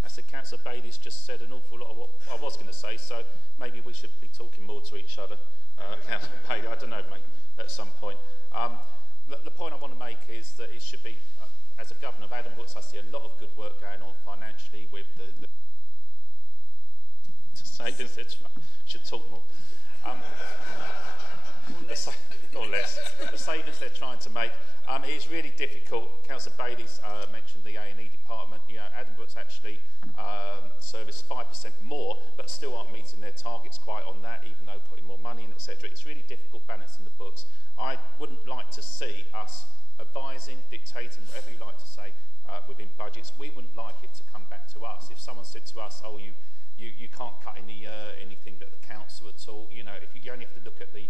I said Councillor Bailey's just said an awful lot of what I was going to say, so maybe we should be talking more to each other. Councillor Bailey, I don't know, mate, at some point. The point I want to make is that it should be, as a governor of Addenbrooke's, I see a lot of good work going on financially with the savings. Should talk more. Or less. The savings they're trying to make. It's really difficult. Councillor Bailey's mentioned the A&E department. You know, Addenbrooke's actually service 5% more, but still aren't meeting their targets quite on that, even though putting more money in, etc. It's really difficult balancing the books. I wouldn't like to see us advising, dictating, whatever you like to say, within budgets. We wouldn't like it to come back to us. If someone said to us, oh, you can't cut anything at the council at all, you know, if you only have to look at the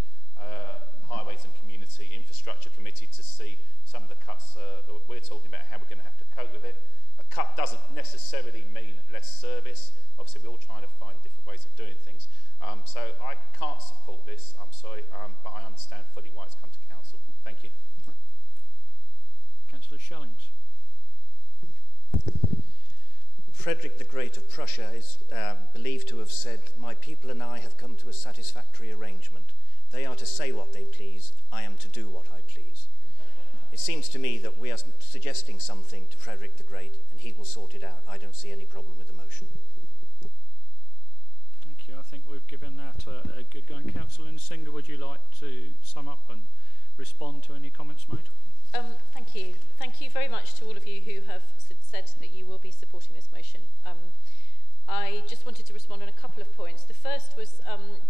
Highways and Community Infrastructure Committee to see some of the cuts that we're talking about, how we're going to have to cope with it. A cut doesn't necessarily mean less service. Obviously, we're all trying to find different ways of doing things. So I can't support this, I'm sorry, but I understand fully why it's come to council. Thank you. Councillor Shellings. Frederick the Great of Prussia is believed to have said, "My people and I have come to a satisfactory arrangement. They are to say what they please, I am to do what I please." It seems to me that we are suggesting something to Frederick the Great, and he will sort it out. I don't see any problem with the motion. Thank you. I think we've given that a good go. Councillor Nethsinger, would you like to sum up and respond to any comments made? Thank you. Thank you very much to all of you who have said that you will be supporting this motion. I just wanted to respond on a couple of points. The first was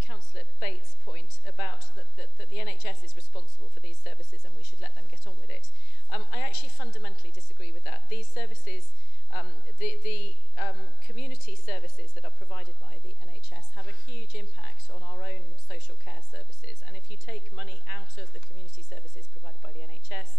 Councillor Bates' point about that the NHS is responsible for these services and we should let them get on with it. I actually fundamentally disagree with that. These services The community services that are provided by the NHS have a huge impact on our own social care services, and if you take money out of the community services provided by the NHS,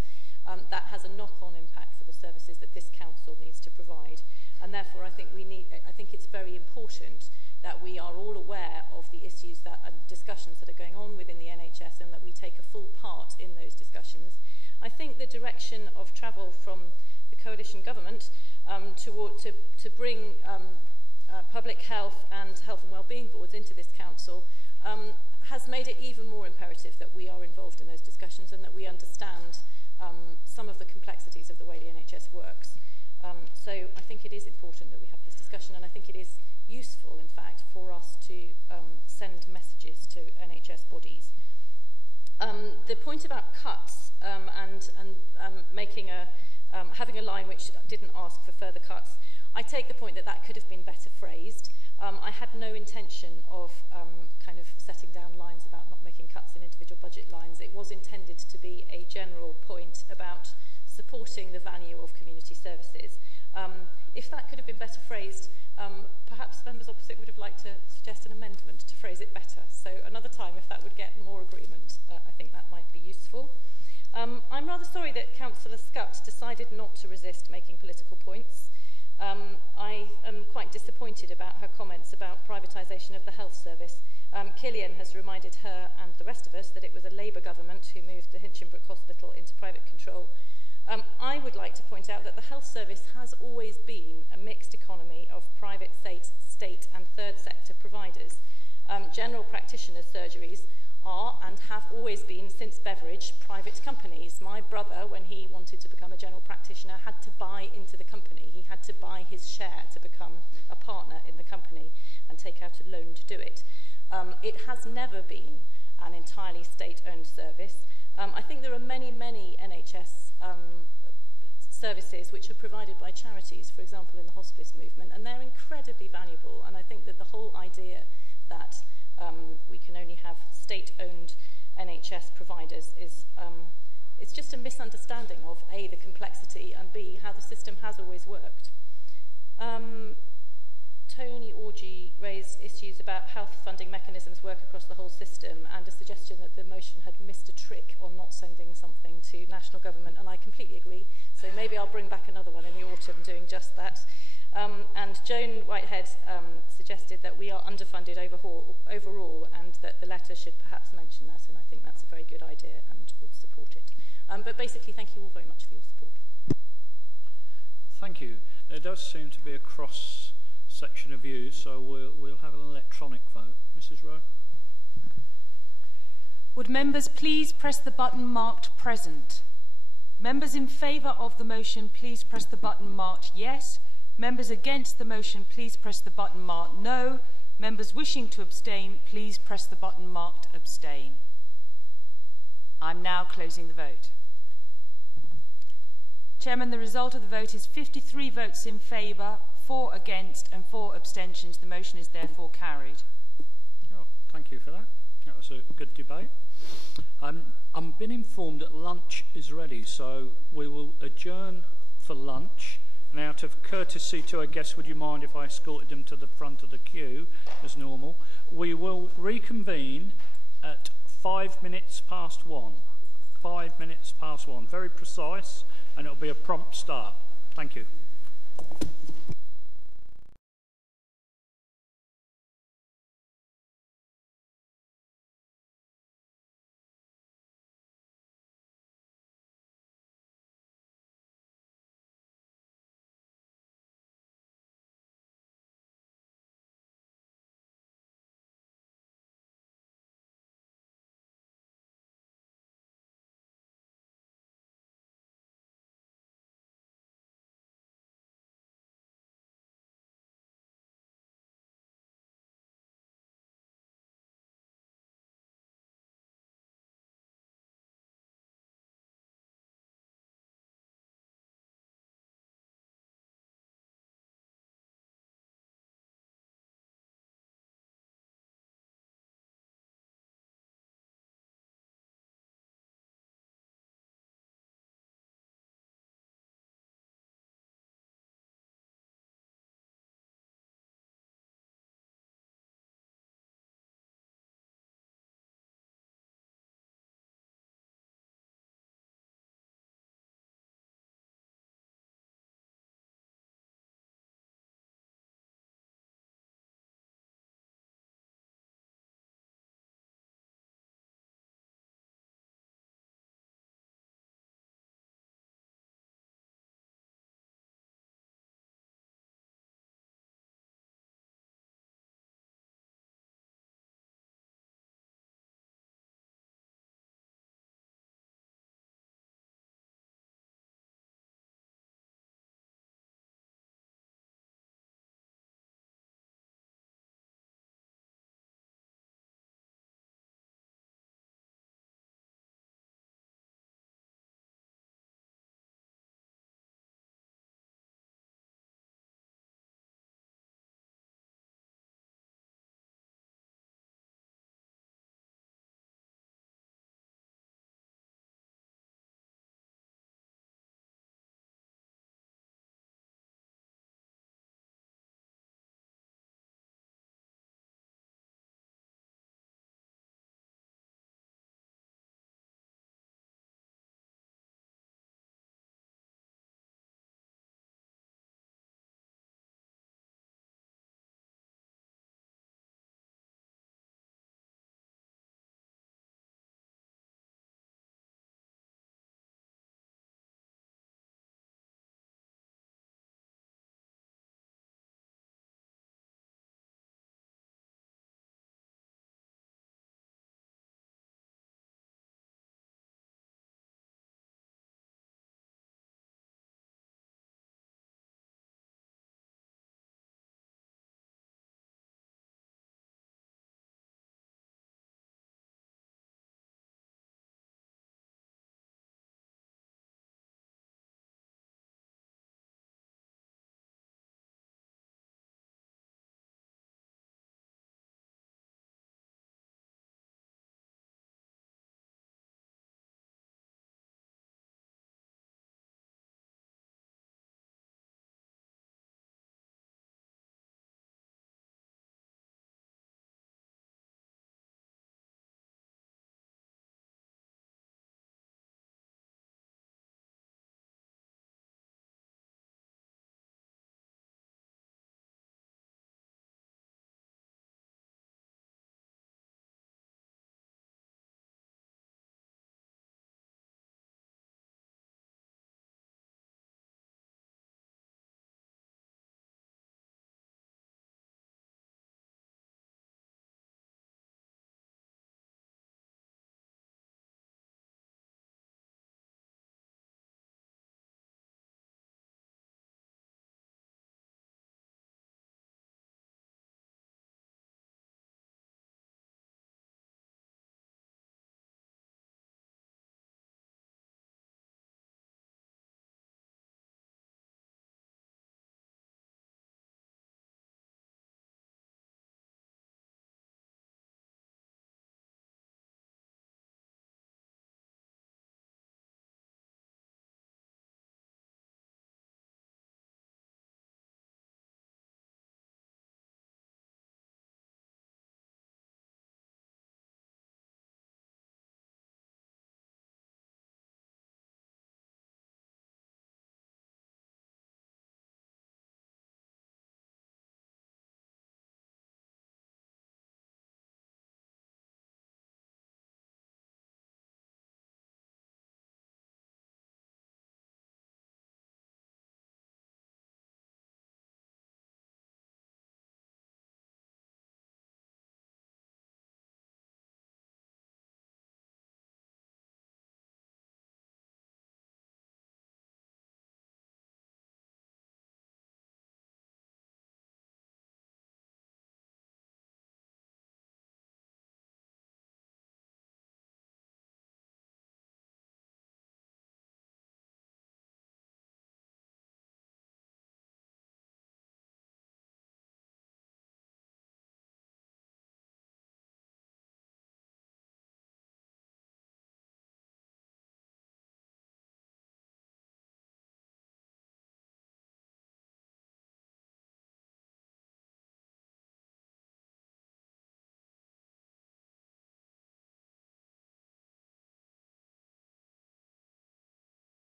that has a knock-on impact for the services that this council needs to provide. And therefore I think it's very important that we are all aware of the issues and discussions that are going on within the NHS, and that we take a full part in those discussions. I think the direction of travel from the coalition government to bring public health and wellbeing boards into this council has made it even more imperative that we are involved in those discussions and that we understand some of the complexities of the way the NHS works. So I think it is important that we have this discussion, and I think it is useful, in fact, for us to send messages to NHS bodies. The point about cuts and having a line which didn't ask for further cuts, I take the point that that could have been better phrased. I had no intention of kind of setting down lines about not making cuts in individual budget lines. It was intended to be a general point about supporting the value of community services. If that could have been better phrased, perhaps members opposite would have liked to suggest an amendment to phrase it better. So another time, if that would get more agreement, I think that might be useful. I'm rather sorry that Councillor Scutt decided not to resist making political points. I am quite disappointed about her comments about privatisation of the health service. Killian has reminded her and the rest of us that it was a Labour government who moved the Hinchinbrook Hospital into private control. I would like to point out that the health service has always been a mixed economy of private, state and third sector providers. General practitioner surgeries are and have always been, since Beveridge, private companies. My brother, when he wanted to become a general practitioner, had to buy into the company. He had to buy his share to become a partner in the company and take out a loan to do it. It has never been an entirely state-owned service. I think there are many NHS services which are provided by charities, for example, in the hospice movement, and they're incredibly valuable. And I think that the whole idea that we can only have state-owned NHS providers is it's just a misunderstanding of A, the complexity, and B, how the system has always worked. Tony Orgy raised issues about how funding mechanisms work across the whole system, and a suggestion that the motion had missed a trick on not sending something to national government, and I completely agree. So maybe I'll bring back another one in the autumn doing just that. And Joan Whitehead suggested that we are underfunded overall, and that the letter should perhaps mention that, and I think that's a very good idea and would support it. But basically, thank you all very much for your support. Thank you. There does seem to be a cross-section of views, so we'll have an electronic vote. Mrs. Rowe? Would members please press the button marked present? Members in favour of the motion, please press the button marked yes. Members against the motion, please press the button marked no. Members wishing to abstain, please press the button marked abstain. I'm now closing the vote. Chairman, the result of the vote is 53 votes in favour, 4 against and 4 abstentions. The motion is therefore carried. Oh, thank you for that. That was a good debate. I'm been informed that lunch is ready, so we will adjourn for lunch. And out of courtesy to our guests, would you mind if I escorted them to the front of the queue as normal? We will reconvene at 5 minutes past 1. 5 minutes past 1. Very precise, and it'll be a prompt start. Thank you.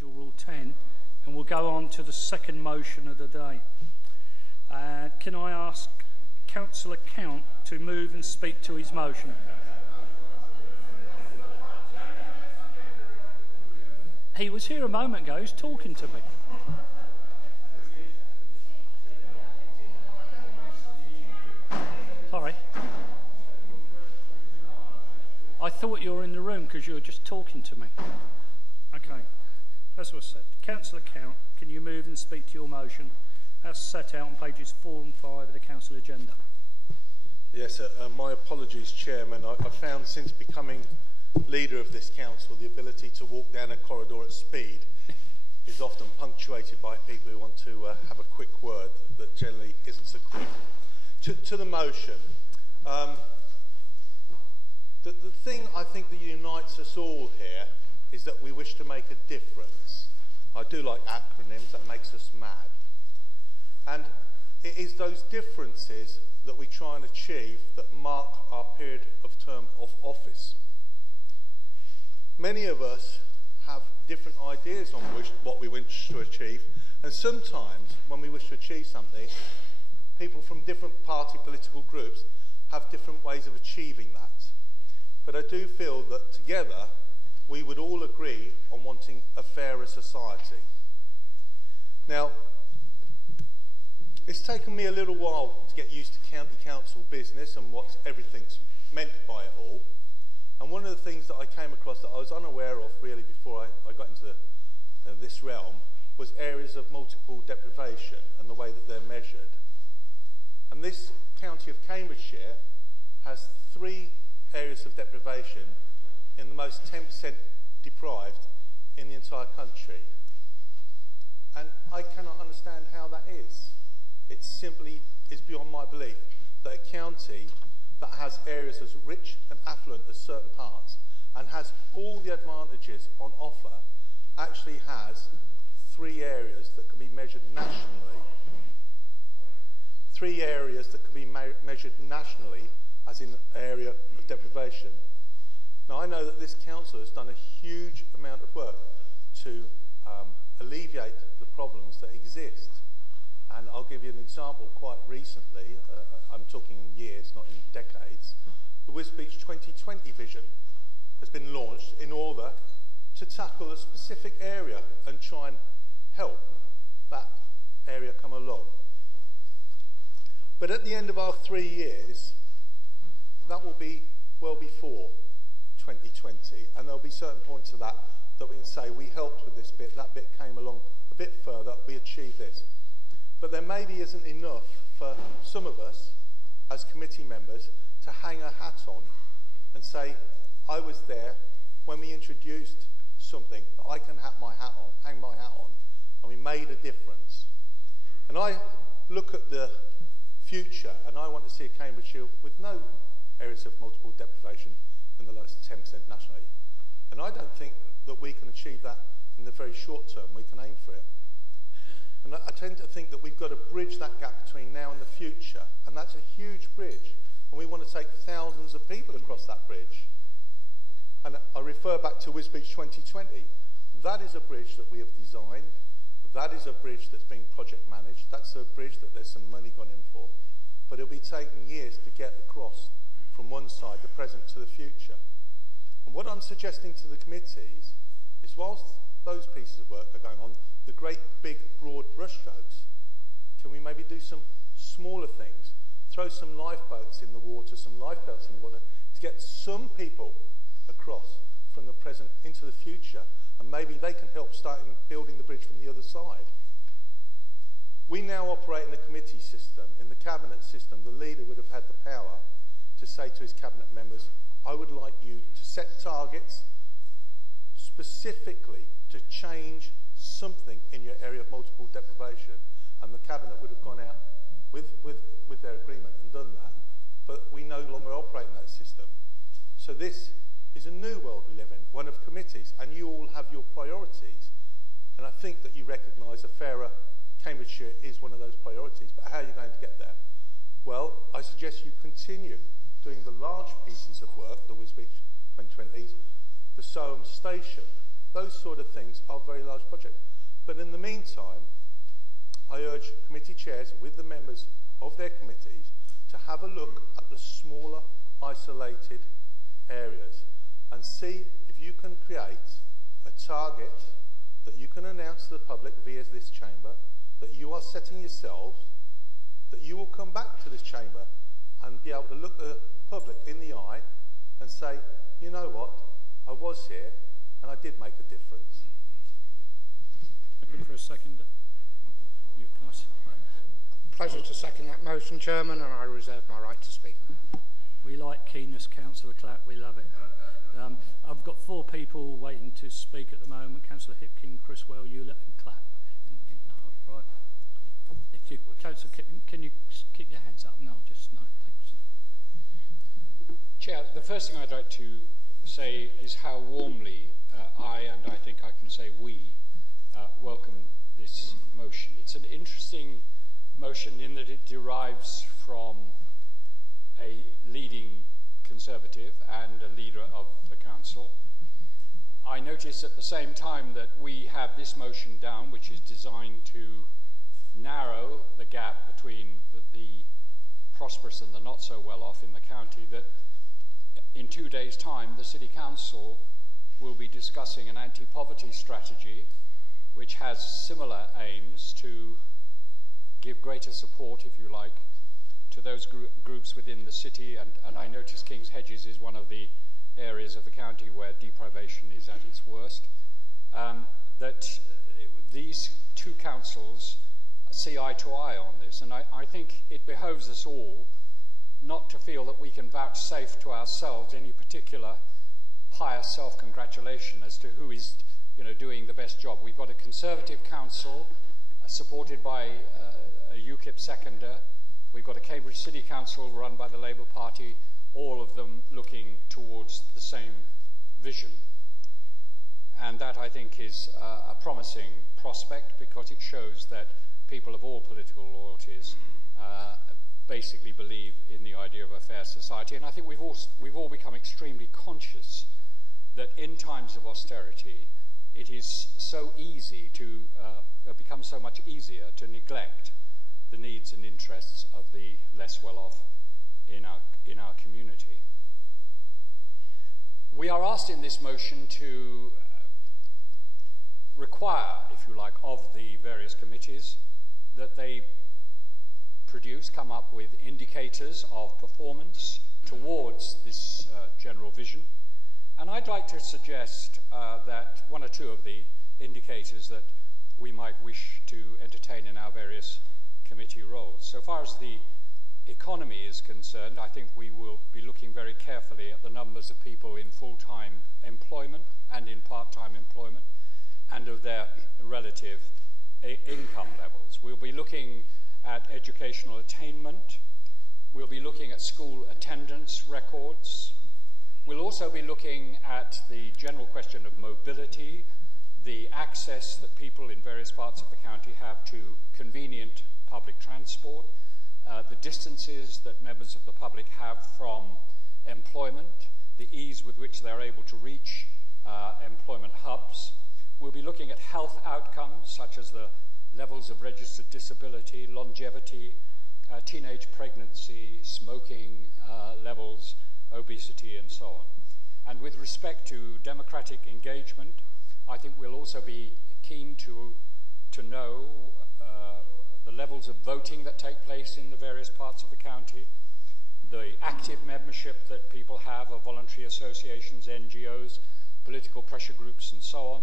Procedural Rule 10, and we'll go on to the second motion of the day. Can I ask Councillor Count to move and speak to his motion? He was here a moment ago, he's talking to me. Sorry. I thought you were in the room because you were just talking to me. Okay, that's what I said. Councillor Count, can you move and speak to your motion? That's set out on pages 4 and 5 of the council agenda. Yes, my apologies, Chairman. I found since becoming leader of this council, the ability to walk down a corridor at speed is often punctuated by people who want to have a quick word that generally isn't so quick. To the motion, the thing I think that unites us all here is that we wish to make a difference. I do like acronyms, that makes us mad. And it is those differences that we try and achieve that mark our period of term of office. Many of us have different ideas on what we wish to achieve, and sometimes when we wish to achieve something, people from different party political groups have different ways of achieving that. But I do feel that together we would all agree on wanting a fairer society. Now, it's taken me a little while to get used to county council business and what everything's meant by it all. And one of the things that I came across that I was unaware of really before I got into this realm was areas of multiple deprivation and the way that they're measured. And this county of Cambridgeshire has 3 areas of deprivation in the most 10% deprived in the entire country. And I cannot understand how that is. It simply is beyond my belief that a county that has areas as rich and affluent as certain parts and has all the advantages on offer actually has 3 areas that can be measured nationally. 3 areas that can be measured nationally as in area of deprivation. Now I know that this council has done a huge amount of work to alleviate the problems that exist. And I'll give you an example quite recently, I'm talking in years, not in decades. The Wisbech 2020 vision has been launched in order to tackle a specific area and try and help that area come along. But at the end of our 3 years, that will be well before 2020, and there'll be certain points of that we can say we helped with this bit, that bit came along a bit further, we achieved this. But there maybe isn't enough for some of us as committee members to hang a hat on and say, I was there when we introduced something that I can hang my hat on, and we made a difference. And I look at the future and I want to see a Cambridgeshire with no areas of multiple deprivation in the lowest 10% nationally. And I don't think that we can achieve that in the very short term. We can aim for it. And I tend to think that we've got to bridge that gap between now and the future, and that's a huge bridge, and we want to take thousands of people across that bridge. And I refer back to Wisbech 2020. That is a bridge that we have designed. That is a bridge that's being project managed. That's a bridge that there's some money gone in for. But it'll be taking years to get across from one side, the present, to the future. And what I'm suggesting to the committees is, whilst those pieces of work are going on, the great big broad brushstrokes, can we maybe do some smaller things, throw some lifeboats in the water, some lifebelts in the water, to get some people across from the present into the future, and maybe they can help start building the bridge from the other side. We now operate in a committee system. In the cabinet system, the leader would have had the power to say to his cabinet members, I would like you to set targets specifically to change something in your area of multiple deprivation, and the cabinet would have gone out with their agreement and done that. But we no longer operate in that system. So this is a new world we live in, one of committees, and you all have your priorities. And I think that you recognise a fairer Cambridgeshire is one of those priorities. But how are you going to get there? Well, I suggest you continue doing the large pieces of work, the Wisbech 2020s, the Soham Station Those sort of things are very large projects. But in the meantime, I urge committee chairs with the members of their committees to have a look at the smaller, isolated areas and see if you can create a target that you can announce to the public via this chamber, that you are setting yourselves, that you will come back to this chamber and be able to look the public in the eye and say, you know what, I was here and I did make a difference. Looking for a seconder. Pleasure to second that motion, Chairman, and I reserve my right to speak. We like keenness, Councillor Clapp, we love it. I've got 4 people waiting to speak at the moment, Councillor Hipkin, Criswell, Hewlett and Clapp. Right. If you, Councillor Hipkin, can you keep your hands up? No, just no, thanks. Chair, the first thing I'd like to say is how warmly I, and I think I can say we, welcome this motion. It's an interesting motion in that it derives from a leading Conservative and a leader of the Council. I notice at the same time that we have this motion down, which is designed to narrow the gap between the prosperous and the not so well off in the county, that in 2 days' time the City Council will be discussing an anti-poverty strategy which has similar aims to give greater support, if you like, to those groups within the city, and I notice King's Hedges is one of the areas of the county where deprivation is at its worst, that these 2 councils see eye to eye on this, and I think it behoves us all not to feel that we can vouchsafe to ourselves any particular pious self-congratulation as to who is doing the best job. We've got a Conservative council supported by a UKIP seconder. We've got a Cambridge City Council run by the Labour Party, all of them looking towards the same vision. And that, I think, is a promising prospect, because it shows that people of all political loyalties basically believe in the idea of a fair society. And I think we've all become extremely conscious that in times of austerity, it is so easy to become so much easier to neglect the needs and interests of the less well-off in our community. We are asked in this motion to require, if you like, of the various committees that they come up with indicators of performance towards this general vision. And I'd like to suggest that 1 or 2 of the indicators that we might wish to entertain in our various committee roles. So far as the economy is concerned, I think we will be looking very carefully at the numbers of people in full-time employment and in part-time employment, and of their relative income levels. We'll be looking at educational attainment. We'll be looking at school attendance records. We'll also be looking at the general question of mobility, the access that people in various parts of the county have to convenient public transport, the distances that members of the public have from employment, the ease with which they're able to reach employment hubs. We'll be looking at health outcomes such as the levels of registered disability, longevity, teenage pregnancy, smoking levels, obesity, and so on. And with respect to democratic engagement, I think we'll also be keen to know the levels of voting that take place in the various parts of the county, the active membership that people have of voluntary associations, NGOs, political pressure groups, and so on.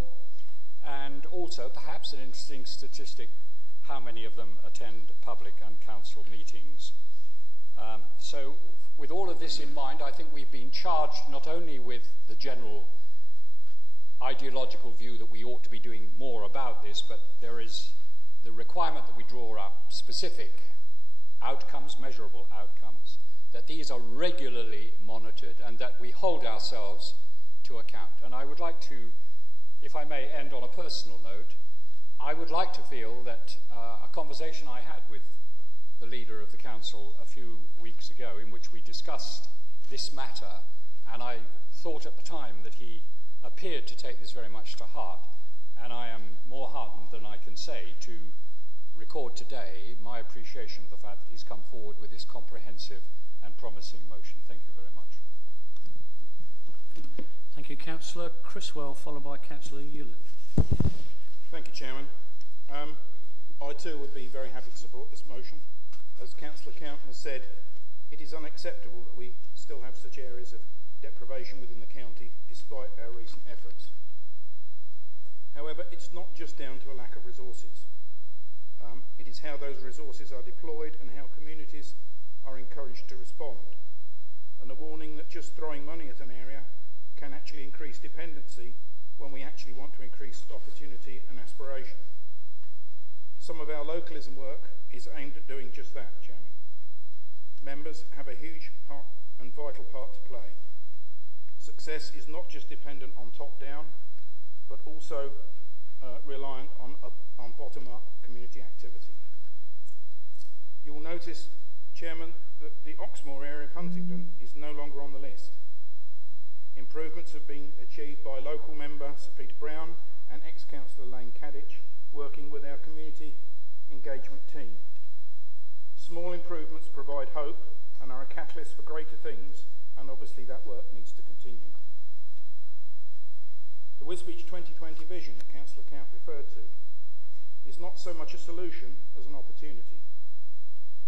And also, perhaps an interesting statistic, how many of them attend public and council meetings. So with all of this in mind, I think we've been charged not only with the general ideological view that we ought to be doing more about this, but there is the requirement that we draw up specific outcomes, measurable outcomes, that these are regularly monitored and that we hold ourselves to account. And I would like to, if I may end on a personal note, I would like to feel that a conversation I had with the leader of the council a few weeks ago, in which we discussed this matter, and I thought at the time that he appeared to take this very much to heart, and I am more heartened than I can say to record today my appreciation of the fact that he's come forward with this comprehensive and promising motion. Thank you very much. Thank you, Councillor Criswell, followed by Councillor Hewlett. Thank you, Chairman. I too would be very happy to support this motion. As Councillor Count has said, it is unacceptable that we still have such areas of deprivation within the county despite our recent efforts. However, it's not just down to a lack of resources. It is how those resources are deployed and how communities are encouraged to respond. And a warning that just throwing money at an area can actually increase dependency when we actually want to increase opportunity and aspiration. Some of our localism work is aimed at doing just that, Chairman. Members have a huge part and vital part to play. Success is not just dependent on top-down, but also reliant on bottom-up community activity. You will notice, Chairman, that the Oxmoor area of Huntingdon is no longer on the list. Improvements have been achieved by local member Sir Peter Brown and ex-councillor Lane Kadich, working with our community engagement team. Small improvements provide hope and are a catalyst for greater things, and obviously that work needs to continue. The Wisbech 2020 vision that Councillor Count referred to is not so much a solution as an opportunity.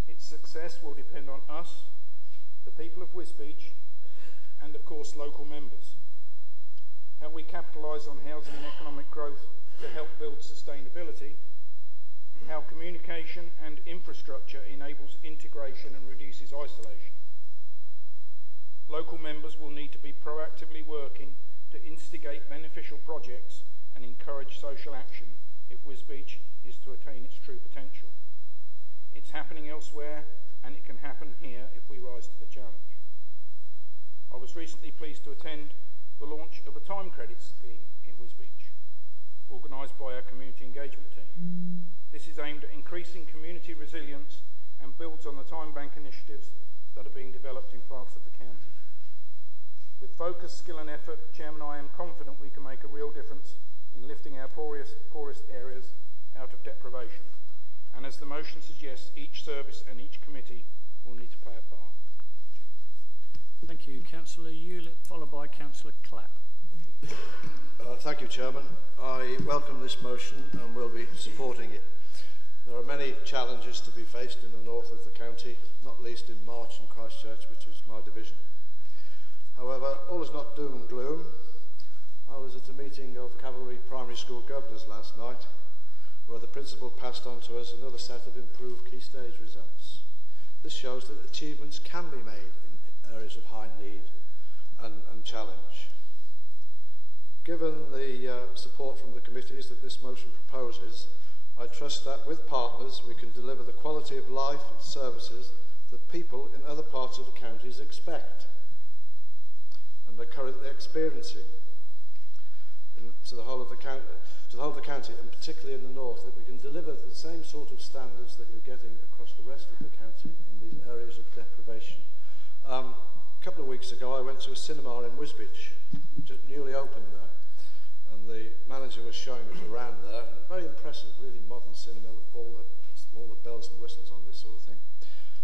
Its success will depend on us, the people of Wisbech, and of course local members. How we capitalise on housing and economic growth to help build sustainability, how communication and infrastructure enables integration and reduces isolation. Local members will need to be proactively working to instigate beneficial projects and encourage social action if Wisbech is to attain its true potential. It's happening elsewhere, and it can happen here if we rise to the challenge. I was recently pleased to attend the launch of a time credit scheme in Wisbech, organised by our community engagement team. This is aimed at increasing community resilience and builds on the time bank initiatives that are being developed in parts of the county. With focus, skill and effort, Chairman, I am confident we can make a real difference in lifting our poorest areas out of deprivation. And as the motion suggests, each service and each committee will need to play a part. Thank you. Councillor Hewlett, followed by Councillor Clapp. Thank you, Chairman. I welcome this motion and will be supporting it. There are many challenges to be faced in the north of the county, not least in March and Christchurch, which is my division. However, all is not doom and gloom. I was at a meeting of Cavalry Primary School governors last night, where the principal passed on to us another set of improved key stage results. This shows that achievements can be made in areas of high need and challenge. Given the support from the committees that this motion proposes, I trust that with partners we can deliver the quality of life and services that people in other parts of the counties expect and are currently experiencing to the whole of the county, and particularly in the north, that we can deliver the same sort of standards that you're getting across the rest of the county in these areas of deprivation. A couple of weeks ago I went to a cinema in Wisbech, just newly opened there, and the manager was showing us around there, and very impressive, really modern cinema with all the bells and whistles on this sort of thing.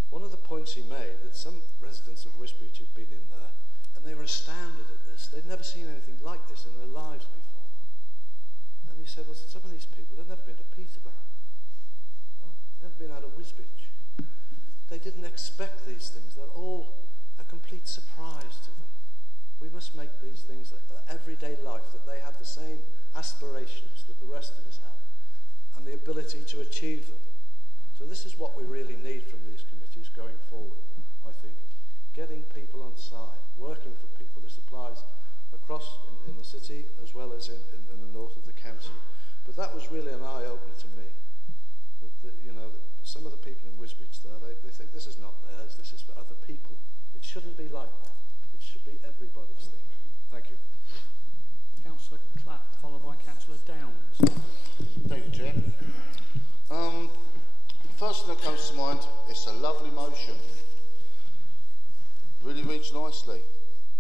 One of the points he made, that some residents of Wisbech had been in there and they were astounded at this. They'd never seen anything like this in their lives before. And he said, well, some of these people had never been to Peterborough, never been out of Wisbech. They didn't expect these things. They're all a complete surprise to them. We must make these things everyday life, that they have the same aspirations that the rest of us have, and the ability to achieve them. So this is what we really need from these committees going forward, I think. Getting people on side, working for people. This applies across in the city as well as in the north of the county. But that was really an eye-opener to me. That some of the people in Wisbech there, they think this is not theirs, this is for other people. It shouldn't be like that. It should be everybody's thing. Thank you. Councillor Clapp, followed by Councillor Downs. Thank you, Chair. First thing that comes to mind, it's a lovely motion. Really reads nicely.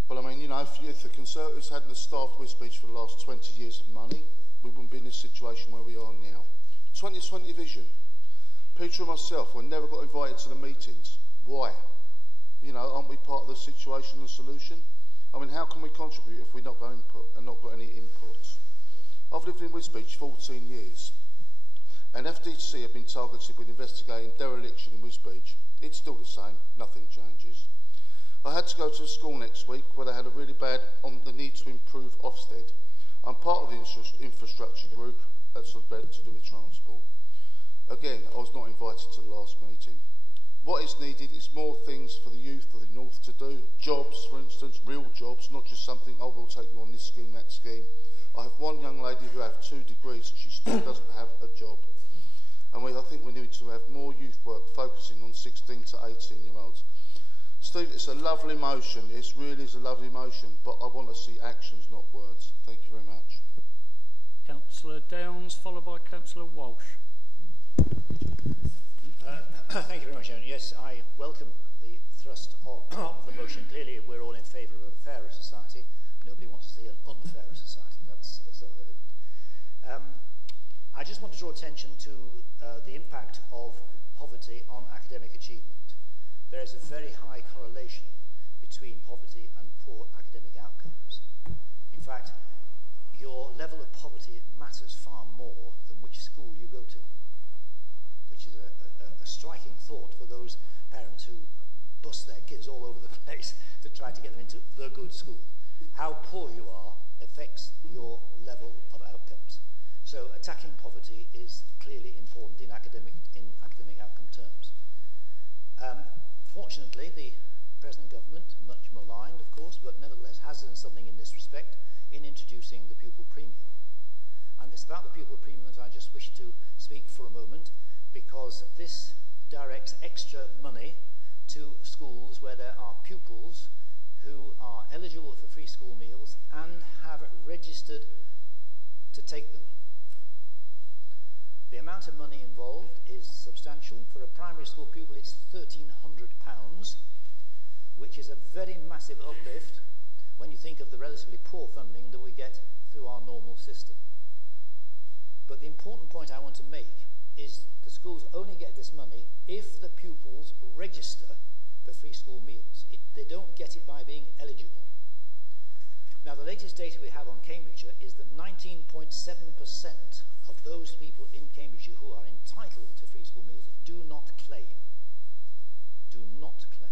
But I mean, you know, if the Conservatives hadn't starved Wisbech for the last 20 years of money, we wouldn't be in this situation where we are now. 2020 vision. Peter and myself, we never got invited to the meetings. Why? You know, aren't we part of the situation and solution? I mean, how can we contribute if we've not got input and not got any inputs? I've lived in Wisbech 14 years, and FDC have been targeted with investigating dereliction in Wisbech. It's still the same, nothing changes. I had to go to a school next week where they had a really bad on the need to improve Ofsted. I'm part of the infrastructure group that's to do with transport. Again, I was not invited to the last meeting. What is needed is more things for the youth of the north to do. Jobs, for instance, real jobs, not just something, oh, we'll take you on this scheme, that scheme. I have one young lady who has 2 degrees, she still doesn't have a job. And I think we need to have more youth work focusing on 16 to 18-year-olds. Steve, it's a lovely motion, it really is a lovely motion, but I want to see actions, not words. Thank you very much. Councillor Downs, followed by Councillor Walsh. Thank you very much, Chairman. Yes, I welcome the thrust of the motion. Clearly, we're all in favour of a fairer society. Nobody wants to see an unfairer society. That's so evident. I just want to draw attention to the impact of poverty on academic achievement. There is a very high correlation between poverty and poor academic outcomes. In fact, your level of poverty matters far more than which school you go to, which is a striking thought for those parents who bust their kids all over the place to try to get them into the good school. How poor you are affects your level of outcomes. So attacking poverty is clearly important in academic outcome terms. Fortunately, the present government, much maligned of course, but nevertheless has done something in this respect in introducing the pupil premium. And it's about the pupil premium that I just wish to speak for a moment, because this directs extra money to schools where there are pupils who are eligible for free school meals and have registered to take them. The amount of money involved is substantial. For a primary school pupil, it's £1,300, which is a very massive uplift when you think of the relatively poor funding that we get through our normal system. But the important point I want to make is the schools only get this money if the pupils register for free school meals. They don't get it by being eligible. Now, the latest data we have on Cambridgeshire is that 19.7% of those people in Cambridgeshire who are entitled to free school meals do not claim. Do not claim.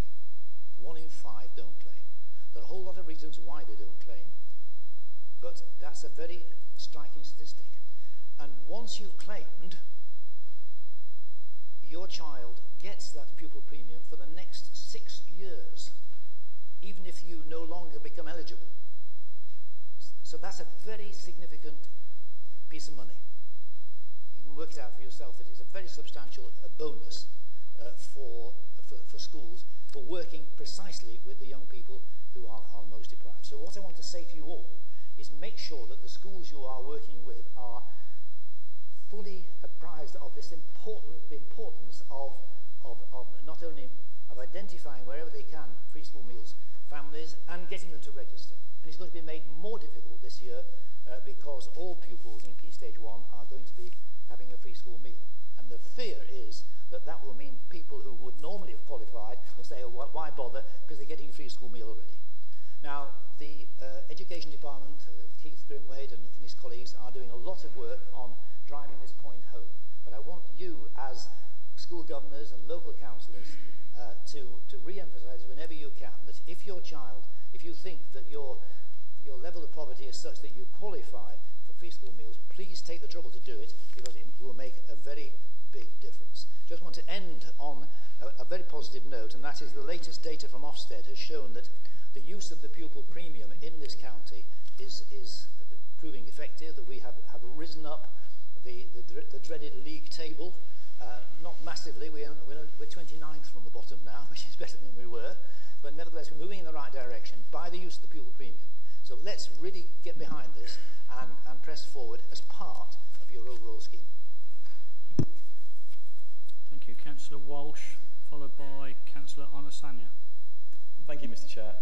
1 in 5 don't claim. There are a whole lot of reasons why they don't claim, but that's a very striking statistic. And once you've claimed, your child gets that pupil premium for the next 6 years, even if you no longer become eligible. So that's a very significant piece of money. You can work it out for yourself that it's a very substantial bonus for schools for working precisely with the young people who are most deprived. So what I want to say to you all is make sure that the schools you are working with are fully apprised of this the importance of not only of identifying wherever they can free school meals families and getting them to register. And it's going to be made more difficult this year because all pupils in Key Stage 1 are going to be having a free school meal. And the fear is that that will mean people who would normally have qualified will say, oh, why bother, because they're getting a free school meal already. Now, the Education Department, Keith Grimwade and his colleagues are doing a lot of work on driving this point home. But I want you as school governors and local councillors to re-emphasise whenever you can that if your child, if you think that your level of poverty is such that you qualify for free school meals, please take the trouble to do it, because it will make a very big difference. Just want to end on a very positive note, and that is the latest data from Ofsted has shown that the use of the pupil premium in this county is proving effective, that we have risen up the dreaded league table, not massively, we're 29th from the bottom now, which is better than we were, but nevertheless we're moving in the right direction by the use of the pupil premium. So let's really get behind this and press forward as part of your overall scheme. Thank you, Councillor Walsh, followed by Councillor Onasanya. Thank you, Mr. Chair.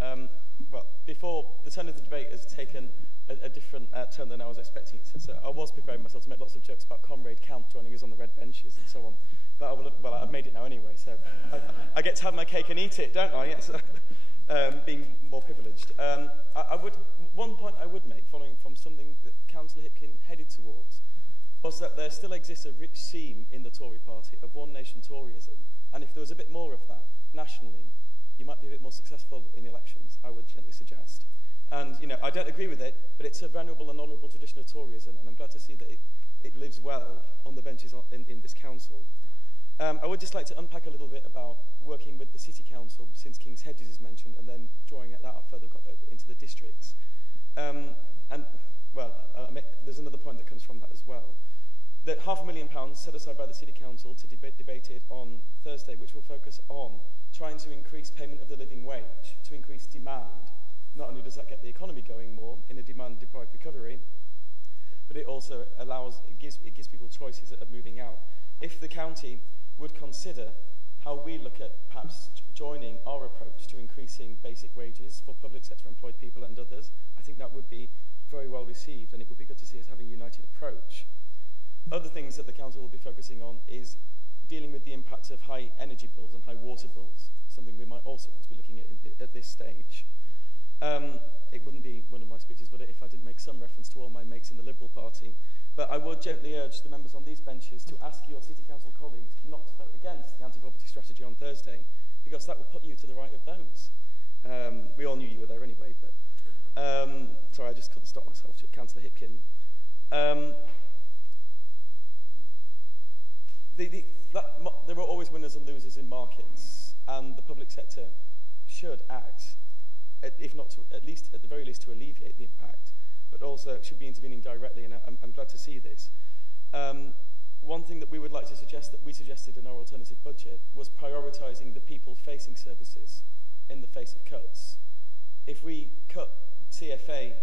Well, before the turn of the debate has taken a different turn than I was expecting it to. So I was preparing myself to make lots of jokes about Comrade Camp joining us on the red benches and so on. But I've made it now anyway, so I get to have my cake and eat it, don't I? Yes. Being more privileged. One point I would make, following from something that Councillor Hipkin headed towards, was that there still exists a rich seam in the Tory party of one nation Toryism, and if there was a bit more of that nationally, you might be a bit more successful in elections, I would gently suggest. And, you know, I don't agree with it, but it's a venerable and honourable tradition of Toryism, and I'm glad to see that it lives well on the benches in this council. I would just like to unpack a little bit about working with the City Council since King's Hedges is mentioned, and then drawing that out further into the districts. There's another point that comes from that as well. That £500,000 set aside by the City Council to debate it on Thursday, which will focus on trying to increase payment of the living wage, to increase demand. Not only does that get the economy going more in a demand-deprived recovery, but it also gives people choices of moving out. If the county would consider how we look at perhaps joining our approach to increasing basic wages for public sector employed people and others, I think that would be very well received, and it would be good to see us having a united approach. Other things that the council will be focusing on is dealing with the impact of high energy bills and high water bills, something we might also want to be looking at this stage. It wouldn't be one of my speeches, would it, if I didn't make some reference to all my mates in the Liberal Party. But I would gently urge the members on these benches to ask your City Council colleagues not to vote against the anti-poverty strategy on Thursday, because that will put you to the right of those. We all knew you were there anyway, but sorry, I just couldn't stop myself. Councillor Hipkin. There are always winners and losers in markets, and the public sector should act, at the very least to alleviate the impact, but also should be intervening directly, and I'm glad to see this. One thing that we would like to suggest, that we suggested in our alternative budget, was prioritising the people-facing services in the face of cuts. If we cut CFA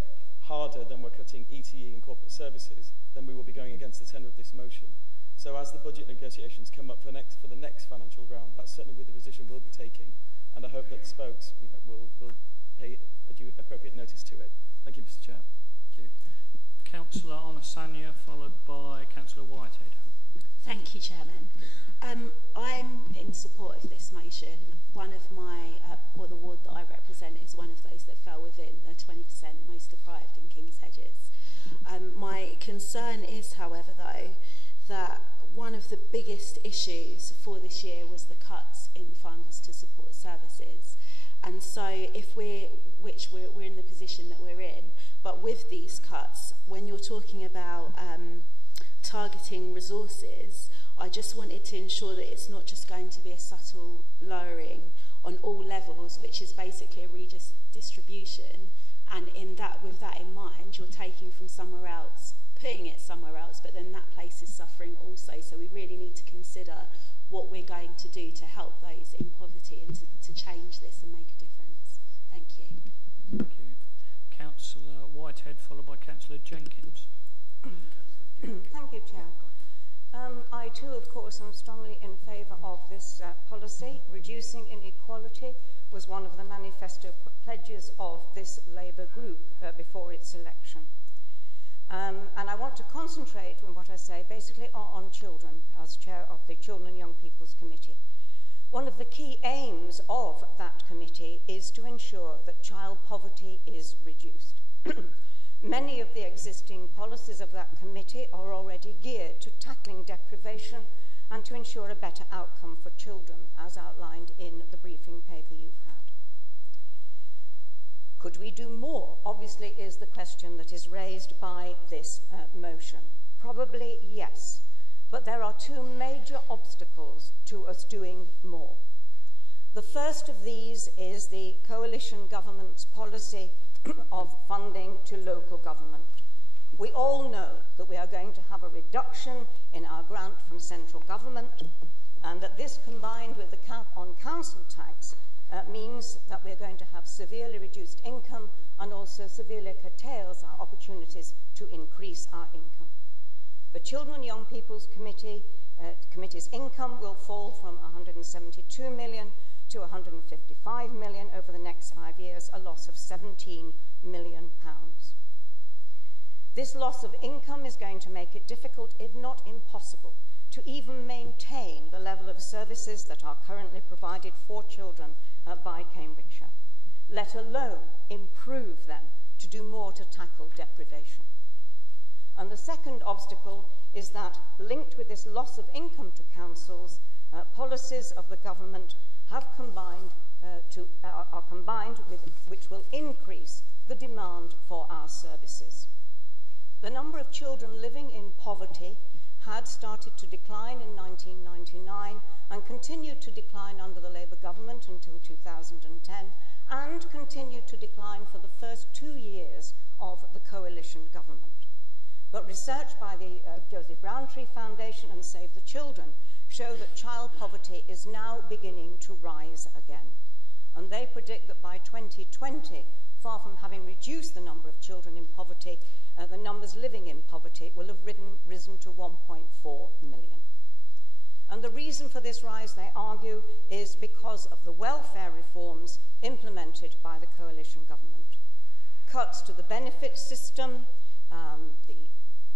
harder than we're cutting ETE and corporate services, then we will be going against the tenor of this motion. So as the budget negotiations come up for the next financial round, that's certainly with the position we'll be taking, and I hope that the spokes will pay appropriate notice to it. Thank you, Mr. Chair. Thank you. Councillor Onasanya, followed by Councillor Whitehead. Thank you, Chairman. I'm in support of this motion. One of my, or the ward that I represent, is one of those that fell within the 20% most deprived in King's Hedges. My concern is, however, though, that one of the biggest issues for this year was the cuts in funds to support services. And so if we're in the position that we're in, but with these cuts, when you're talking about targeting resources, I just wanted to ensure that it's not just going to be a subtle lowering on all levels, which is basically a redistribution, and with that in mind, you're taking from somewhere else, putting it somewhere else, but then that place is suffering also. So we really need to consider what we're going to do to help those in poverty and to change this and make a difference. Thank you. Thank you. Councillor Whitehead, followed by Councillor Jenkins. Thank you, Chair. I too, of course, am strongly in favour of this policy. Reducing inequality was one of the manifesto pledges of this Labour group before its election. And I want to concentrate on what I say basically on children, as chair of the Children and Young People's Committee. One of the key aims of that committee is to ensure that child poverty is reduced. Many of the existing policies of that committee are already geared to tackling deprivation and to ensure a better outcome for children, as outlined in the briefing paper you've had. Could we do more? Obviously is the question that is raised by this motion. Probably yes, but there are two major obstacles to us doing more. The first of these is the coalition government's policy of funding to local government. We all know that we are going to have a reduction in our grant from central government, and that this, combined with the cap on council tax, means that we're going to have severely reduced income and also severely curtails our opportunities to increase our income. The Children and Young People's Committee's income will fall from 172 million to 155 million over the next 5 years, a loss of £17 million. This loss of income is going to make it difficult, if not impossible, to even maintain the level of services that are currently provided for children by Cambridgeshire, let alone improve them to do more to tackle deprivation. And the second obstacle is that, linked with this loss of income to councils, policies of the government have combined are combined with which will increase the demand for our services. The number of children living in poverty had started to decline in 1999 and continued to decline under the Labour government until 2010, and continued to decline for the first 2 years of the coalition government. But research by the Joseph Rowntree Foundation and Save the Children show that child poverty is now beginning to rise again. And they predict that by 2020, far from having reduced the number of children in poverty, the numbers living in poverty will have risen to 1.4 million. And the reason for this rise, they argue, is because of the welfare reforms implemented by the coalition government. Cuts to the benefit system, the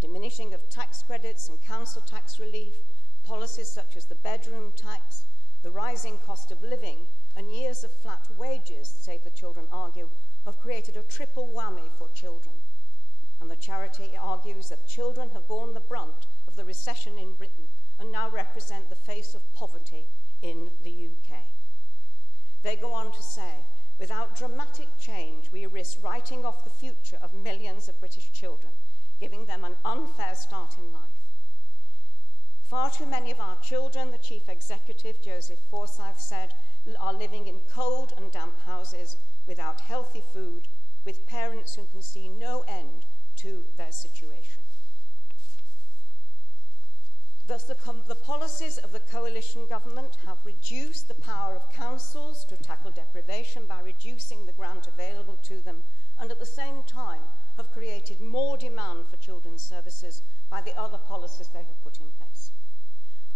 diminishing of tax credits and council tax relief, policies such as the bedroom tax, the rising cost of living, and years of flat wages, Save the Children argue, have created a triple whammy for children. And the charity argues that children have borne the brunt of the recession in Britain and now represent the face of poverty in the UK. They go on to say, without dramatic change, we risk writing off the future of millions of British children, giving them an unfair start in life. Far too many of our children, the Chief Executive, Joseph Forsyth, said, are living in cold and damp houses without healthy food, with parents who can see no end to their situation. Thus, the policies of the coalition government have reduced the power of councils to tackle deprivation by reducing the grant available to them, and at the same time have created more demand for children's services by the other policies they have put in place.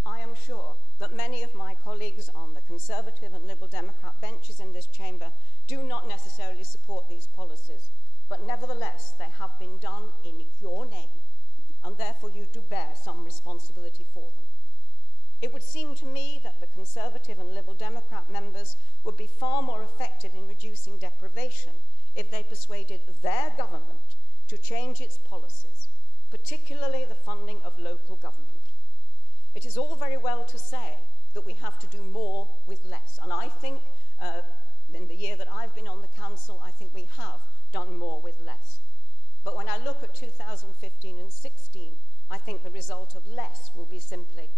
I am sure that many of my colleagues on the Conservative and Liberal Democrat benches in this chamber do not necessarily support these policies, but nevertheless they have been done in your name, and therefore you do bear some responsibility for them. It would seem to me that the Conservative and Liberal Democrat members would be far more effective in reducing deprivation if they persuaded their government to change its policies, particularly the funding of local government. It is all very well to say that we have to do more with less, and I think in the year that I've been on the council, I think we have done more with less. But when I look at 2015 and 16, I think the result of less will be simply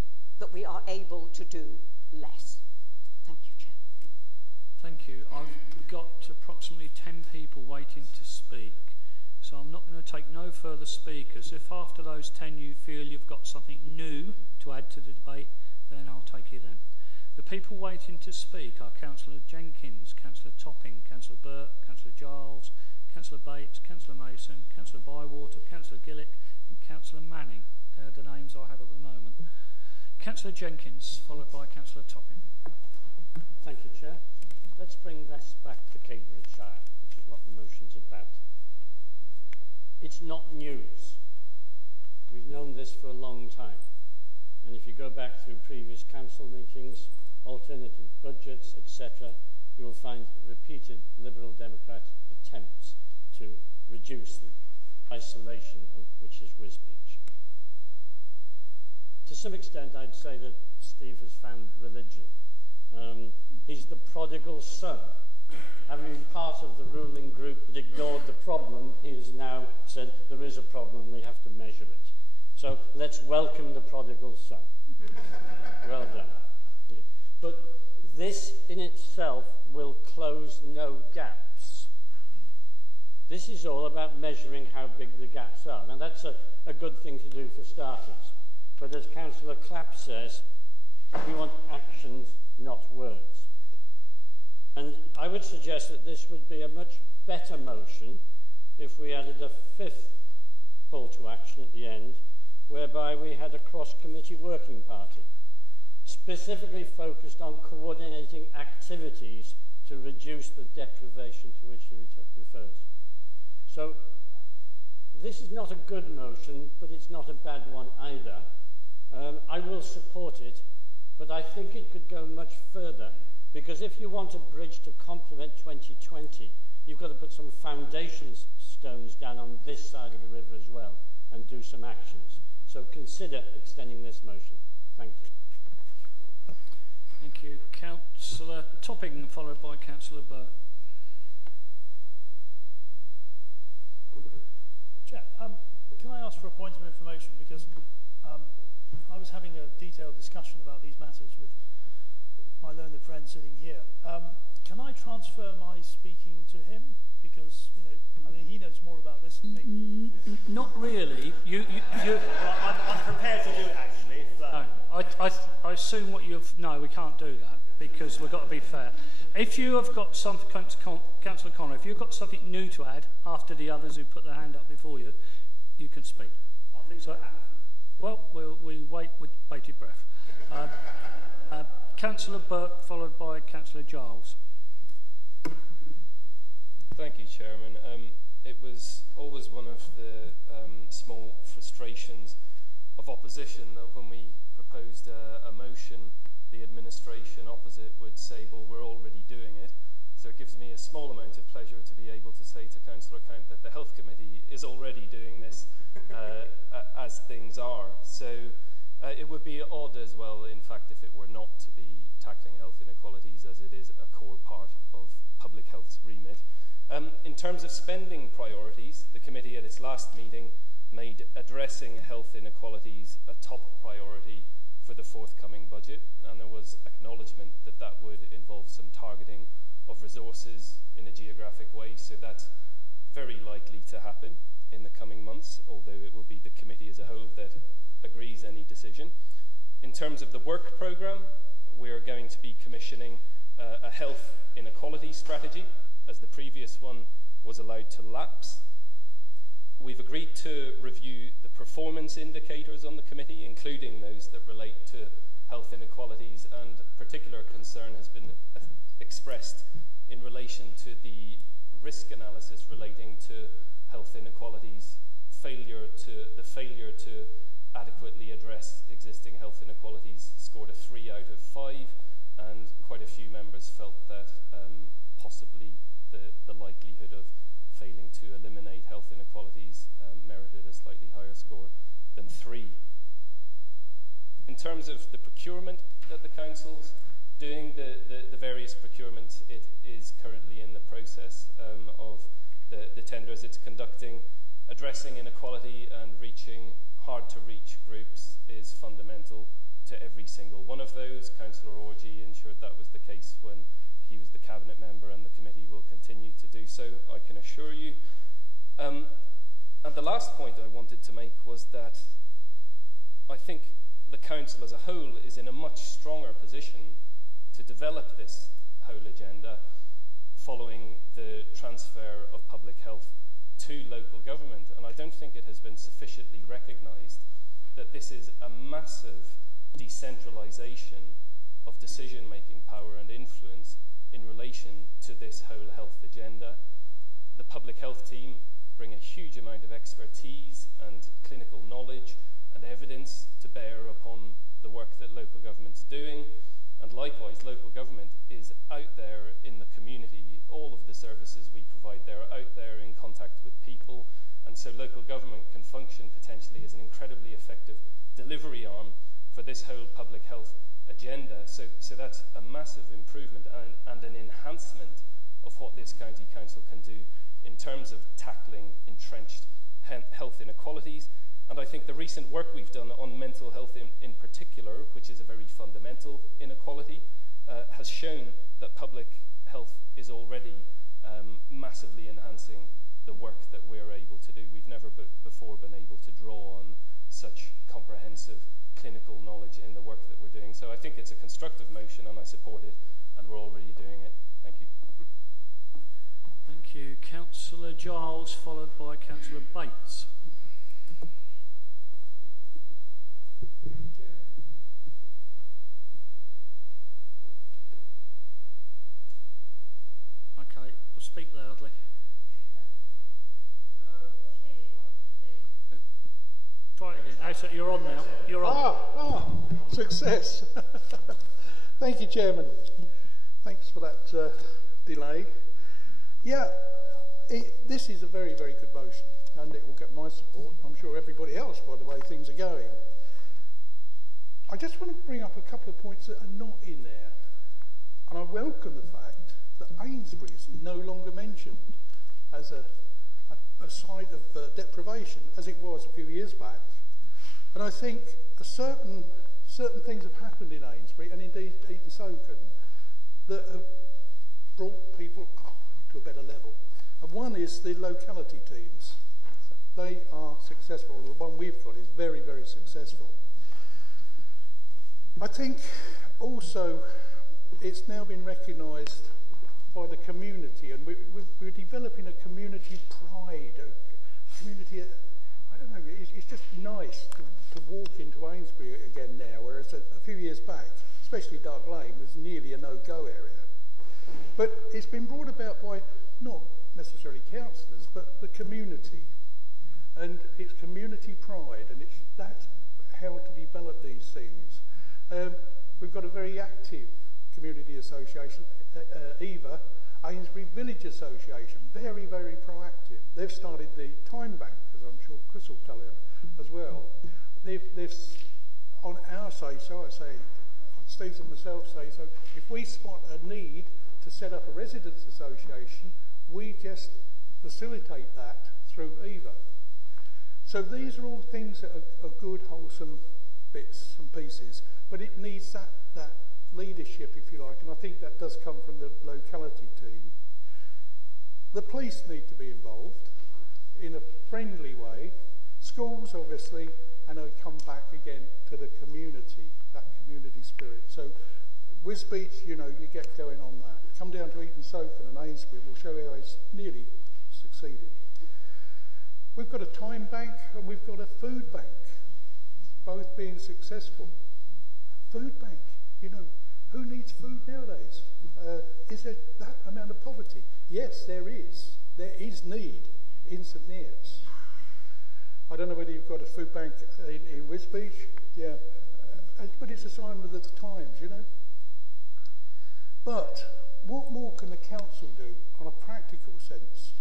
that we are able to do less. Thank you, Chair. Thank you. I've got approximately 10 people waiting to speak, so I'm not going to take no further speakers. If after those 10 you feel you've got something new to add to the debate, then I'll take you then. The people waiting to speak are Councillor Jenkins, Councillor Topping, Councillor Burke, Councillor Giles, Councillor Bates, Councillor Mason, Councillor Bywater, Councillor Gillick and Councillor Manning. They're the names I have at the moment. Councillor Jenkins, followed by Councillor Topping. Thank you, Chair. Let's bring this back to Cambridgeshire, which is what the motion's about. It's not news. We've known this for a long time. And if you go back through previous council meetings, alternative budgets, etc., you will find repeated Liberal Democrat attempts to reduce the isolation of which is Wisbech. To some extent, I'd say that Steve has found religion. He's the prodigal son. Having been part of the ruling group that ignored the problem, he has now said there is a problem, we have to measure it. So let's welcome the prodigal son. Well done. But this in itself will close no gaps. This is all about measuring how big the gaps are. Now that's a good thing to do for starters. But as Councillor Clapp says, we want actions, not words. And I would suggest that this would be a much better motion if we added a fifth call to action at the end, whereby we had a cross-committee working party. specifically focused on coordinating activities to reduce the deprivation to which he refers. So this is not a good motion, but it's not a bad one either. I will support it, but I think it could go much further, because if you want a bridge to complement 2020, you've got to put some foundation stones down on this side of the river as well and do some actions. So consider extending this motion. Thank you. Thank you. Councillor Topping, followed by Councillor Burt. Chair, can I ask for a point of information? Because I was having a detailed discussion about these matters with my learned friend sitting here. Can I transfer my speaking to him? Because, you know, I mean, he knows more about this than me. Not really. Well, I'm prepared to do it, actually. No, I assume what you've... No, we can't do that, because we've got to be fair. If you have got something, Councillor Connor, if you've got something new to add after the others who put their hand up before you, you can speak. I think so. Well, we wait with bated breath. Councillor Burke, followed by Councillor Giles. Thank you, Chairman. It was always one of the small frustrations of opposition that when we proposed a motion, the administration opposite would say, well, we're already doing it. So it gives me a small amount of pleasure to be able to say to Councillor Count that the Health Committee is already doing this as things are. So it would be odd as well, in fact, if it were not to be tackling health inequalities, as it is a core part of public health's remit. In terms of spending priorities, the committee at its last meeting made addressing health inequalities a top priority for the forthcoming budget, and there was acknowledgement that that would involve some targeting of resources in a geographic way, so that's very likely to happen in the coming months, although it will be the committee as a whole that agrees any decision. In terms of the work programme, we're going to be commissioning a health inequality strategy, as the previous one was allowed to lapse. We've agreed to review the performance indicators on the committee, including those that relate to health inequalities, and particular concern has been expressed in relation to the risk analysis relating to health inequalities, the failure to adequately address existing health inequalities scored a 3 out of 5, and quite a few members felt that possibly the likelihood of failing to eliminate health inequalities merited a slightly higher score than 3. In terms of the procurement that the Council's doing, the various procurements, it is currently in the process of the tenders it's conducting. Addressing inequality and reaching hard-to-reach groups is fundamental to every single one of those. Councillor Orgy ensured that was the case when he was the Cabinet member, and the committee will continue to do so, I can assure you. And the last point I wanted to make was that I think the Council as a whole is in a much stronger position to develop this whole agenda following the transfer of public health to local government, and I don't think it has been sufficiently recognised that this is a massive decentralisation of decision-making power and influence in relation to this whole health agenda. The public health team bring a huge amount of expertise and clinical knowledge and evidence to bear upon the work that local government's doing, and likewise local government is out there in the community. All of the services we provide there are out there in contact with people, and so local government can function potentially as an incredibly effective delivery arm for this whole public health agenda. So that's a massive improvement and an enhancement of what this county council can do in terms of tackling entrenched health inequalities. And I think the recent work we've done on mental health in particular, which is a very fundamental inequality, has shown that public health is already massively enhancing the work that we're able to do. We've never before been able to draw on such comprehensive clinical knowledge in the work that we're doing. So I think it's a constructive motion and I support it, and we're already doing it. Thank you. Thank you. Councillor Giles, followed by Councillor Bates. Okay, we'll speak loudly. Try it again. So you're on now. You're on. Success. Thank you, Chairman. Thanks for that delay. Yeah, this is a very, very good motion, and it will get my support. I'm sure everybody else, by the way things are going. I just want to bring up a couple of points that are not in there. And I welcome the fact that Ainsbury is no longer mentioned as a site of deprivation, as it was a few years back. And I think certain things have happened in Ainsbury, and indeed Eton Soken, that have brought people up to a better level. And one is the locality teams. They are successful. The one we've got is very, very successful. I think also it's now been recognised by the community, and we're developing a community pride, a community, I don't know, it's just nice to walk into Ainsbury again now, whereas a few years back, especially Dark Lane, was nearly a no-go area. But it's been brought about by not necessarily councillors, but the community. And it's community pride, and that's how to develop these things. We've got a very active community association, EVA, Ainsbury Village Association, very, very proactive. They've started the time bank, as I'm sure Chris will tell you as well. They've on our say-so, I say, Steve and myself say so, if we spot a need to set up a residents association, we just facilitate that through EVA. So these are all things that are good, wholesome bits and pieces, but it needs that leadership, if you like, and I think that does come from the locality team. The police need to be involved in a friendly way, schools obviously, and I come back again to the community, that community spirit. So Wisbech, you know, you get going on that. Come down to Eton Soken and Ainsbury, we'll show you how it's nearly succeeded. We've got a time bank and we've got a food bank, both being successful. Food bank, you know, who needs food nowadays? Is there that amount of poverty? Yes, there is. There is need in St Neots. I don't know whether you've got a food bank in Wisbech, yeah, but it's a sign of the times, you know. But what more can the council do on a practical sense?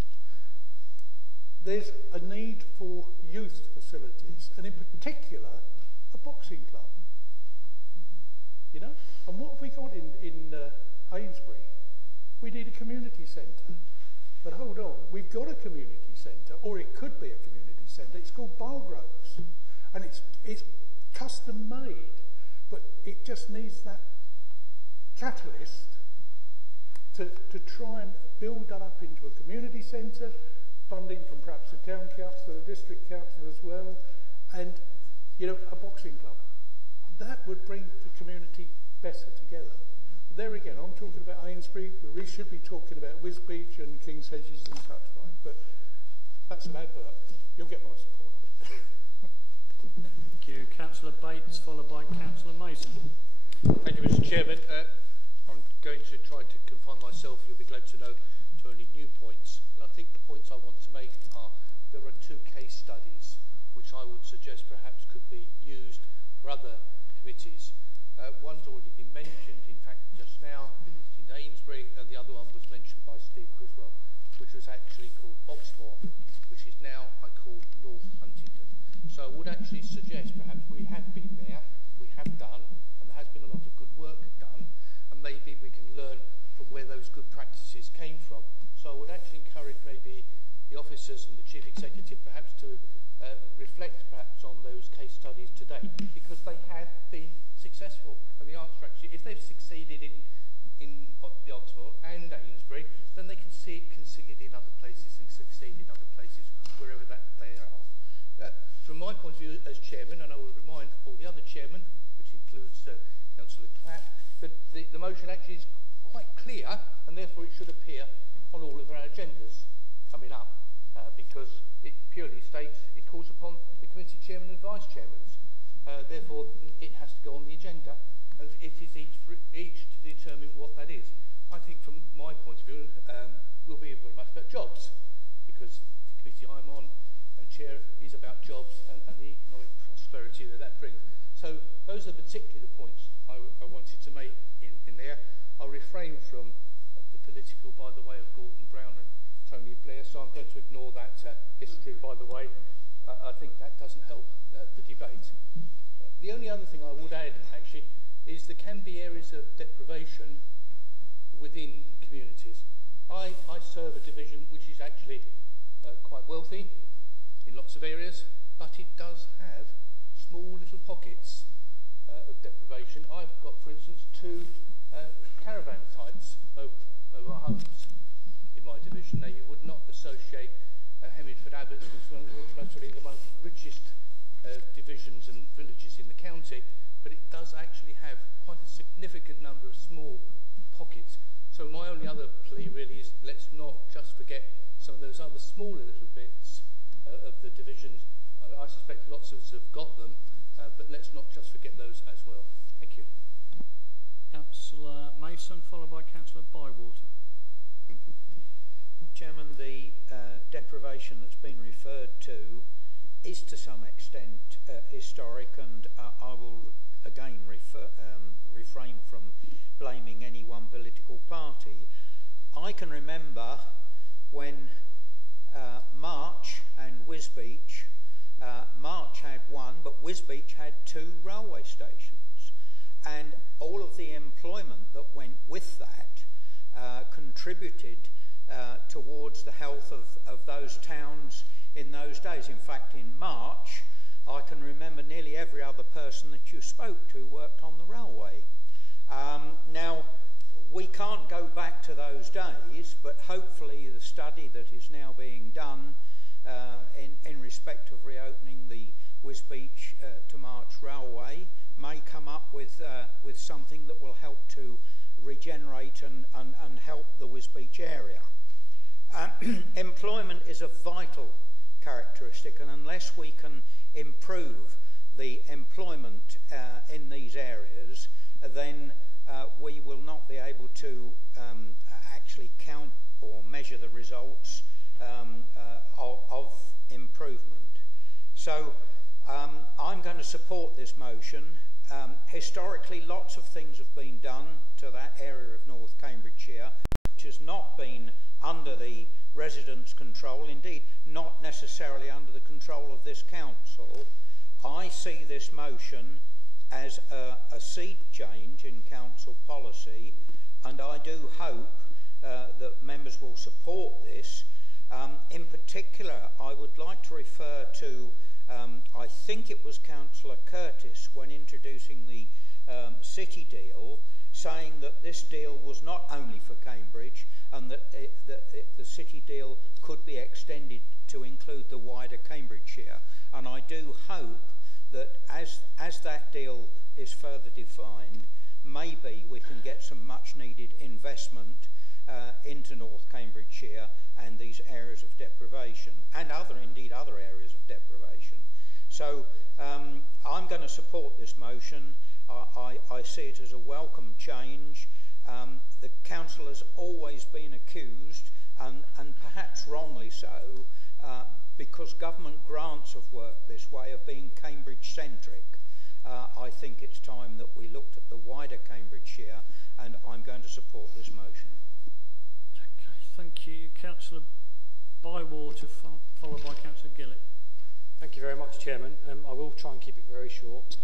There's a need for youth facilities, and in particular, a boxing club. You know, and what have we got in Ainsbury? We need a community centre. But hold on, we've got a community centre, or it could be a community centre. It's called Bargroves, and it's custom made, but it just needs that catalyst to try and build that up into a community centre, funding from perhaps the town council, the district council as well, and, you know, a boxing club. That would bring the community better together. But there again, I'm talking about Ainsbury. We really should be talking about Wisbech and King's Hedges and such like. But that's an advert. You'll get my support on it. Thank you. Councillor Bates, followed by Councillor Mason. Thank you, Mr. Chairman. I'm going to try to confine myself, you'll be glad to know, to only new points. And I think the points I want to make are there are two case studies which I would suggest perhaps could be used for other committees. One's already been mentioned, in fact, just now, it's in Ainsbury, and the other one was mentioned by Steve Criswell, which was actually called Oxmoor, which is now, I call North Huntington. So I would actually suggest perhaps we have been there, we have done, and there has been a lot of good work done, and maybe we can learn from where those good practices came from. So I would actually encourage maybe the officers and the Chief Executive perhaps to reflect perhaps on those case studies today, because they have been successful. And the answer actually, if they've succeeded in the Oxmoor and Ainsbury, then they can see it succeed in other places and succeed in other places wherever that they are. From my point of view as chairman, and I will remind all the other chairmen, which includes Councillor Clapp, that the motion actually is quite clear, and therefore it should appear on all of our agendas coming up, because it purely states it calls upon the committee chairman and vice chairmen. Therefore, it has to go on the agenda, and it is each to determine what that is. I think from my point of view, will be very much about jobs, because the committee I'm on and chair is about jobs and the economic prosperity that that brings. So those are particularly the points I wanted to make in there. I'll refrain from the political by the way of Gordon Brown and Tony Blair, so I'm going to ignore that history by the way. I think that doesn't help the debate. The only other thing I would add actually is there can be areas of deprivation within communities. I serve a division which is actually quite wealthy in lots of areas, but it does have small little pockets of deprivation. I've got, for instance, 2 caravan sites over homes in my division. Now, you would not associate Hemmingford Abbots with necessarily the most richest divisions and villages in the county, but it does actually have quite a significant number of small pockets. So my only other plea really is let's not just forget some of those other smaller little bits of the divisions. I suspect lots of us have got them, but let's not just forget those as well. Thank you. Councillor Mason, followed by Councillor Bywater. Chairman, the deprivation that's been referred to is to some extent historic, and I will again refrain from blaming any one political party. I can remember when March and Wisbech, March had 1, but Wisbech had 2 railway stations, and all of the employment that went with that contributed towards the health of those towns in those days. In fact, in March, I can remember nearly every other person that you spoke to worked on the railway. Now, we can't go back to those days, but hopefully the study that is now being done in respect of reopening the Wisbech to March railway may come up with something that will help to regenerate and help the Wisbech area. Employment is a vital characteristic, and unless we can improve the employment in these areas, then we will not be able to actually count or measure the results of improvement. So I'm going to support this motion. Historically, lots of things have been done to that area of North Cambridgeshire, which has not been under the residents' control, indeed not necessarily under the control of this council. I see this motion as a seed change in council policy, and I do hope that members will support this. In particular, I would like to refer to, I think it was Councillor Curtis when introducing the city deal, saying that this deal was not only for Cambridge, and that the city deal could be extended to include the wider Cambridgeshire. And I do hope that as that deal is further defined, maybe we can get some much needed investment into North Cambridgeshire and these areas of deprivation, and indeed other areas of deprivation. So I'm going to support this motion. I see it as a welcome change. The council has always been accused, and perhaps wrongly so, because government grants have worked this way, of being Cambridge-centric. I think it's time that we looked at the wider Cambridgeshire, and I'm going to support this motion. Okay, thank you. Councillor Bywater, followed by Councillor Gillett. Thank you very much, Chairman. I will try and keep it very short.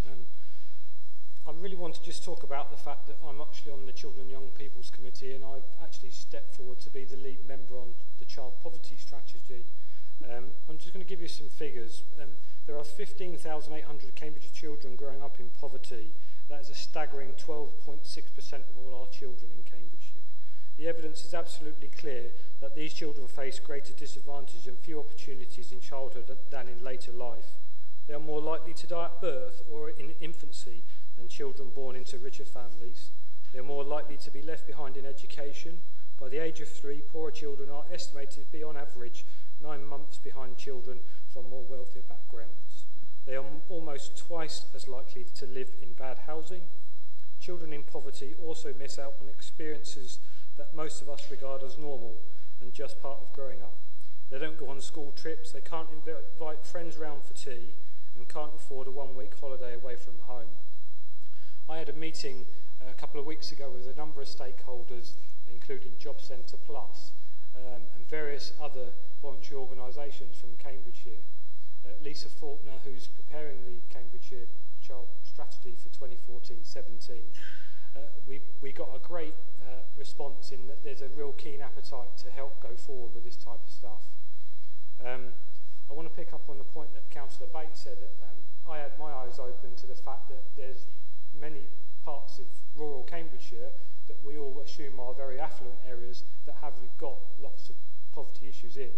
I really want to just talk about the fact that I'm actually on the Children and Young People's Committee, and I've actually stepped forward to be the lead member on the Child Poverty Strategy. I'm just going to give you some figures. There are 15,800 Cambridge children growing up in poverty. That is a staggering 12.6% of all our children in Cambridgeshire. The evidence is absolutely clear that these children face greater disadvantage and few opportunities in childhood than in later life. They are more likely to die at birth or in infancy than children born into richer families. They are more likely to be left behind in education. By the age of 3, poorer children are estimated to be on average 9 months behind children from more wealthier backgrounds. They are almost twice as likely to live in bad housing. Children in poverty also miss out on experiences that most of us regard as normal and just part of growing up. They don't go on school trips, they can't invite friends round for tea, and can't afford a one-week holiday away from home. I had a meeting a couple of weeks ago with a number of stakeholders, including Job Centre Plus and various other voluntary organisations from Cambridgeshire. Lisa Faulkner, who's preparing the Cambridgeshire Child Strategy for 2014-17, we got a great response in that there's a real keen appetite to help go forward with this type of stuff. I want to pick up on the point that Councillor Bates said. I had my eyes open to the fact that there's many parts of rural Cambridgeshire that we all assume are very affluent areas that have got lots of poverty issues in.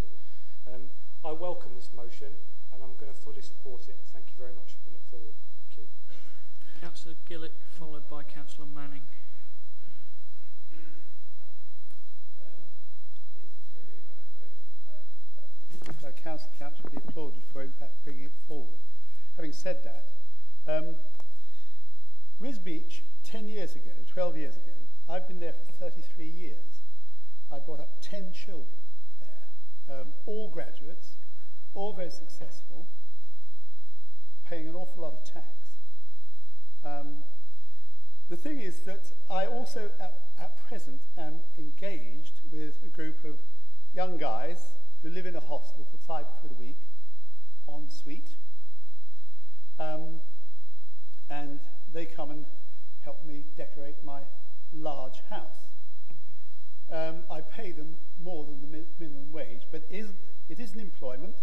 I welcome this motion and I'm going to fully support it. Thank you very much for putting it forward. Thank you. Councillor Gillett, followed by Councillor Manning. Council should be applauded for in fact bringing it forward. Having said that, Wisbech 10 years ago, 12 years ago, I've been there for 33 years. I brought up 10 children there, all graduates, all very successful, paying an awful lot of tax. The thing is that I also at present am engaged with a group of young guys who live in a hostel for £5 a week en suite, and they come and help me decorate my large house. I pay them more than the minimum wage, but it isn't employment,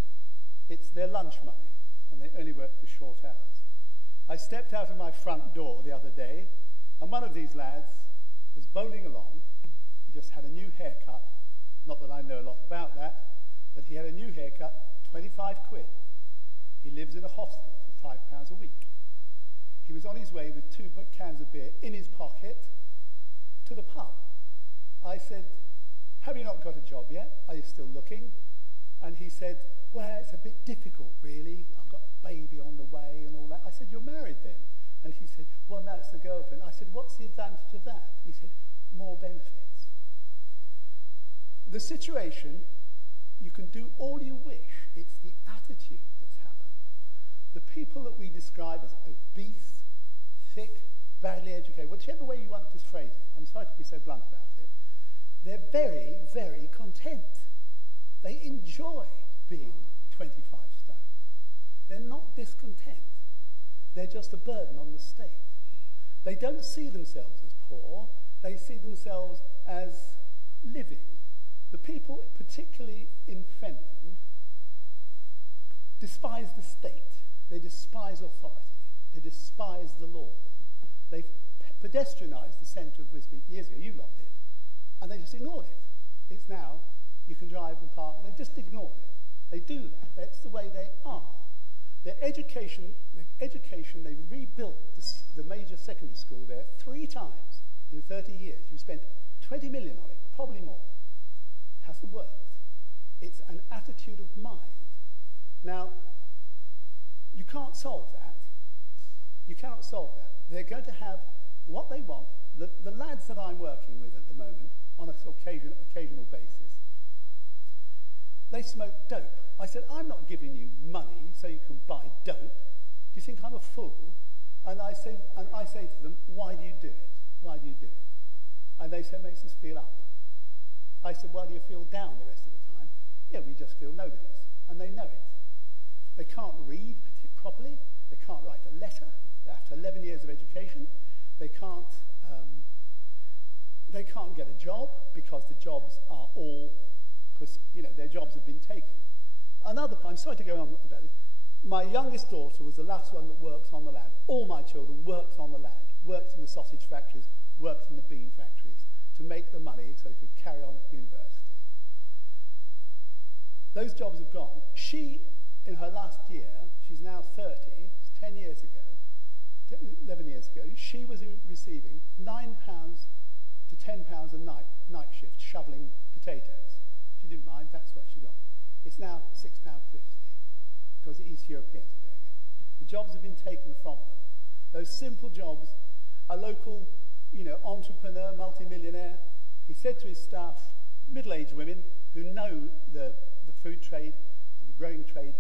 it's their lunch money, and they only work for short hours. I stepped out of my front door the other day, and one of these lads was bowling along. He just had a new haircut, not that I know a lot about that, but he had a new haircut, 25 quid. He lives in a hostel for £5 a week. He was on his way with 2 cans of beer in his pocket to the pub. I said, have you not got a job yet? Are you still looking? And he said, well, it's a bit difficult, really. I've got a baby on the way and all that. I said, you're married then? And he said, well, no, it's the girlfriend. I said, what's the advantage of that? He said, more benefits. The situation, you can do all you wish. It's the attitude that's happened. The people that we describe as obese, thick, badly educated, whichever way you want to phrase it, I'm sorry to be so blunt about it, they're very, very content. They enjoy being 25 stone. They're not discontent. They're just a burden on the state. They don't see themselves as poor. They see themselves as living. The people, particularly in Fenland, despise the state. They despise authority. They despise the law. They've pedestrianised the centre of Wisbech years ago. You lot did. And they just ignored it. It's now, you can drive and park. They've just ignored it. They do that. That's the way they are. Their education, they've rebuilt the major secondary school there 3 times in 30 years. You spent 20 million on it, probably more. Hasn't worked. It's an attitude of mind. Now, you can't solve that. You cannot solve that. They're going to have what they want. The lads that I'm working with at the moment, on an occasional basis, they smoke dope. I said, I'm not giving you money so you can buy dope. Do you think I'm a fool? And I say to them, why do you do it? Why do you do it? And they say, it makes us feel up. I said, why do you feel down the rest of the time? Yeah, we just feel nobodies. And they know it. They can't read properly. They can't write a letter after 11 years of education. They can't get a job because the jobs are all, their jobs have been taken. Another point, I'm sorry to go on about this. My youngest daughter was the last one that worked on the land. All my children worked on the land, worked in the sausage factories, worked in the bean factories to make the money so they could carry on at university. Those jobs have gone. She, in her last year, she's now 30, it's 10 years ago, 11 years ago, she was receiving £9 to £10 a night shift shoveling potatoes. She didn't mind, that's what she got. It's now £6.50 because the East Europeans are doing it. The jobs have been taken from them. Those simple jobs, a local entrepreneur, multimillionaire, He said to his staff, middle-aged women who know the food trade and the growing trade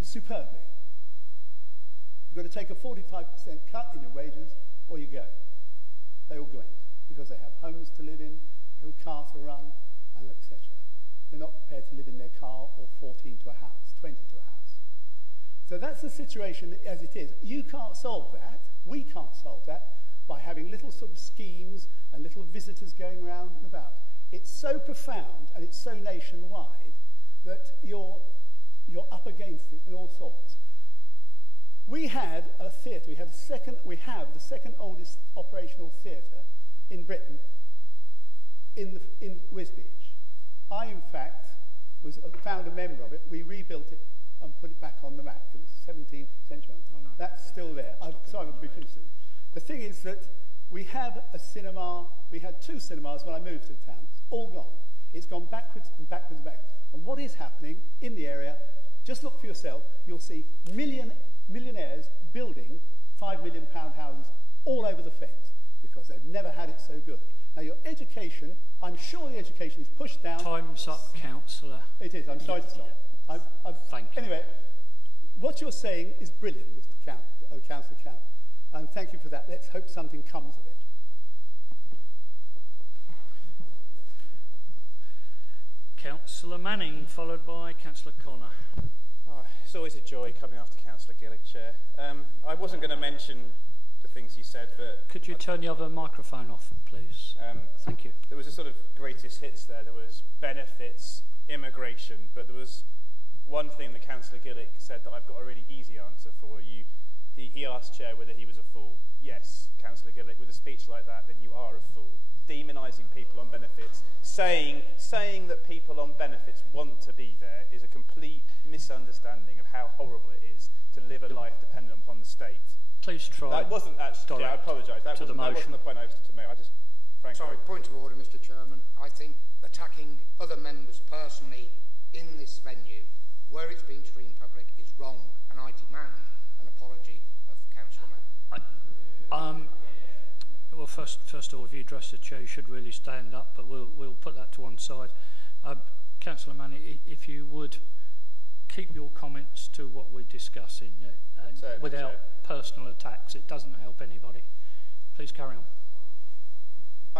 superbly, you've got to take a 45% cut in your wages or you go. They all go in because they have homes to live in, little car to run, and etc. They're not prepared to live in their car or 14 to a house, 20 to a house. So that's the situation as it is. You can't solve that. We can't solve that by having little sort of schemes and little visitors going round and about. It's so profound and it's so nationwide that you're up against it in all sorts. We had a theatre. We have the second oldest operational theatre in Britain, in Wisbech. I, in fact, was found a member of it. We rebuilt it and put it back on the map because it's 17th century. Oh, no. That's still there. Sorry, I'll be finished soon. The thing is that we have a cinema. We had 2 cinemas when I moved to town. It's all gone. It's gone backwards and backwards and backwards. And what is happening in the area, just look for yourself, you'll see millionaires building £5 million houses all over the fens because they've never had it so good. Now your education, I'm sure the education is pushed down. Time's up, Councillor. It is, I'm sorry to stop. Thank you. Anyway, what you're saying is brilliant, Mr. Councillor Count, and thank you for that. Let's hope something comes of it. Councillor Manning, followed by Councillor Connor. Oh, it's always a joy coming after Councillor Gillick, Chair. I wasn't going to mention the things you said, but... Could you turn the other microphone off, please? Thank you. There was a sort of greatest hits there. There was benefits, immigration, but there was one thing that Councillor Gillick said that I've got a really easy answer for. He asked Chair whether he was a fool. Yes, Councillor Gillick, with a speech like that, then you are a fool. Demonising people on benefits, saying that people on benefits want to be there is a complete misunderstanding of how horrible it is to live a life dependent upon the state. Please try. That wasn't actually. I apologise. That wasn't the point I was to make. Sorry, point of order, Mr. Chairman. I think attacking other members personally in this venue, where it's been streamed public, is wrong, and I demand an apology of Councillor Manning. Well, first of all, if you address the chair, you should really stand up, but we'll put that to one side. Councillor Manning, if you would keep your comments to what we're discussing without personal attacks. It doesn't help anybody. Please carry on.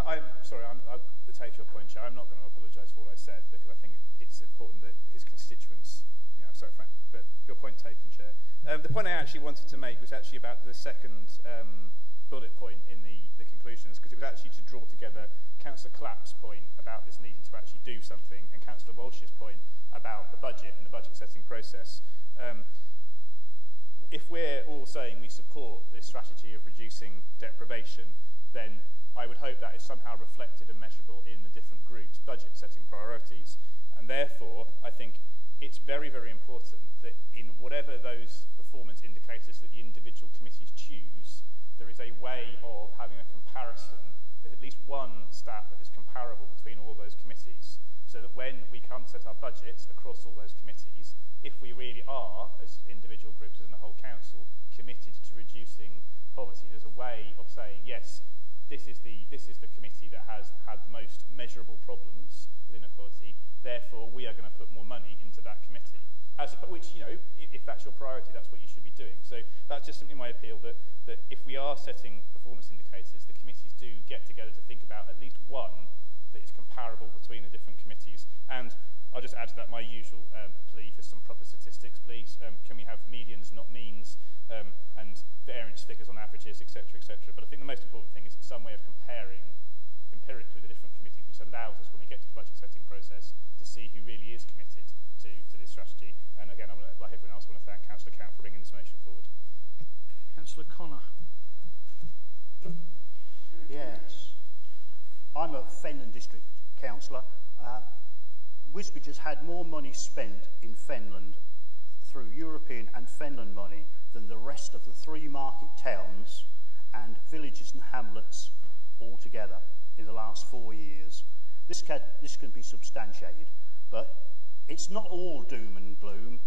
I'm sorry, I take your point, Chair. I'm not going to apologise for what I said because I think it's important that his constituents, sorry, Frank, but your point taken, Chair. The point I actually wanted to make was actually about the second bullet point in the conclusions, because it was actually to draw together Councillor Clapp's point about this needing to actually do something and Councillor Walsh's point about the budget and the budget setting process. If we're all saying we support this strategy of reducing deprivation, then I would hope that is somehow reflected and measurable in the different groups' budget setting priorities. And therefore, I think it's very, very important that in whatever those performance indicators that the individual committees choose, there is a way of having a comparison. There's at least one stat that is comparable between all those committees, so that when we come to set our budgets across all those committees, if we really are, as individual groups, as in a whole council, committed to reducing poverty, there's a way of saying, yes, this is the committee that has had the most measurable problems with inequality, therefore we are going to put more money into that committee. Which, if that's your priority, that's what you should be doing. So that's just simply my appeal that if we are setting performance indicators, the committees do get together to think about at least one that is comparable between the different committees. And I'll just add to that my usual plea for some proper statistics, please. Can we have medians, not means, and variance figures on averages, etc., etc. But I think the most important thing is some way of comparing empirically the different committees, which allows us, when we get to the budget setting process, to see who really is committed to this strategy. And again, like everyone else, I want to thank Councillor Count for bringing this motion forward. Councillor Connor. Yes. I'm a Fenland District Councillor. Wisbech has had more money spent in Fenland through European and Fenland money than the rest of the 3 market towns and villages and hamlets altogether in the last 4 years. This can be substantiated, but it's not all doom and gloom.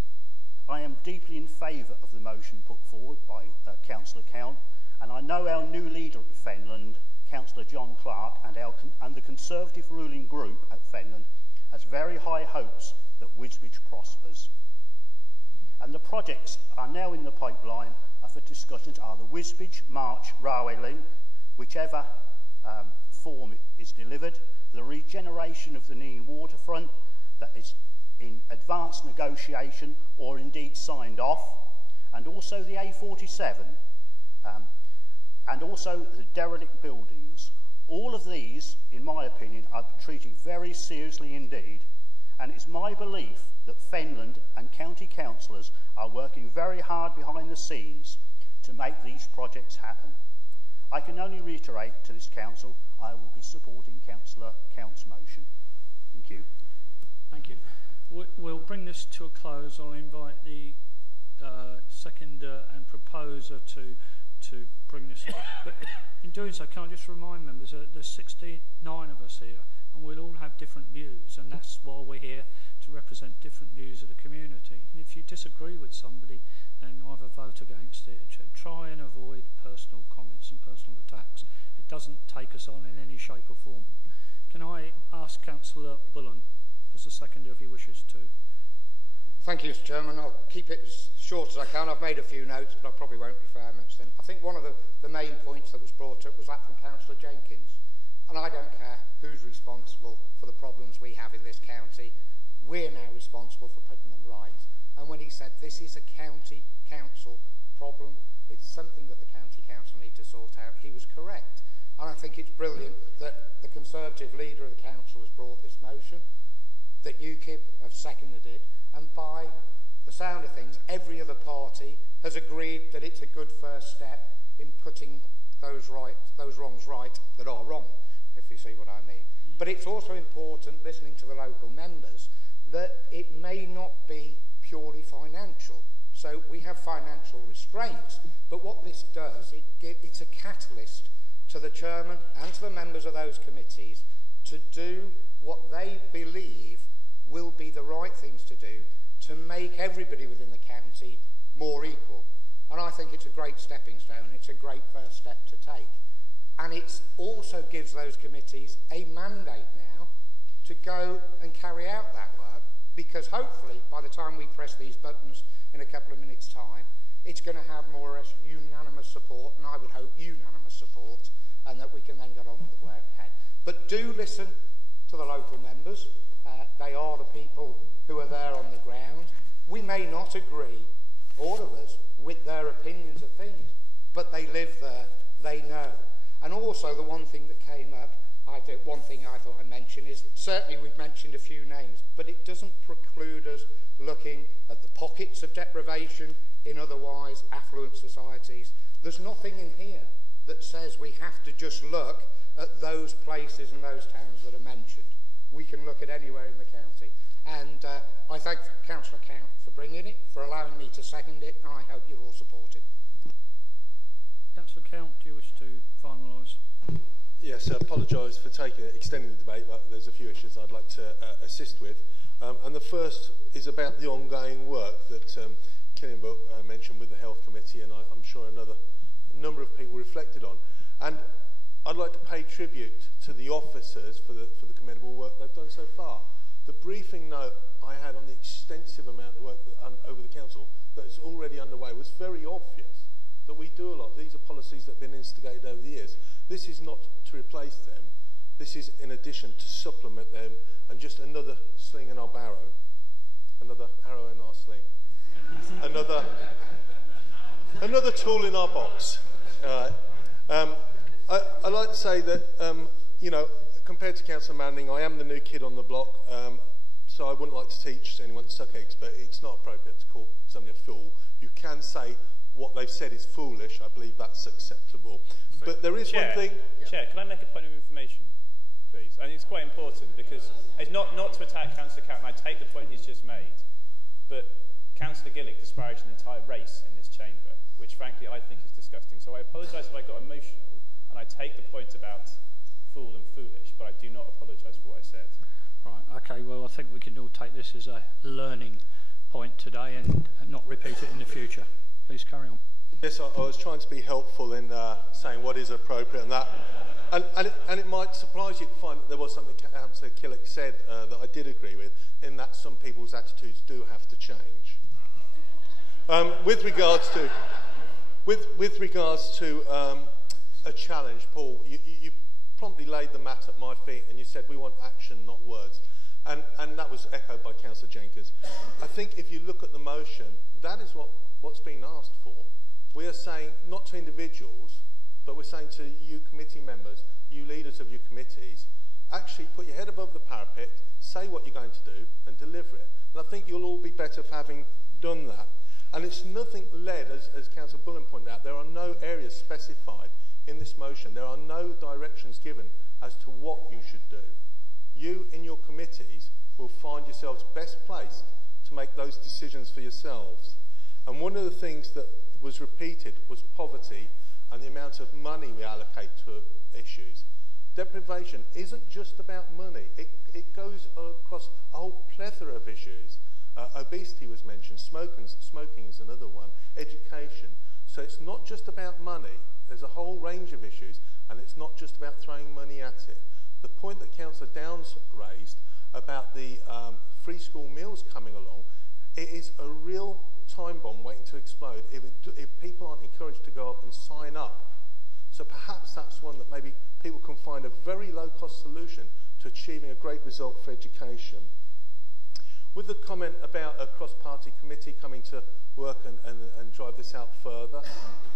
I am deeply in favour of the motion put forward by Councillor Count, and I know our new leader at Fenland, Councillor John Clark and the Conservative ruling group at Fenland has very high hopes that Wisbech prospers. And the projects are now in the pipeline for discussions are the Wisbech March Railway Link, whichever form is delivered, the regeneration of the Nene waterfront that is in advanced negotiation or indeed signed off, and also the A47, and also the derelict buildings. All of these, in my opinion, are treated very seriously indeed, and it's my belief that Fenland and county councillors are working very hard behind the scenes to make these projects happen. I can only reiterate to this council, I will be supporting Councillor Count's motion. Thank you. Thank you. We'll bring this to a close. I'll invite the seconder and proposer to bring this up. But in doing so, can I just remind members that there's 69 of us here, and we'll all have different views, and that's why we're here, to represent different views of the community. And if you disagree with somebody, then either vote against it. Try and avoid personal comments and personal attacks. It doesn't take us on in any shape or form. Can I ask Councillor Bullen as a seconder if he wishes to? Thank you, Mr. Chairman. I'll keep it as short as I can. I've made a few notes, but I probably won't refer much then. I think one of the main points that was brought up was that from Councillor Jenkins. And I don't care who's responsible for the problems we have in this county. We're now responsible for putting them right. And when he said this is a county council problem, it's something that the county council need to sort out, he was correct. And I think it's brilliant that the Conservative leader of the council has brought this motion, that UKIP have seconded it, and by the sound of things, every other party has agreed that it's a good first step in putting those wrongs right that are wrong, if you see what I mean. But it's also important, listening to the local members, that it may not be purely financial. So we have financial restraints, but what this does, it's a catalyst to the chairman and to the members of those committees to do what they believe will be the right things to do to make everybody within the county more equal. And I think it's a great stepping stone. It's a great first step to take. And it also gives those committees a mandate now to go and carry out that work, because hopefully by the time we press these buttons in a couple of minutes' time, it's going to have more or less unanimous support, and I would hope unanimous support, and that we can then get on with the work ahead. But do listen to the local members. They are the people who are there on the ground. We may not agree, all of us, with their opinions of things, but they live there, they know. And also the one thing that came up, one thing I thought I'd mention is, certainly we've mentioned a few names, but it doesn't preclude us looking at the pockets of deprivation in otherwise affluent societies. There's nothing in here that says we have to just look at those places and those towns that are mentioned. We can look at anywhere in the county. And I thank Councillor Count for bringing it, for allowing me to second it, and I hope you'll all support it. Councillor Count, do you wish to finalise? Yes, I apologise for extending the debate, but there's a few issues I'd like to assist with. And the first is about the ongoing work that Killenbrook mentioned with the Health Committee, and I'm sure a number of people reflected on. And I'd like to pay tribute to the officers for the commendable work they've done so far. The briefing note I had on the extensive amount of work over the council that is already underway was very obvious that we do a lot. These are policies that have been instigated over the years. This is not to replace them. This is in addition to supplement them, and just another sling in our barrow, another arrow in our sling, another tool in our box. I'd like to say that, you know, compared to Councillor Manning, I am the new kid on the block, so I wouldn't like to teach anyone to suck eggs, but it's not appropriate to call somebody a fool. You can say what they've said is foolish. I believe that's acceptable. But there is one thing... Chair, can I make a point of information, please? I think it's quite important, because it's not to attack Councillor Count, and I take the point he's just made, but Councillor Gillick disparaged an entire race in this chamber, which frankly I think is disgusting. So I apologise if I got emotional, and I take the point about fool and foolish, but I do not apologise for what I said. Right, okay, well I think we can all take this as a learning point today and not repeat it in the future. Please carry on. Yes, I was trying to be helpful in saying what is appropriate, and And it might surprise you to find that there was something Councillor Killick said that I did agree with, in that some people's attitudes do have to change. With regards to a challenge, Paul, you promptly laid the mat at my feet and you said we want action, not words. And that was echoed by Councillor Jenkins. I think if you look at the motion, that is what's being asked for. We are saying, not to individuals, but we're saying to you committee members, you leaders of your committees, actually put your head above the parapet, say what you're going to do, and deliver it. And I think you'll all be better for having done that. And it's nothing led, as Councillor Bullen pointed out, there are no areas specified in this motion. There are no directions given as to what you should do. You, in your committees, will find yourselves best placed to make those decisions for yourselves. And one of the things that was repeated was poverty and the amount of money we allocate to issues. Deprivation isn't just about money. It goes across a whole plethora of issues. Obesity was mentioned, smoking is another one, education. So it's not just about money. There's a whole range of issues, and it's not just about throwing money at it. The point that Councillor Downs raised about the free school meals coming along, it is a real time bomb waiting to explode if people aren't encouraged to go up and sign up. So perhaps that's one that maybe people can find a very low-cost solution to achieving a great result for education. With the comment about a cross-party committee coming to work and drive this out further,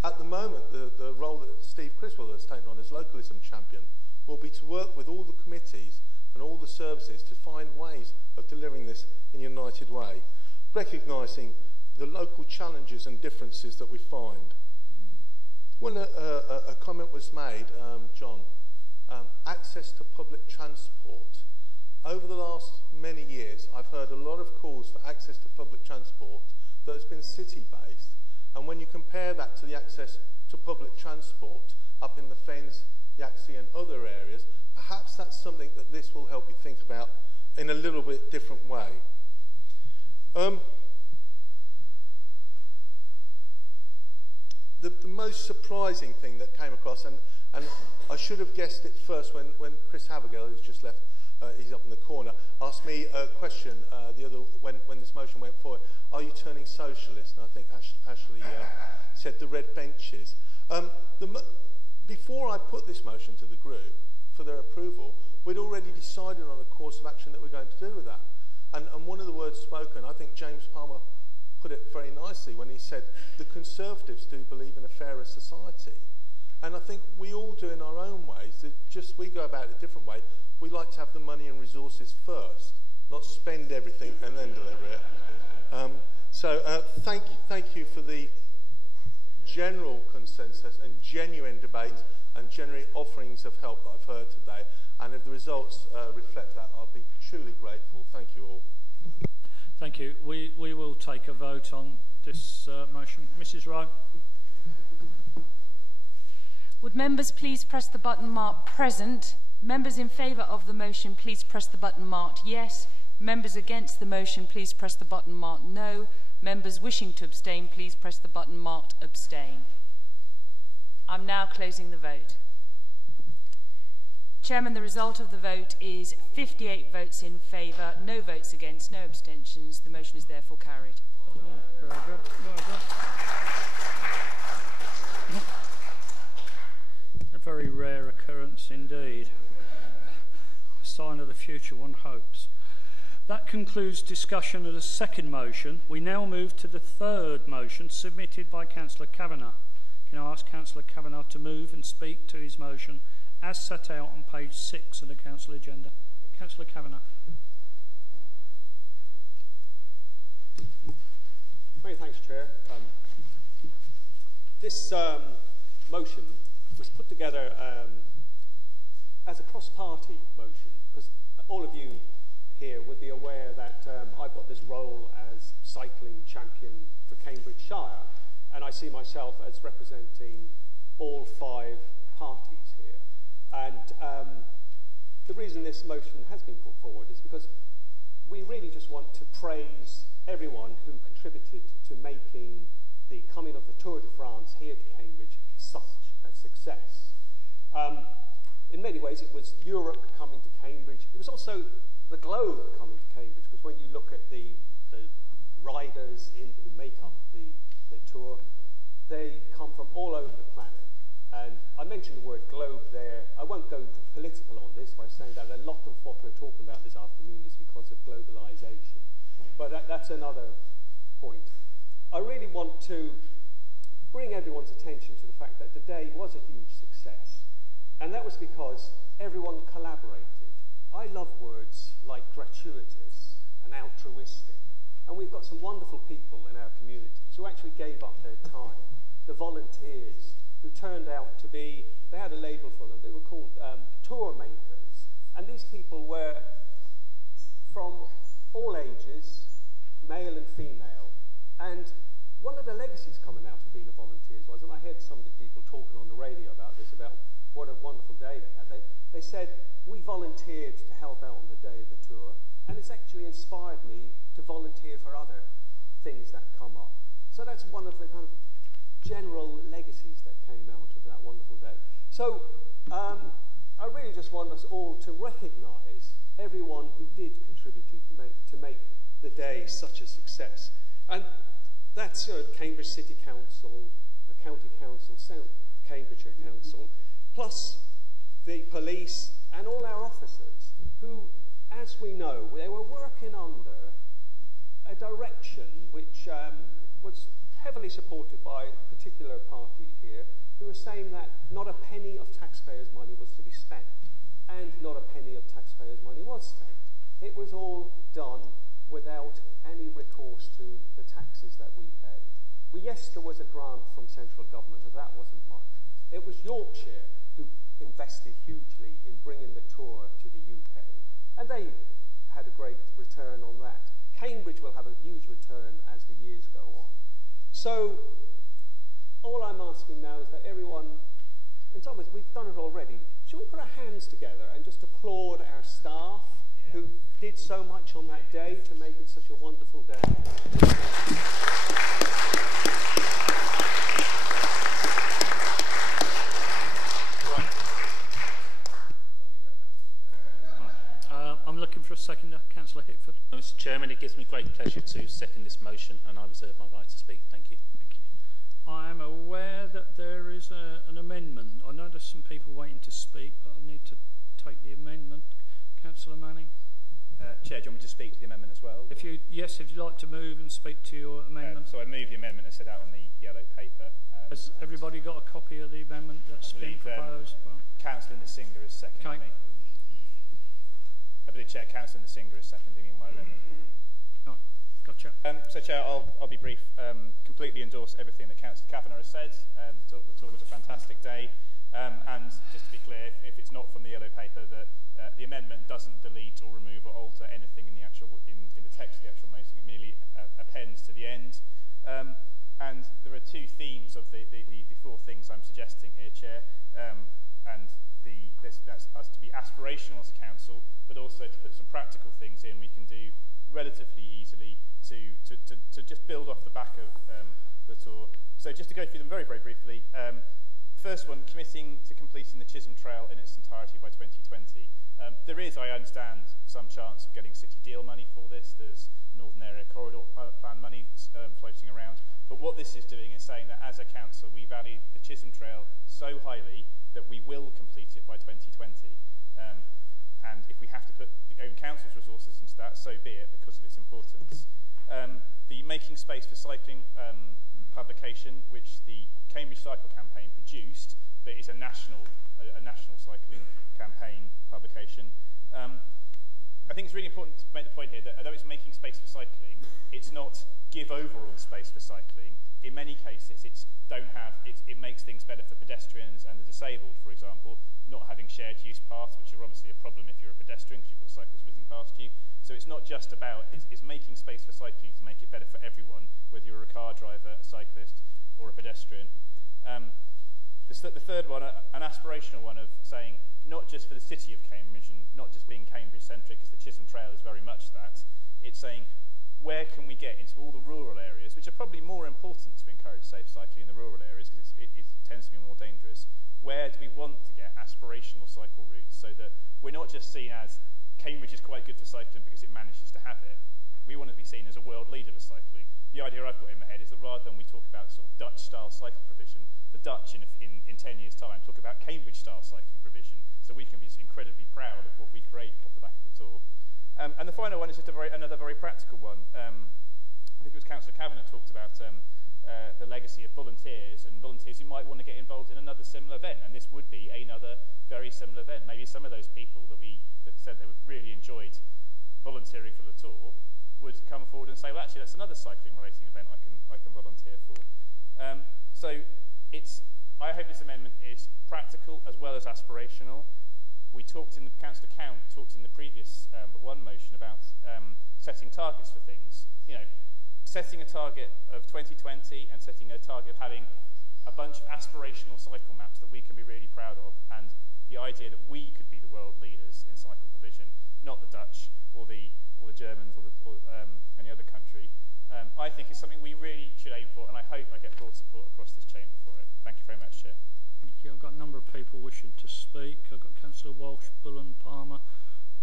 at the moment the role that Steve Criswell has taken on as localism champion will be to work with all the committees and all the services to find ways of delivering this in a united way, recognising the local challenges and differences that we find. When a comment was made, John, access to public transport. Over the last many years, I've heard a lot of calls for access to public transport that has been city-based. And when you compare that to the access to public transport up in the Fens, Yaxley and other areas, perhaps that's something that this will help you think about in a little bit different way. The most surprising thing that came across, and I should have guessed it first when Chris Havergal, who's just left, he's up in the corner, asked me a question when this motion went forward, are you turning socialist? And I think Ashley said the red benches. Before I put this motion to the group for their approval, we'd already decided on a course of action that we're going to do with that. And one of the words spoken, I think James Palmer put it very nicely when he said, the Conservatives do believe in a fairer society. And I think we all do in our own ways, just we go about it a different way. We like to have the money and resources first, not spend everything and then deliver it. Thank you for the general consensus and genuine debate and genuine offerings of help that I've heard today. And if the results reflect that, I'll be truly grateful. Thank you all. Thank you. We will take a vote on this motion. Mrs. Rowe. Would members please press the button marked present? Members in favour of the motion, please press the button marked yes. Members against the motion, please press the button marked no. Members wishing to abstain, please press the button marked abstain. I'm now closing the vote. Chairman, the result of the vote is 58 votes in favour, no votes against, no abstentions. The motion is therefore carried. Very good. Well done. A very rare occurrence indeed. A sign of the future, one hopes. That concludes discussion of the second motion. We now move to the third motion submitted by Councillor Kavanagh. Can I ask Councillor Kavanagh to move and speak to his motion as set out on page 6 of the Council agenda? Councillor Kavanagh. Many thanks, Chair. This motion was put together as a cross-party motion, because all of you here would be aware that I've got this role as cycling champion for Cambridgeshire, and I see myself as representing all 5 parties here. And the reason this motion has been put forward is because we really just want to praise everyone who contributed to making the coming of the Tour de France here to Cambridge such a success. In many ways, it was Europe coming to Cambridge. It was also the globe coming to Cambridge, because when you look at the riders who make up the tour, they come from all over the planet. And I mentioned the word globe there. I won't go political on this by saying that a lot of what we're talking about this afternoon is because of globalization. But that's another point. I really want to bring everyone's attention to the fact that the day was a huge success. And that was because everyone collaborated. I love words like gratuitous and altruistic. And we've got some wonderful people in our communities who actually gave up their time. The volunteers who turned out to be, they had a label for them, they were called tour makers. And these people were from all ages, male and female. And one of the legacies coming out of being a volunteer was, and I heard some of the people talking on the radio about this, about what a wonderful day they had. They said, we volunteered to help out on the day of the tour, and it's actually inspired me to volunteer for other things that come up. So that's one of the kind of general legacies that came out of that wonderful day. So I really just want us all to recognise everyone who did contribute to make the day such a success. And that's Cambridge City Council, the County Council, South Cambridgeshire Council, plus the police and all our officers who, as we know, they were working under a direction which was heavily supported by a particular party here, who were saying that not a penny of taxpayers' money was to be spent, and not a penny of taxpayers' money was spent. It was all done without any recourse to the taxes that we pay. Yes, there was a grant from central government, but that wasn't much. It was Yorkshire who invested hugely in bringing the tour to the UK, and they had a great return on that. Cambridge will have a huge return as the years go on. So all I'm asking now is that everyone, in some ways we've done it already, should we put our hands together and just applaud our staff who did so much on that day to make it such a wonderful day? I'm looking for a seconder. Councillor Hickford. Mr. Chairman, it gives me great pleasure to second this motion, and I reserve my right to speak. Thank you. Thank you. I am aware that there is an amendment. I know there's some people waiting to speak, but I need to take the amendment. Councillor Manning. Chair, do you want me to speak to the amendment as well? If you'd like to move and speak to your amendment. So I move the amendment as set out on the yellow paper. Has everybody got a copy of the amendment that's been proposed? Councillor Nsinga is seconding me. I believe Chair, Councillor Nsinga is seconding my amendment. Oh, gotcha. So Chair, I'll be brief. Completely endorse everything that Councillor Kavanagh has said. The talk was a fantastic day. And just to be clear, if it's not from the yellow paper, that the amendment doesn't delete or remove or alter anything in the actual in the text of the actual motion. It merely appends to the end. And there are two themes of the four things I'm suggesting here, Chair. And that's us to be aspirational as a council, but also to put some practical things in we can do relatively easily to just build off the back of the tour. So just to go through them very, very briefly. First one, committing to completing the Chisholm Trail in its entirety by 2020. There is, I understand, some chance of getting City Deal money for this. There's Northern Area Corridor Plan money floating around. But what this is doing is saying that as a council, we value the Chisholm Trail so highly that we will complete it by 2020. And if we have to put the own council's resources into that, so be it, because of its importance. The Making Space for Cycling publication, which the Cambridge Cycle Campaign produced, but is a national cycling campaign publication. I think it's really important to make the point here that although it's making space for cycling, it's not give overall space for cycling. In many cases, it makes things better for pedestrians and the disabled, for example, not having shared use paths, which are obviously a problem if you're a pedestrian because you've got a cyclist whizzing past you. So it's not just about, it's making space for cycling to make it better for everyone, whether you're a car driver, a cyclist, or a pedestrian. The third one, an aspirational one of saying, not just for the city of Cambridge and not just being Cambridge-centric, because the Chisholm Trail is very much that, it's saying, where can we get into all the rural areas, which are probably more important to encourage safe cycling in the rural areas because it tends to be more dangerous. Where do we want to get aspirational cycle routes so that we're not just seen as Cambridge is quite good for cycling because it manages to have it. We want to be seen as a world leader for cycling. The idea I've got in my head is that rather than we talk about sort of Dutch-style cycle provision, the Dutch in 10 years' time talk about Cambridge-style cycling provision, so we can be incredibly proud of what we create off the back of the Tour. And the final one is just another very practical one. I think it was Councillor Kavanagh talked about the legacy of volunteers and volunteers who might want to get involved in another similar event, and this would be another very similar event. Maybe some of those people that said they really enjoyed volunteering for the Tour would come forward and say, well, actually, that's another cycling-related event I can volunteer for. So I hope this amendment is practical as well as aspirational. We talked Councillor Count talked in the previous one motion about setting targets for things. You know, setting a target of 2020 and setting a target of having a bunch of aspirational cycle maps that we can be really proud of, and the idea that we could be the world leaders in cycle provision, not the Dutch or the Germans or any other country, I think is something we really should aim for, and I hope I get broad support across this chamber for it. Thank you very much, Chair. Thank you. I've got a number of people wishing to speak. I've got Councillor Walsh, Bullen, Palmer,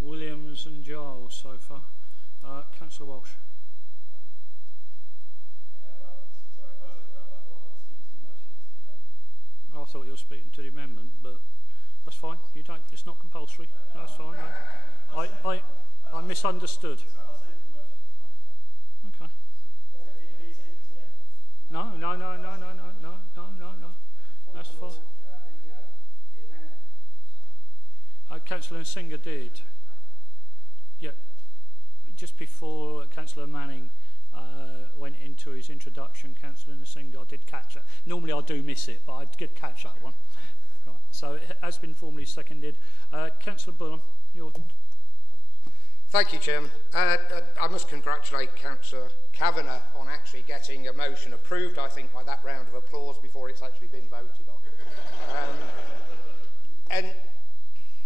Williams and Giles so far. Councillor Walsh. I thought you were speaking to the amendment, but that's fine. You don't. It's not compulsory. That's fine. I misunderstood. Okay. No. That's fine. Councillor Nsinga did. Yeah. Just before Councillor Manning went into his introduction, Councillor Nsinga, I did catch it. Normally I do miss it, but I did catch that one. Right. So it has been formally seconded. Councillor Bullen, your... Thank you, Chairman. I must congratulate Councillor Kavanagh on actually getting a motion approved, I think, by that round of applause before it's actually been voted on. And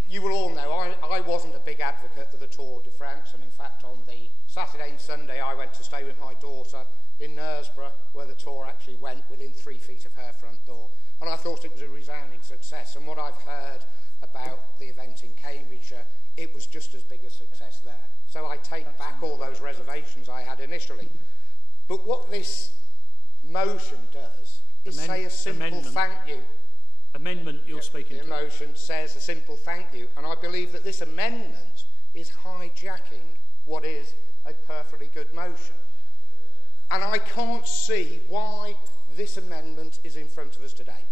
you will all know, I wasn't a big advocate of the Tour de France, and in fact on the Saturday and Sunday I went to stay with my daughter in Knaresborough, where the Tour actually went within 3 feet of her front door. And I thought it was a resounding success, and what I've heard about the event in Cambridgeshire, it was just as big a success there. So I take back all those reservations I had initially. But what this motion does is say a simple thank you. Amendment you're speaking to. The motion says a simple thank you, and I believe that this amendment is hijacking what is a perfectly good motion. And I can't see why this amendment is in front of us today.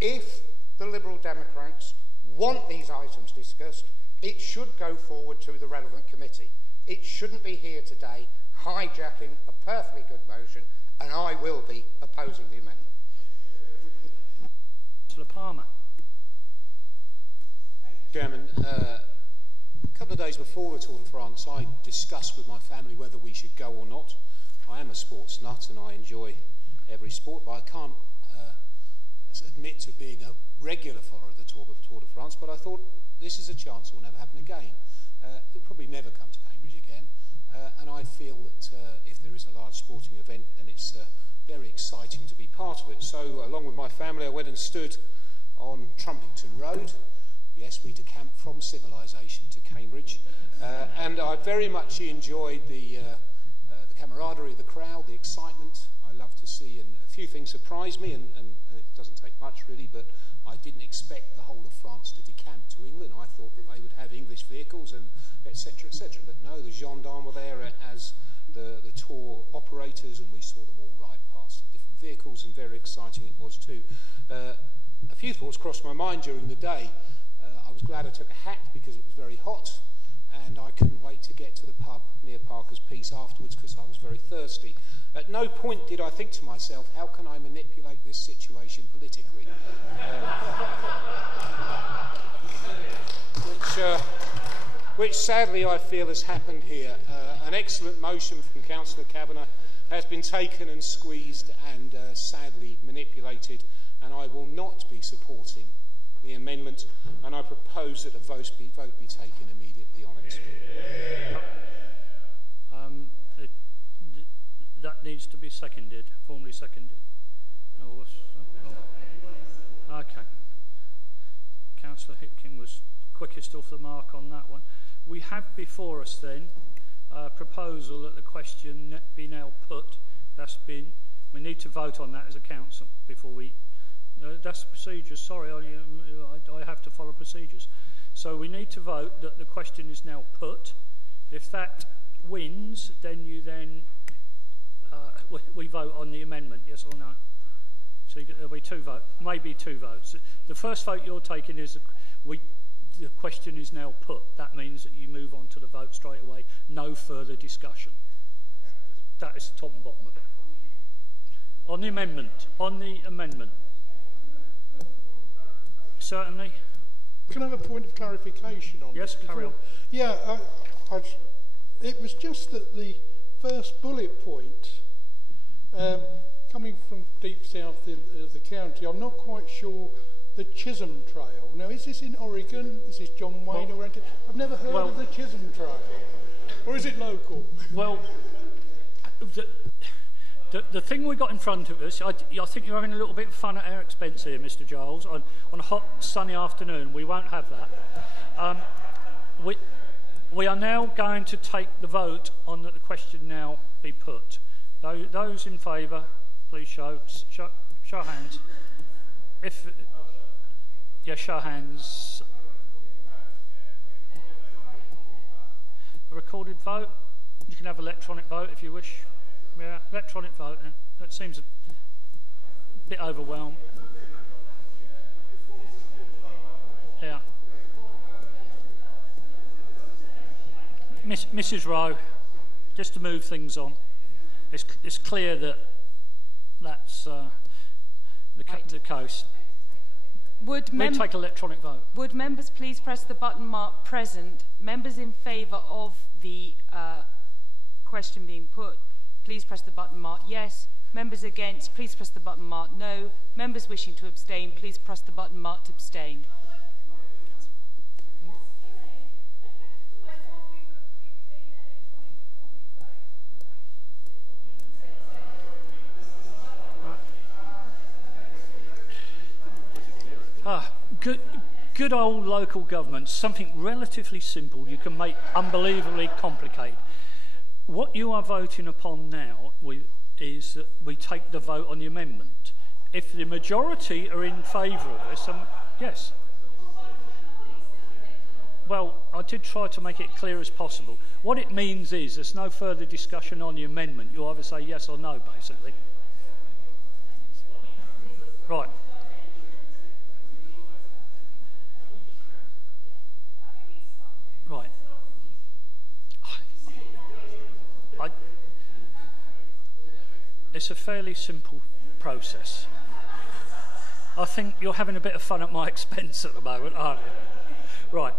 If the Liberal Democrats want these items discussed, it should go forward to the relevant committee. It shouldn't be here today hijacking a perfectly good motion, and I will be opposing the amendment. Councillor Palmer. Thank you, Chairman. A couple of days before the Tour de France, I discussed with my family whether we should go or not. I am a sports nut and I enjoy every sport, but I can't admit to being a regular follower of the Tour de France, but I thought this is a chance that will never happen again. It will probably never come to Cambridge again, and I feel that if there is a large sporting event, then it's very exciting to be part of it. So along with my family, I went and stood on Trumpington Road. Yes, we decamped from civilization to Cambridge, and I very much enjoyed the camaraderie of the crowd, the excitement. I love to see, and a few things surprised me, and it doesn't take much really, but I didn't expect the whole of France to decamp to England. I thought that they would have English vehicles and etc., etc. But no, the gendarmes were there as the tour operators, and we saw them all ride past in different vehicles, and very exciting it was too. A few thoughts crossed my mind during the day. I was glad I took a hat because it was very hot, and I couldn't wait to get to the pub near Parker's Piece afterwards because I was very thirsty. At no point did I think to myself, how can I manipulate this situation politically? Which sadly I feel has happened here. An excellent motion from Councillor Kavanagh has been taken and squeezed and sadly manipulated, and I will not be supporting the amendment, and I propose that a vote be taken immediately on it. needs to be seconded, formally seconded. Okay. Councillor Hipkin was quickest off the mark on that one. We have before us then a proposal that the question be now put. We need to vote on that as a council before we... that's the procedures, sorry, I have to follow procedures. So we need to vote that the question is now put. If that wins, then we vote on the amendment, yes or no. So there'll be maybe two votes. The first vote you're taking is the question is now put. That means that you move on to the vote straight away. No further discussion. That is the top and bottom of it. On the amendment. Certainly. Can I have a point of clarification on this? Yes, carry on. Yeah, it was just that the first bullet point, coming from deep south of the county, I'm not quite sure the Chisholm Trail. Now, is this in Oregon? Is this John Wayne or anything? I've never heard of the Chisholm Trail. Or is it local? Well, the thing we got in front of us, I think you're having a little bit of fun at our expense here, Mr. Giles. On a hot, sunny afternoon, we won't have that. We are now going to take the vote on that the question now be put. Those in favour, please show hands. Show hands. A recorded vote. You can have electronic vote if you wish. Yeah, electronic vote then. That seems a bit overwhelmed. Yeah. Mrs. Rowe, just to move things on. It's clear that that's the case. We'll take electronic vote. Would members please press the button marked present? Members in favour of the question being put, please press the button marked yes. Members against, please press the button marked no. Members wishing to abstain, please press the button marked abstain. Good old local government, something relatively simple you can make unbelievably complicated. What you are voting upon now is that we take the vote on the amendment. If the majority are in favour of this, yes. Well, I did try to make it clear as possible. What it means is there's no further discussion on the amendment. You either say yes or no, basically. Right. Right. It's a fairly simple process. I think you're having a bit of fun at my expense at the moment, aren't you? Right.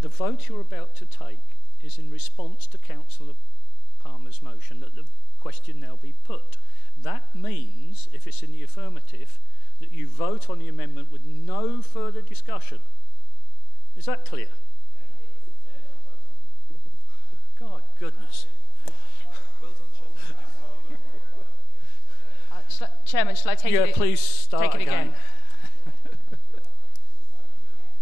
The vote you're about to take is in response to Councillor Palmer's motion that the question now be put. That means, if it's in the affirmative, that you vote on the amendment with no further discussion. Is that clear? God, goodness. Well done, Chairman. Chairman, shall I take it? Yeah, please start again.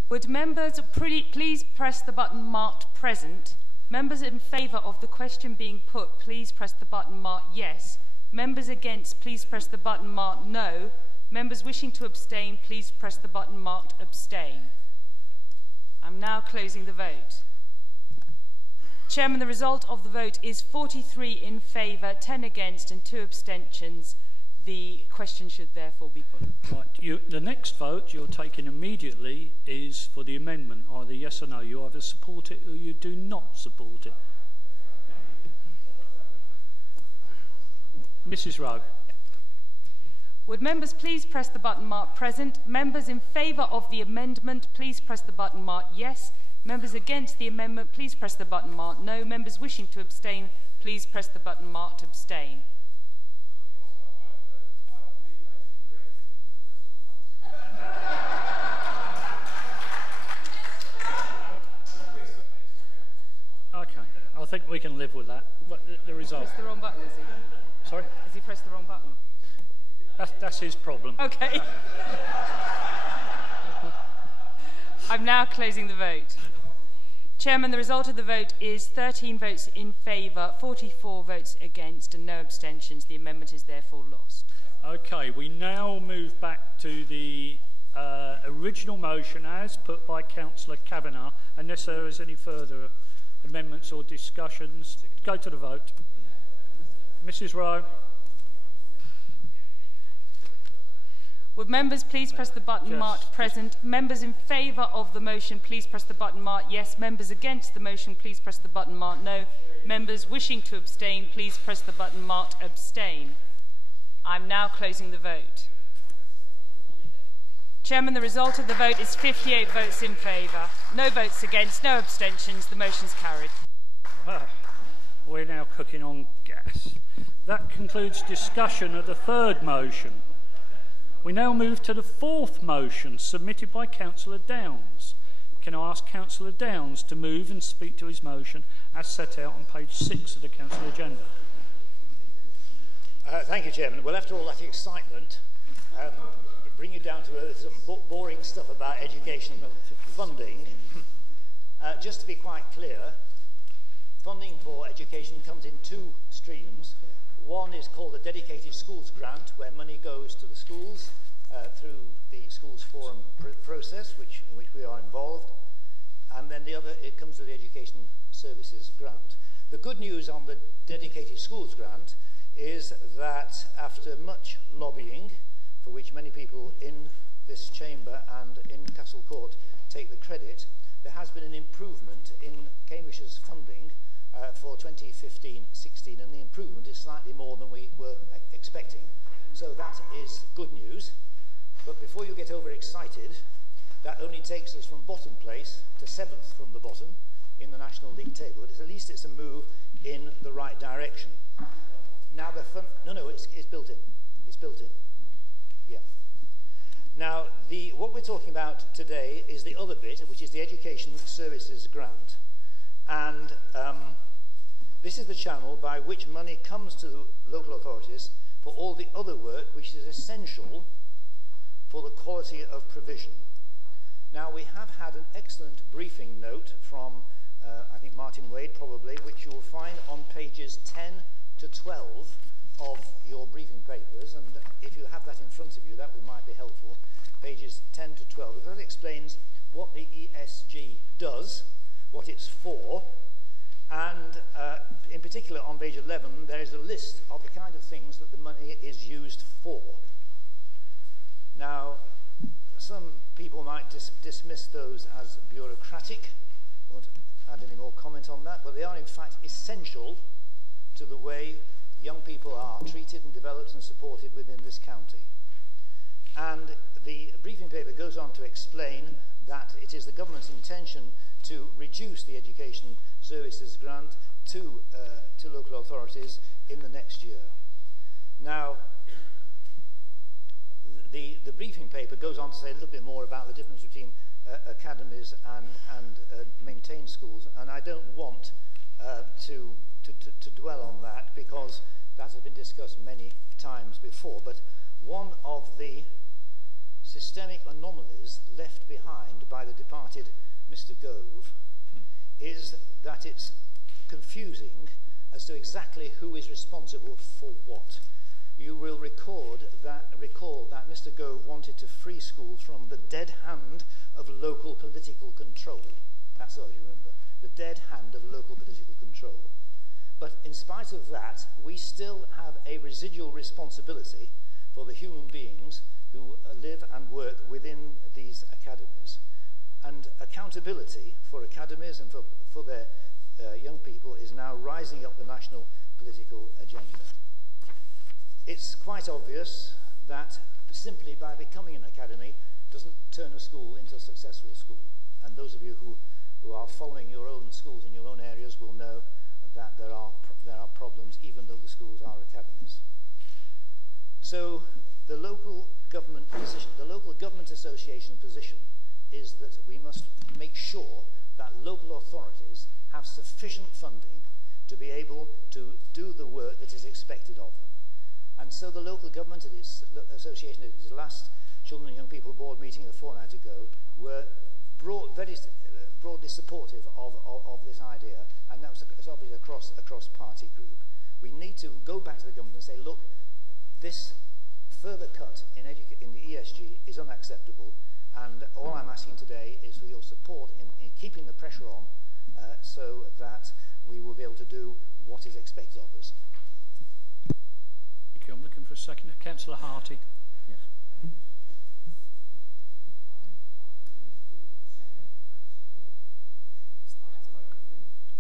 Would members please press the button marked present? Members in favour of the question being put, please press the button marked yes. Members against, please press the button marked no. Members wishing to abstain, please press the button marked abstain. I'm now closing the vote. Chairman, the result of the vote is 43 in favour, 10 against and 2 abstentions. The question should therefore be put. Right. The next vote you're taking immediately is for the amendment, either yes or no. You either support it or you do not support it. Mrs. Rowe. Would members please press the button marked present? Members in favour of the amendment, please press the button marked yes. Members against the amendment, please press the button marked no. Members wishing to abstain, please press the button marked abstain. Okay, I think we can live with that. But the result. Press the wrong button, is it? Sorry? Has he pressed the wrong button? That's his problem. Okay. I'm now closing the vote. Chairman, the result of the vote is 13 votes in favour, 44 votes against and no abstentions. The amendment is therefore lost. Okay, we now move back to the original motion as put by Councillor Kavanagh, unless there is any further amendments or discussions. Go to the vote. Mrs. Rowe. Would members please press the button marked present? Members in favour of the motion, please press the button marked yes. Members against the motion, please press the button marked no. Members wishing to abstain, please press the button marked abstain. I'm now closing the vote. Chairman, the result of the vote is 58 votes in favour, no votes against, no abstentions. The motion's carried. We're now cooking on gas. That concludes discussion of the third motion. We now move to the fourth motion submitted by Councillor Downs. Can I ask Councillor Downs to move and speak to his motion as set out on page 6 of the council agenda? Thank you, Chairman. Well, after all that excitement, bring you down to some boring stuff about education funding. Just to be quite clear, funding for education comes in two streams. One is called the Dedicated Schools Grant, where money goes to the schools through the Schools Forum process, in which we are involved. And then the other, it comes to the Education Services Grant. The good news on the Dedicated Schools Grant is that after much lobbying, for which many people in this chamber and in Castle Court take the credit, there has been an improvement in Cambridgeshire's funding for 2015-16, and the improvement is slightly more than we were expecting. So that is good news. But before you get overexcited, that only takes us from bottom place to 7th from the bottom in the National League table. But at least it's a move in the right direction. Now the it's built in. It's built in. Yeah. Now what we're talking about today is the other bit, which is the Education Services Grant. And this is the channel by which money comes to local authorities for all the other work which is essential for the quality of provision. Now, we have had an excellent briefing note from, I think, Martin Wade, probably, which you will find on pages 10 to 12 of your briefing papers. And if you have that in front of you, that might be helpful. Pages 10 to 12, because it explains what the ESG does, what it's for, and in particular on page 11 there is a list of the kind of things that the money is used for. Now, some people might dismiss those as bureaucratic. I won't add any more comment on that, but they are in fact essential to the way young people are treated and developed and supported within this county. And the briefing paper goes on to explain that it is the government's intention to reduce the Education Services Grant to local authorities in the next year. Now, the briefing paper goes on to say a little bit more about the difference between academies and maintained schools, and I don't want to dwell on that because that has been discussed many times before. But one of the systemic anomalies left behind by the departed Mr. Gove is that it's confusing as to exactly who is responsible for what. You will recall that Mr. Gove wanted to free schools from the dead hand of local political control. That's all you remember. The dead hand of local political control. But in spite of that, we still have a residual responsibility for the human beings who live and work within these academies. And accountability for academies and for their young people is now rising up the national political agenda. It's quite obvious that simply by becoming an academy doesn't turn a school into a successful school. And those of you who are following your own schools in your own areas will know that there are problems even though the schools are academies. So the local government position, the local government association position is that we must make sure that local authorities have sufficient funding to be able to do the work that is expected of them. And so the local government at its association at its last Children and Young People Board meeting a fortnight ago were very broadly supportive of this idea, and that was obviously across party group. We need to go back to the government and say, look, this further cut in the ESG is unacceptable, and all I'm asking today is for your support in keeping the pressure on so that we will be able to do what is expected of us. Thank you. I'm looking for a second. Councillor Harty. Yes.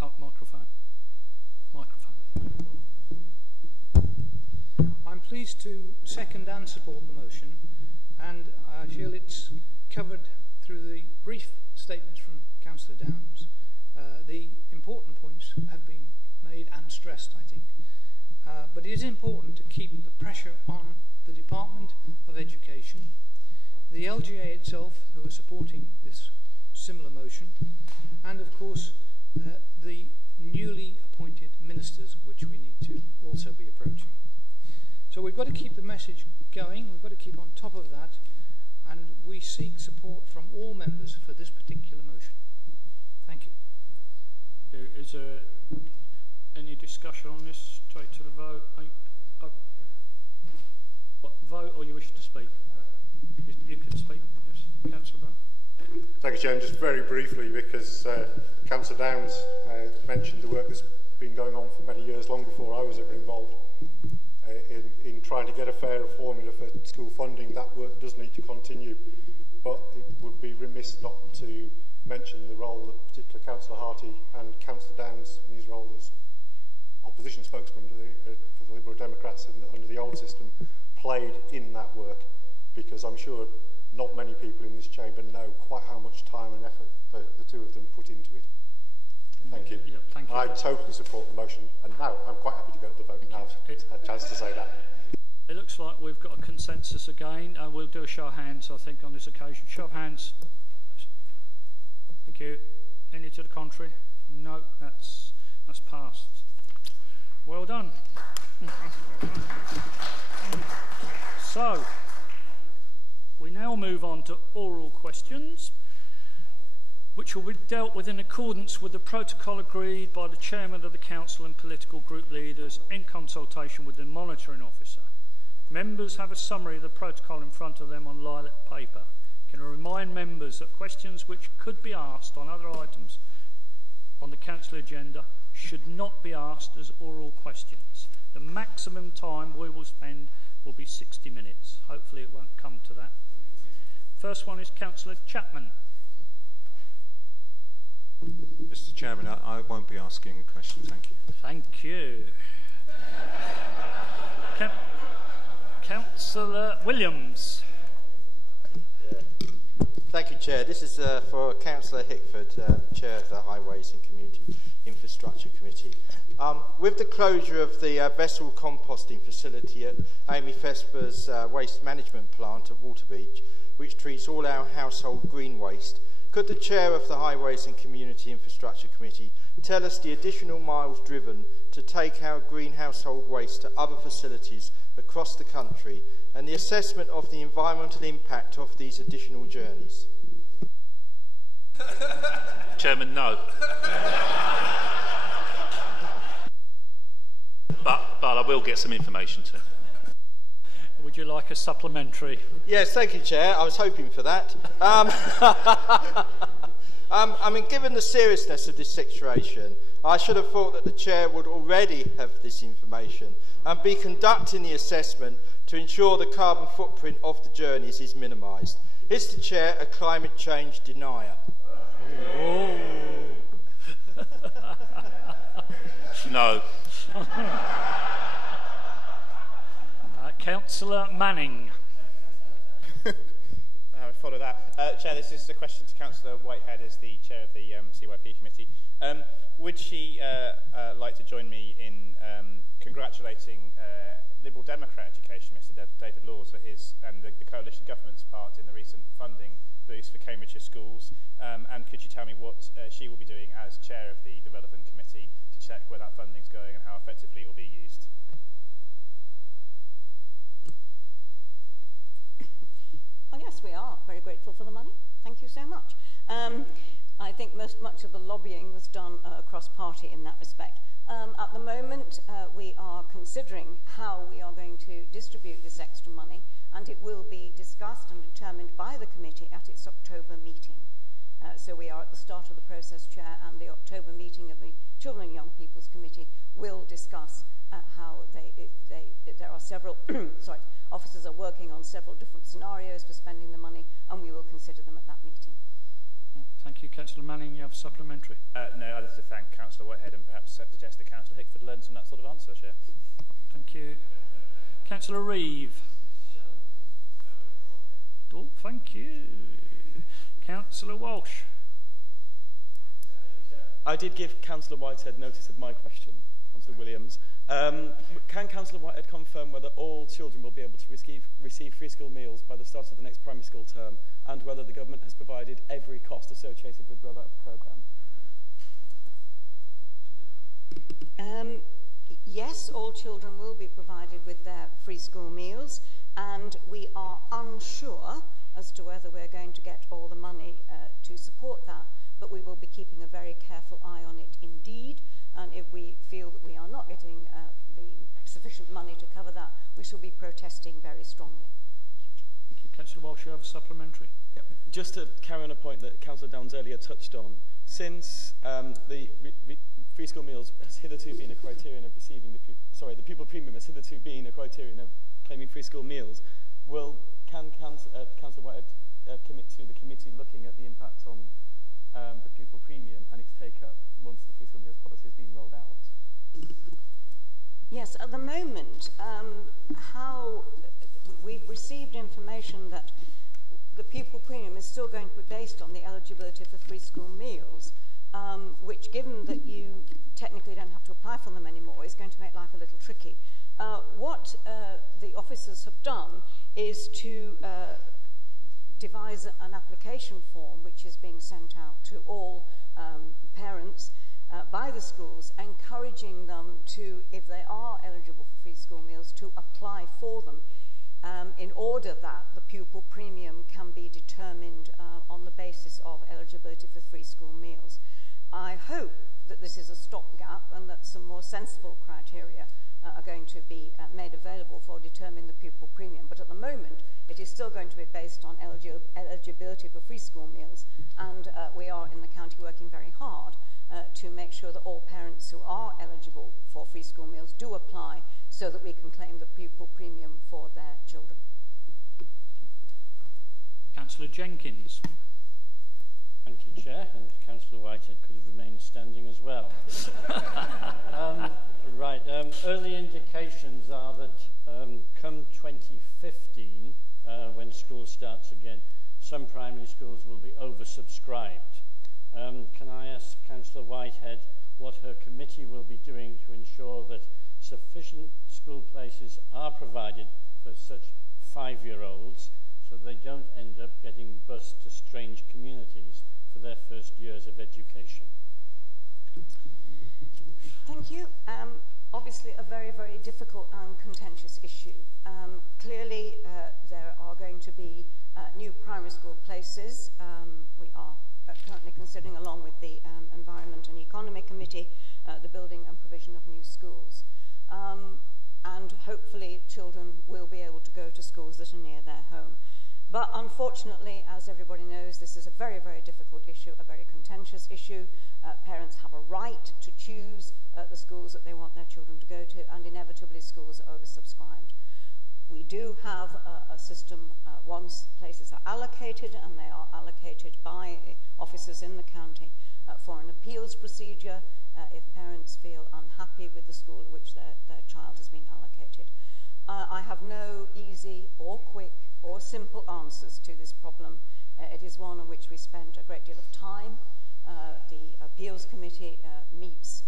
Oh, microphone. Microphone. I'm pleased to second and support the motion, and I feel it's covered through the brief statements from Councillor Downs. The important points have been made and stressed, I think. But it is important to keep the pressure on the Department of Education, the LGA itself, who are supporting this similar motion, and of course the newly appointed ministers, which we need to also be approaching. So we've got to keep the message going, we've got to keep on top of that, and we seek support from all members for this particular motion. Thank you. Is there any discussion on this? Straight to the vote. What, vote, or you wish to speak? You can speak. Yes, Councillor Brown. Thank you, Chairman. Just very briefly, because Councillor Downs mentioned the work that's been going on for many years, long before I was ever involved in trying to get a fairer formula for school funding. That work does need to continue, but it would be remiss not to mention the role that particularly Councillor Harty and Councillor Downs, in his role as opposition spokesman for the Liberal Democrats under the old system, played in that work, because I'm sure not many people in this chamber know quite how much time and effort the two of them put into it. Thank you. Yep, thank you. I totally support the motion, and now I'm quite happy to go to the vote now. I've had a chance to say that. It looks like we've got a consensus again. We'll do a show of hands, I think, on this occasion. Show of hands. Thank you. Any to the contrary? No, that's passed. Well done. So, we now move on to oral questions, which will be dealt with in accordance with the protocol agreed by the Chairman of the Council and political group leaders in consultation with the Monitoring Officer. Members have a summary of the protocol in front of them on lilac paper. Can I remind members that questions which could be asked on other items on the Council agenda should not be asked as oral questions. The maximum time we will spend will be 60 minutes. Hopefully it won't come to that. First one is Councillor Chapman. Mr. Chairman, I won't be asking a question, thank you. Thank you. Councillor Williams. Thank you, Chair. This is for Councillor Hickford, Chair of the Highways and Community Infrastructure Committee. With the closure of the vessel composting facility at Amy Fesper's waste management plant at Waterbeach, which treats all our household green waste, could the Chair of the Highways and Community Infrastructure Committee tell us the additional miles driven to take our green household waste to other facilities across the country and the assessment of the environmental impact of these additional journeys? Chairman, no. but I will get some information too. Would you like a supplementary? Yes, thank you, Chair. I was hoping for that. I mean, given the seriousness of this situation, I should have thought that the Chair would already have this information and be conducting the assessment to ensure the carbon footprint of the journeys is minimised. Is the Chair a climate change denier? Oh. No. Councillor Manning. follow that. Chair, this is a question to Councillor Whitehead as the chair of the CYP committee. Would she like to join me in congratulating Liberal Democrat Education Minister David Laws for his and the coalition government's part in the recent funding boost for Cambridgeshire schools? And could you tell me what she will be doing as chair of the relevant committee to check where that funding's going and how effectively it will be used? Well, yes, we are very grateful for the money. Thank you so much. I think much of the lobbying was done across party in that respect. At the moment, we are considering how we are going to distribute this extra money, and it will be discussed and determined by the committee at its October meeting. So we are at the start of the process, Chair, and the October meeting of the Children and Young People's Committee will discuss how there are several, sorry, officers are working on several different scenarios for spending the money, and we will consider them at that meeting. Thank you. Councillor Manning, you have supplementary. No, I'd like to thank Councillor Whitehead and perhaps suggest that Councillor Hickford learns from that sort of answer, Chair. Thank you. Councillor Reeve. Oh, thank you. Councillor Walsh. I did give Councillor Whitehead notice of my question, Councillor Williams. Can Councillor Whitehead confirm whether all children will be able to receive free school meals by the start of the next primary school term, and whether the government has provided every cost associated with the rollout of the programme? Yes, all children will be provided with their free school meals, and we are unsure as to whether we're going to get all the money to support that, but we will be keeping a very careful eye on it indeed, and if we feel that we are not getting the sufficient money to cover that, we shall be protesting very strongly. Thank you. Councillor Walsh, you have a supplementary. Yep. Just to carry on a point that Councillor Downs earlier touched on, since the free school meals has hitherto been a criterion of receiving the pupil premium has hitherto been a criterion of claiming free school meals, can Councillor Whitehead commit to the committee looking at the impact on the pupil premium and its take-up once the free school meals policy has been rolled out? Yes, at the moment, how we've received information that the pupil premium is still going to be based on the eligibility for free school meals, which, given that you technically don't have to apply for them anymore, is going to make life a little tricky. What the officers have done is to devise an application form which is being sent out to all parents by the schools, encouraging them to, if they are eligible for free school meals, to apply for them in order that the pupil premium can be determined on the basis of eligibility for free school meals. I hope that this is a stopgap and that some more sensible criteria are going to be made available for determining the pupil premium. But at the moment, it is still going to be based on eligibility for free school meals, and we are in the county working very hard to make sure that all parents who are eligible for free school meals do apply so that we can claim the pupil premium for their children. Councillor Jenkins. Thank you, Chair, and Councillor Whitehead could have remained standing as well. Early indications are that come 2015, when school starts again, some primary schools will be oversubscribed. Can I ask Councillor Whitehead what her committee will be doing to ensure that sufficient school places are provided for such 5-year-olds so they don't end up getting bused to strange communities for their first years of education? Thank you. Obviously a very, very difficult and contentious issue. Clearly there are going to be new primary school places. We are currently considering, along with the Environment and Economy Committee, the building and provision of new schools. And hopefully children will be able to go to schools that are near their home. But unfortunately, as everybody knows, this is a very, very difficult issue, a very contentious issue. Parents have a right to choose the schools that they want their children to go to, and inevitably schools are oversubscribed. We do have a system once places are allocated, and they are allocated by officers in the county for an appeals procedure if parents feel unhappy with the school at which their child has been allocated. I have no easy or quick or simple answers to this problem. It is one on which we spend a great deal of time. The Appeals Committee meets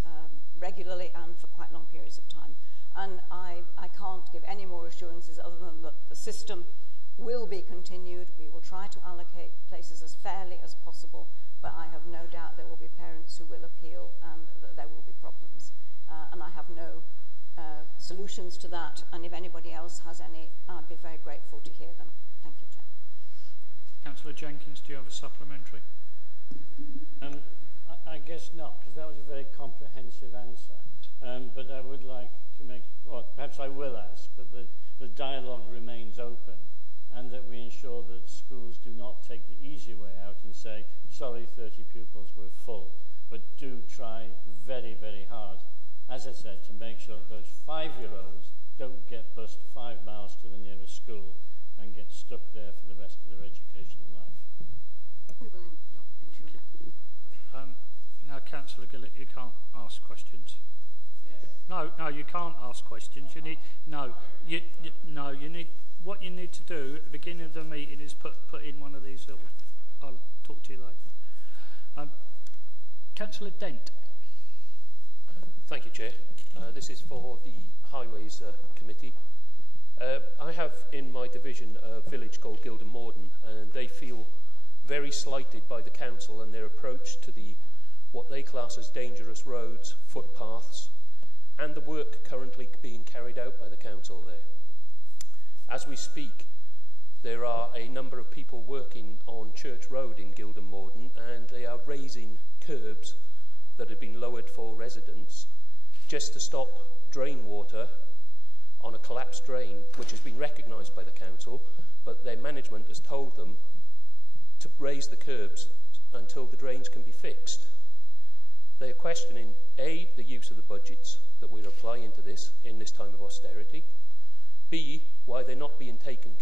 regularly and for quite long periods of time. And I can't give any more assurances other than that the system will be continued. We will try to allocate places as fairly as possible, but I have no doubt there will be parents who will appeal and that there will be problems. And I have no solutions to that, and if anybody else has any, I'd be very grateful to hear them. Thank you, Chair. Councillor Jenkins, do you have a supplementary? I guess not, because that was a very comprehensive answer. But I would like to make, or perhaps I will ask, that the dialogue remains open and that we ensure that schools do not take the easy way out and say, sorry, 30 pupils, we're full. But do try very, very hard, as I said, to make sure that those 5-year-olds don't get bused 5 miles to the nearest school and get stuck there for the rest of their educational life. We will ensure that. Now, Councillor Gillett, you can't ask questions. No, you can't ask questions. You need you need. What you need to do at the beginning of the meeting is put in one of these little. I'll talk to you later. Councillor Dent. Thank you, Chair. This is for the Highways Committee. I have in my division a village called Gildon Morden, and they feel very slighted by the council and their approach to what they class as dangerous roads, footpaths, and the work currently being carried out by the council there. As we speak, there are a number of people working on Church Road in Gildon Morden, and they are raising curbs that have been lowered for residents just to stop drain water on a collapsed drain, which has been recognised by the council, but their management has told them to raise the curbs until the drains can be fixed. They are questioning, A, the use of the budgets that we're applying to this in this time of austerity, B, why they're not being taken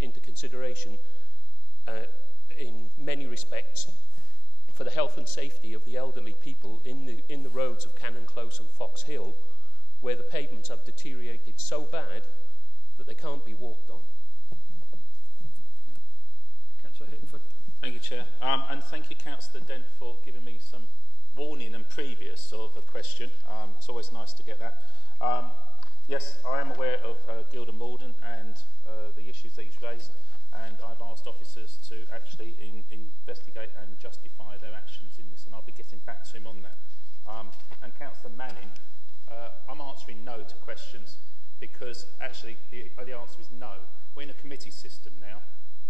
into consideration in many respects for the health and safety of the elderly people in the roads of Cannon Close and Fox Hill, where the pavements have deteriorated so bad that they can't be walked on. Councillor Hickford. Thank you, Chair. And thank you, Councillor Dent, for giving me some warning and previous of a question. It's always nice to get that. Yes, I am aware of Gildon Morden and the issues that he's raised, and I've asked officers to actually investigate and justify their actions in this, and I'll be getting back to him on that. And Councillor Manning, I'm answering no to questions because actually the answer is no. We're in a committee system now,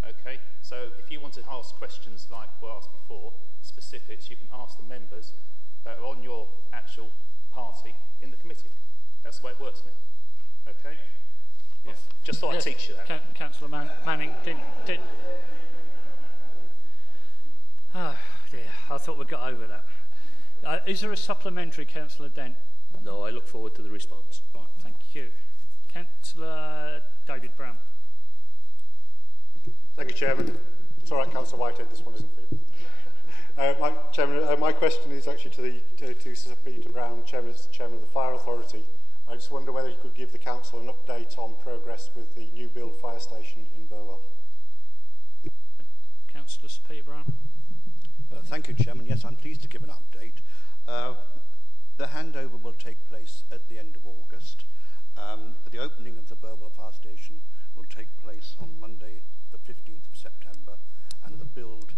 okay? So if you want to ask questions like were asked before, specifics, you can ask the members that are on your actual party in the committee. That's the way it works now, okay? Yeah. Just thought I'd teach you that. Councillor Manning, did. Oh dear, I thought we got over that. Is there a supplementary, Councillor Dent? No, I look forward to the response. Right, thank you. Councillor David Brown. Thank you, Chairman. It's all right, Councillor Whitehead, this one isn't for you. My question is actually to Sir Peter Brown, Chairman of the Fire Authority. I just wonder whether you could give the Council an update on progress with the new build fire station in Burwell. Councillor Sir Peter Brown. Thank you, Chairman. Yes, I'm pleased to give an update. The handover will take place at the end of August. The opening of the Burwell fire station will take place on Monday, the 15th of September, and the build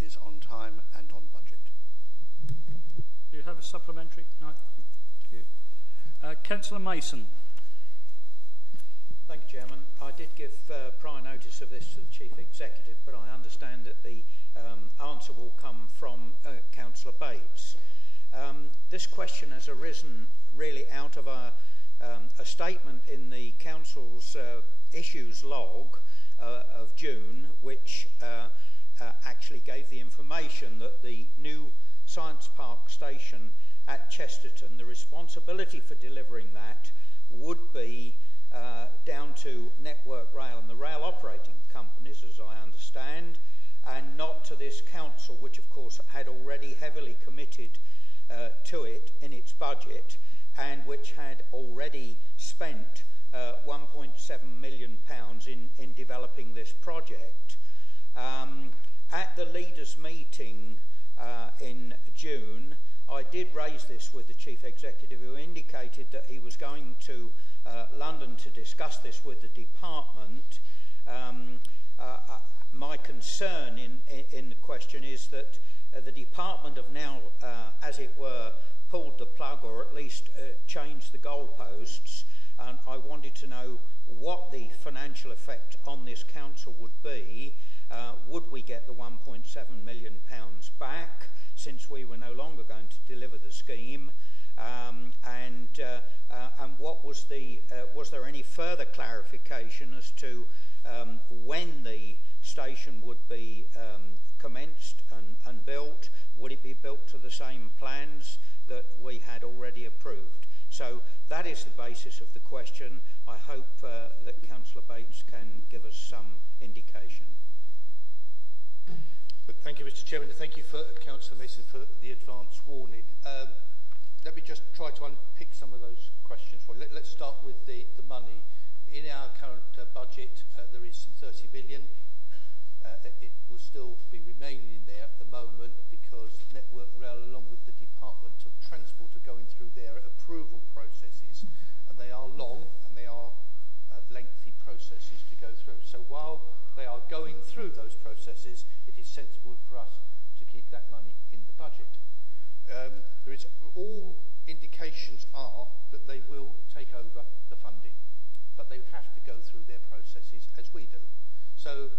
is on time and on budget. Do you have a supplementary? No. Thank you. Councillor Mason. Thank you, Chairman. I did give prior notice of this to the Chief Executive, but I understand that the answer will come from Councillor Bates. This question has arisen really out of a statement in the Council's issues log of June, which actually gave the information that the new Science Park station at Chesterton, the responsibility for delivering that would be down to Network Rail and the rail operating companies, as I understand, and not to this council, which of course had already heavily committed to it in its budget, and which had already spent 1.6 million in developing this project. At the leaders' meeting in June, I did raise this with the Chief Executive, who indicated that he was going to London to discuss this with the department. My concern in the question is that the department have now, as it were, pulled the plug, or at least changed the goalposts, and I wanted to know what the financial effect on this council would be. Would we get the £1.7 million back, since we were no longer going to deliver the scheme? And what was there any further clarification as to when the station would be commenced and built? Would it be built to the same plans that we had already approved? So that is the basis of the question. I hope that Councillor Bates can give us some indication. Thank you, Mr. Chairman, and thank you for Councillor Mason for the advance warning. Let me just try to unpick some of those questions for you. Let's start with the money. In our current budget, there is some 30 million. It will still be remaining in there at the moment because Network Rail, along with the Department of Transport, are going through their approval processes, and they are long and they are lengthy processes to go through. So while they are going through those processes, it is sensible for us to keep that money in the budget. There is all indications are that they will take over the funding, but they have to go through their processes as we do. So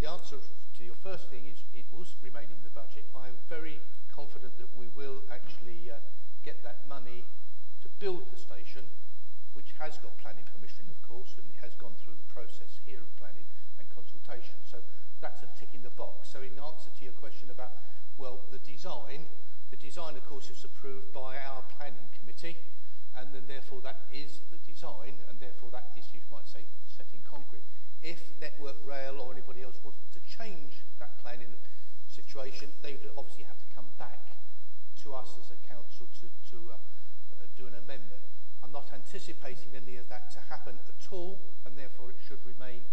the answer to your first thing is it will remain in the budget. I am very confident that we will actually get that money to build the station, which has got planning permission, of course, and it has gone through the process here of planning and consultation. So that's a tick in the box. So in answer to your question about, well, the design, of course, is approved by our planning committee, and then therefore that is the design, and therefore that is, you might say, set in concrete. If Network Rail or anybody else wanted to change that planning situation, they would obviously have to come back to us as a council to do an amendment. I'm not anticipating any of that to happen at all, and therefore it should remain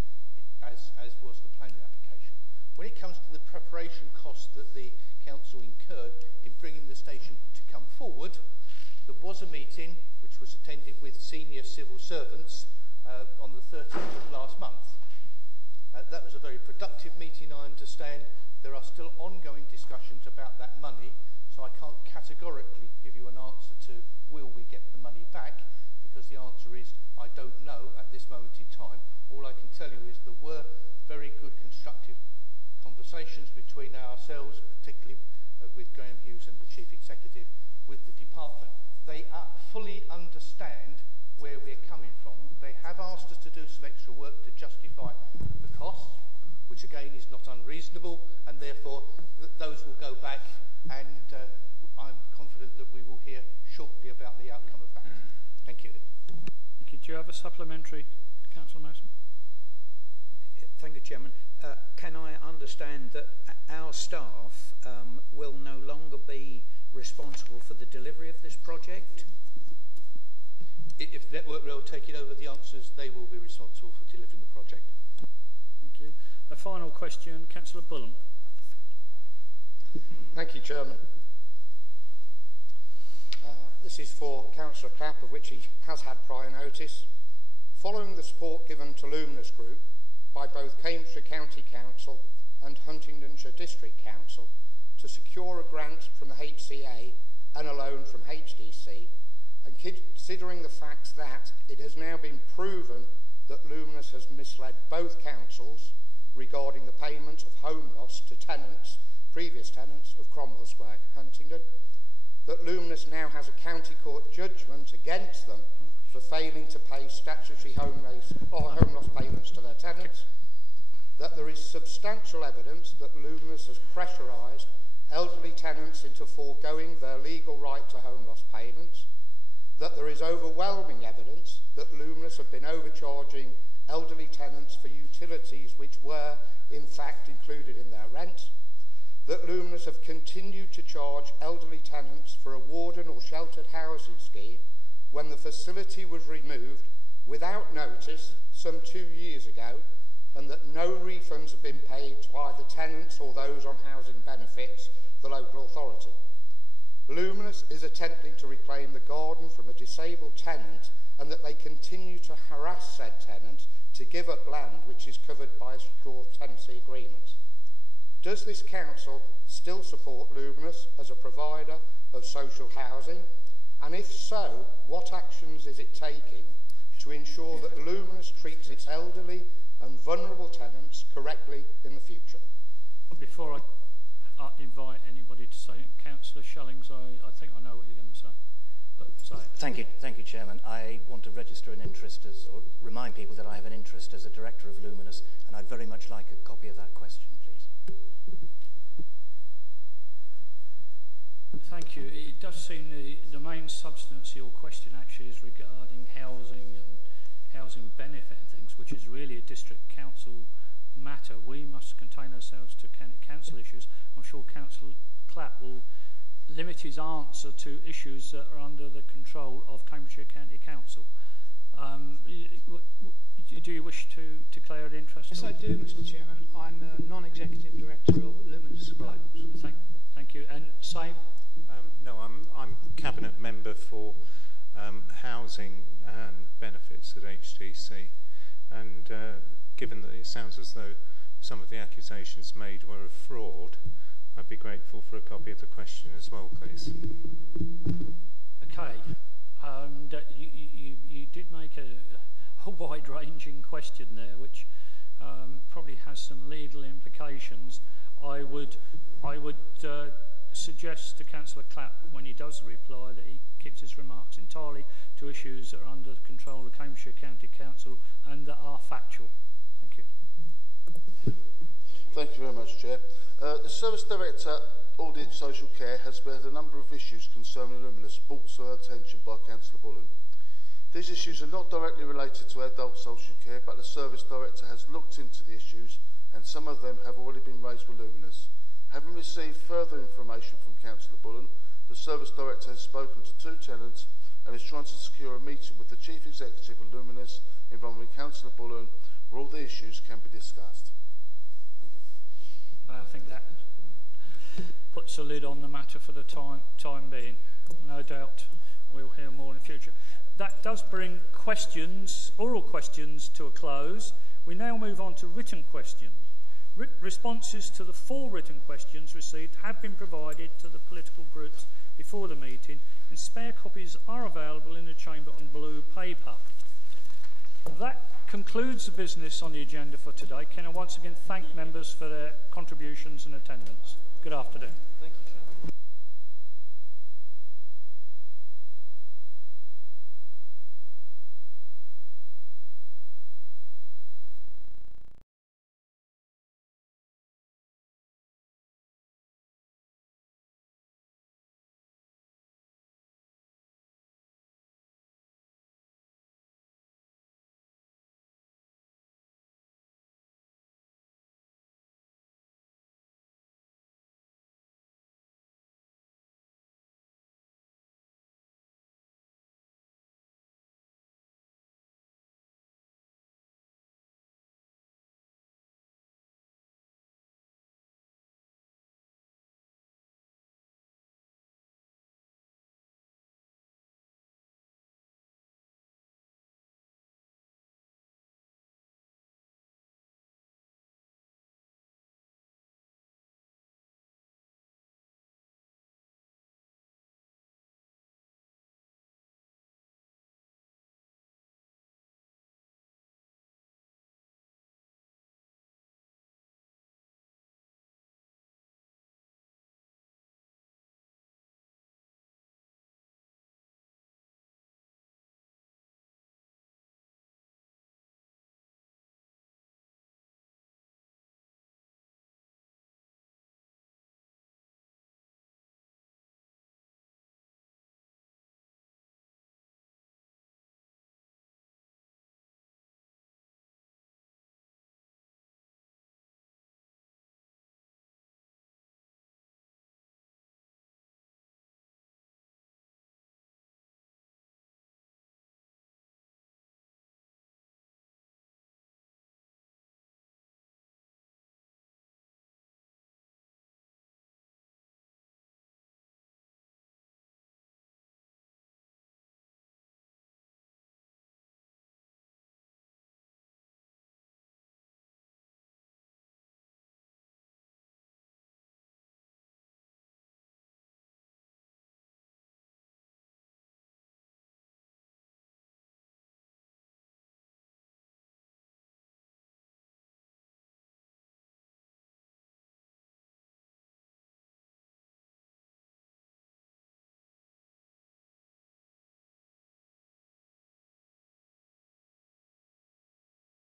as was the planning application. When it comes to the preparation costs that the council incurred in bringing the station to come forward, there was a meeting which was attended with senior civil servants on the 13th of last month. That was a very productive meeting, I understand. There are still ongoing discussions about that money, so I can't categorically give you an answer to will we get the money back, because the answer is I don't know at this moment in time. All I can tell you is there were very good constructive conversations between ourselves, particularly with Graham Hughes and the Chief Executive, with the department. They fully understand where we're coming from. They have asked us to do some extra work to justify the costs, which again is not unreasonable, and therefore those will go back, and I'm confident that we will hear shortly about the outcome of that. Thank you. Thank you. Do you have a supplementary, Councillor Mason? Thank you, Chairman. Can I understand that our staff will no longer be responsible for the delivery of this project? If Network Rail take it over, the answers, they will be responsible for delivering the project. Thank you. A final question, Councillor Bullen. Thank you, Chairman. This is for Councillor Clapp, of which he has had prior notice. Following the support given to Luminous Group by both Cambridgeshire County Council and Huntingdonshire District Council to secure a grant from the HCA and a loan from HDC, and considering the fact that it has now been proven that Luminous has misled both councils regarding the payment of home loss to tenants, previous tenants of Cromwell Square, Huntingdon, that Luminous now has a county court judgment against them for failing to pay statutory home loss payments to their tenants, that there is substantial evidence that Luminous has pressurised elderly tenants into foregoing their legal right to home loss payments, that there is overwhelming evidence that Luminous have been overcharging elderly tenants for utilities which were, in fact, included in their rent, that Luminous have continued to charge elderly tenants for a warden or sheltered housing scheme when the facility was removed without notice some 2 years ago, and that no refunds have been paid to either tenants or those on housing benefits, the local authority. Luminous is attempting to reclaim the garden from a disabled tenant, and that they continue to harass said tenant to give up land which is covered by a secure tenancy agreement. Does this council still support Luminous as a provider of social housing? And if so, what actions is it taking to ensure that Luminous treats its elderly and vulnerable tenants correctly in the future? Before I invite anybody to say it, Councillor Shellings, I think I know what you're going to say. But say it. Thank you, Chairman. I want to register an interest or remind people that I have an interest as a director of Luminous, and I'd very much like a copy of that question, please. Thank you. It does seem the main substance of your question actually is regarding housing and housing benefit and things, which is really a district council matter. We must contain ourselves to county council issues. I'm sure Councillor Clapp will limit his answer to issues that are under the control of Cambridgeshire County Council. Do you wish to declare an interest? Yes, I do, Mr. Chairman. I'm a non-executive director of Luminous. Right. Thank you. And same. No, I'm cabinet member for housing and benefits at HDC, and given that it sounds as though some of the accusations made were a fraud, I'd be grateful for a copy of the question as well, please. Okay. You did make a wide-ranging question there, which probably has some legal implications. I would suggest to Councillor Clapp, when he does reply, that he keeps his remarks entirely to issues that are under the control of Cambridgeshire County Council and that are factual. Thank you. Thank you very much, Chair. The Service Director, Audit Social Care, has had a number of issues concerning Luminous brought to her attention by Councillor Bullen. These issues are not directly related to adult social care, but the Service Director has looked into the issues, and some of them have already been raised with Luminous. Having received further information from Councillor Bullen, the Service Director has spoken to 2 tenants and is trying to secure a meeting with the Chief Executive of Luminous involving Councillor Bullen, where all the issues can be discussed. Thank you. I think that puts a lid on the matter for the time being. No doubt we'll hear more in the future. That does bring questions, oral questions, to a close. We now move on to written questions. Responses to the 4 written questions received have been provided to the political groups before the meeting, and spare copies are available in the chamber on blue paper. That concludes the business on the agenda for today. Can I once again thank members for their contributions and attendance. Good afternoon. Thank you, Chair.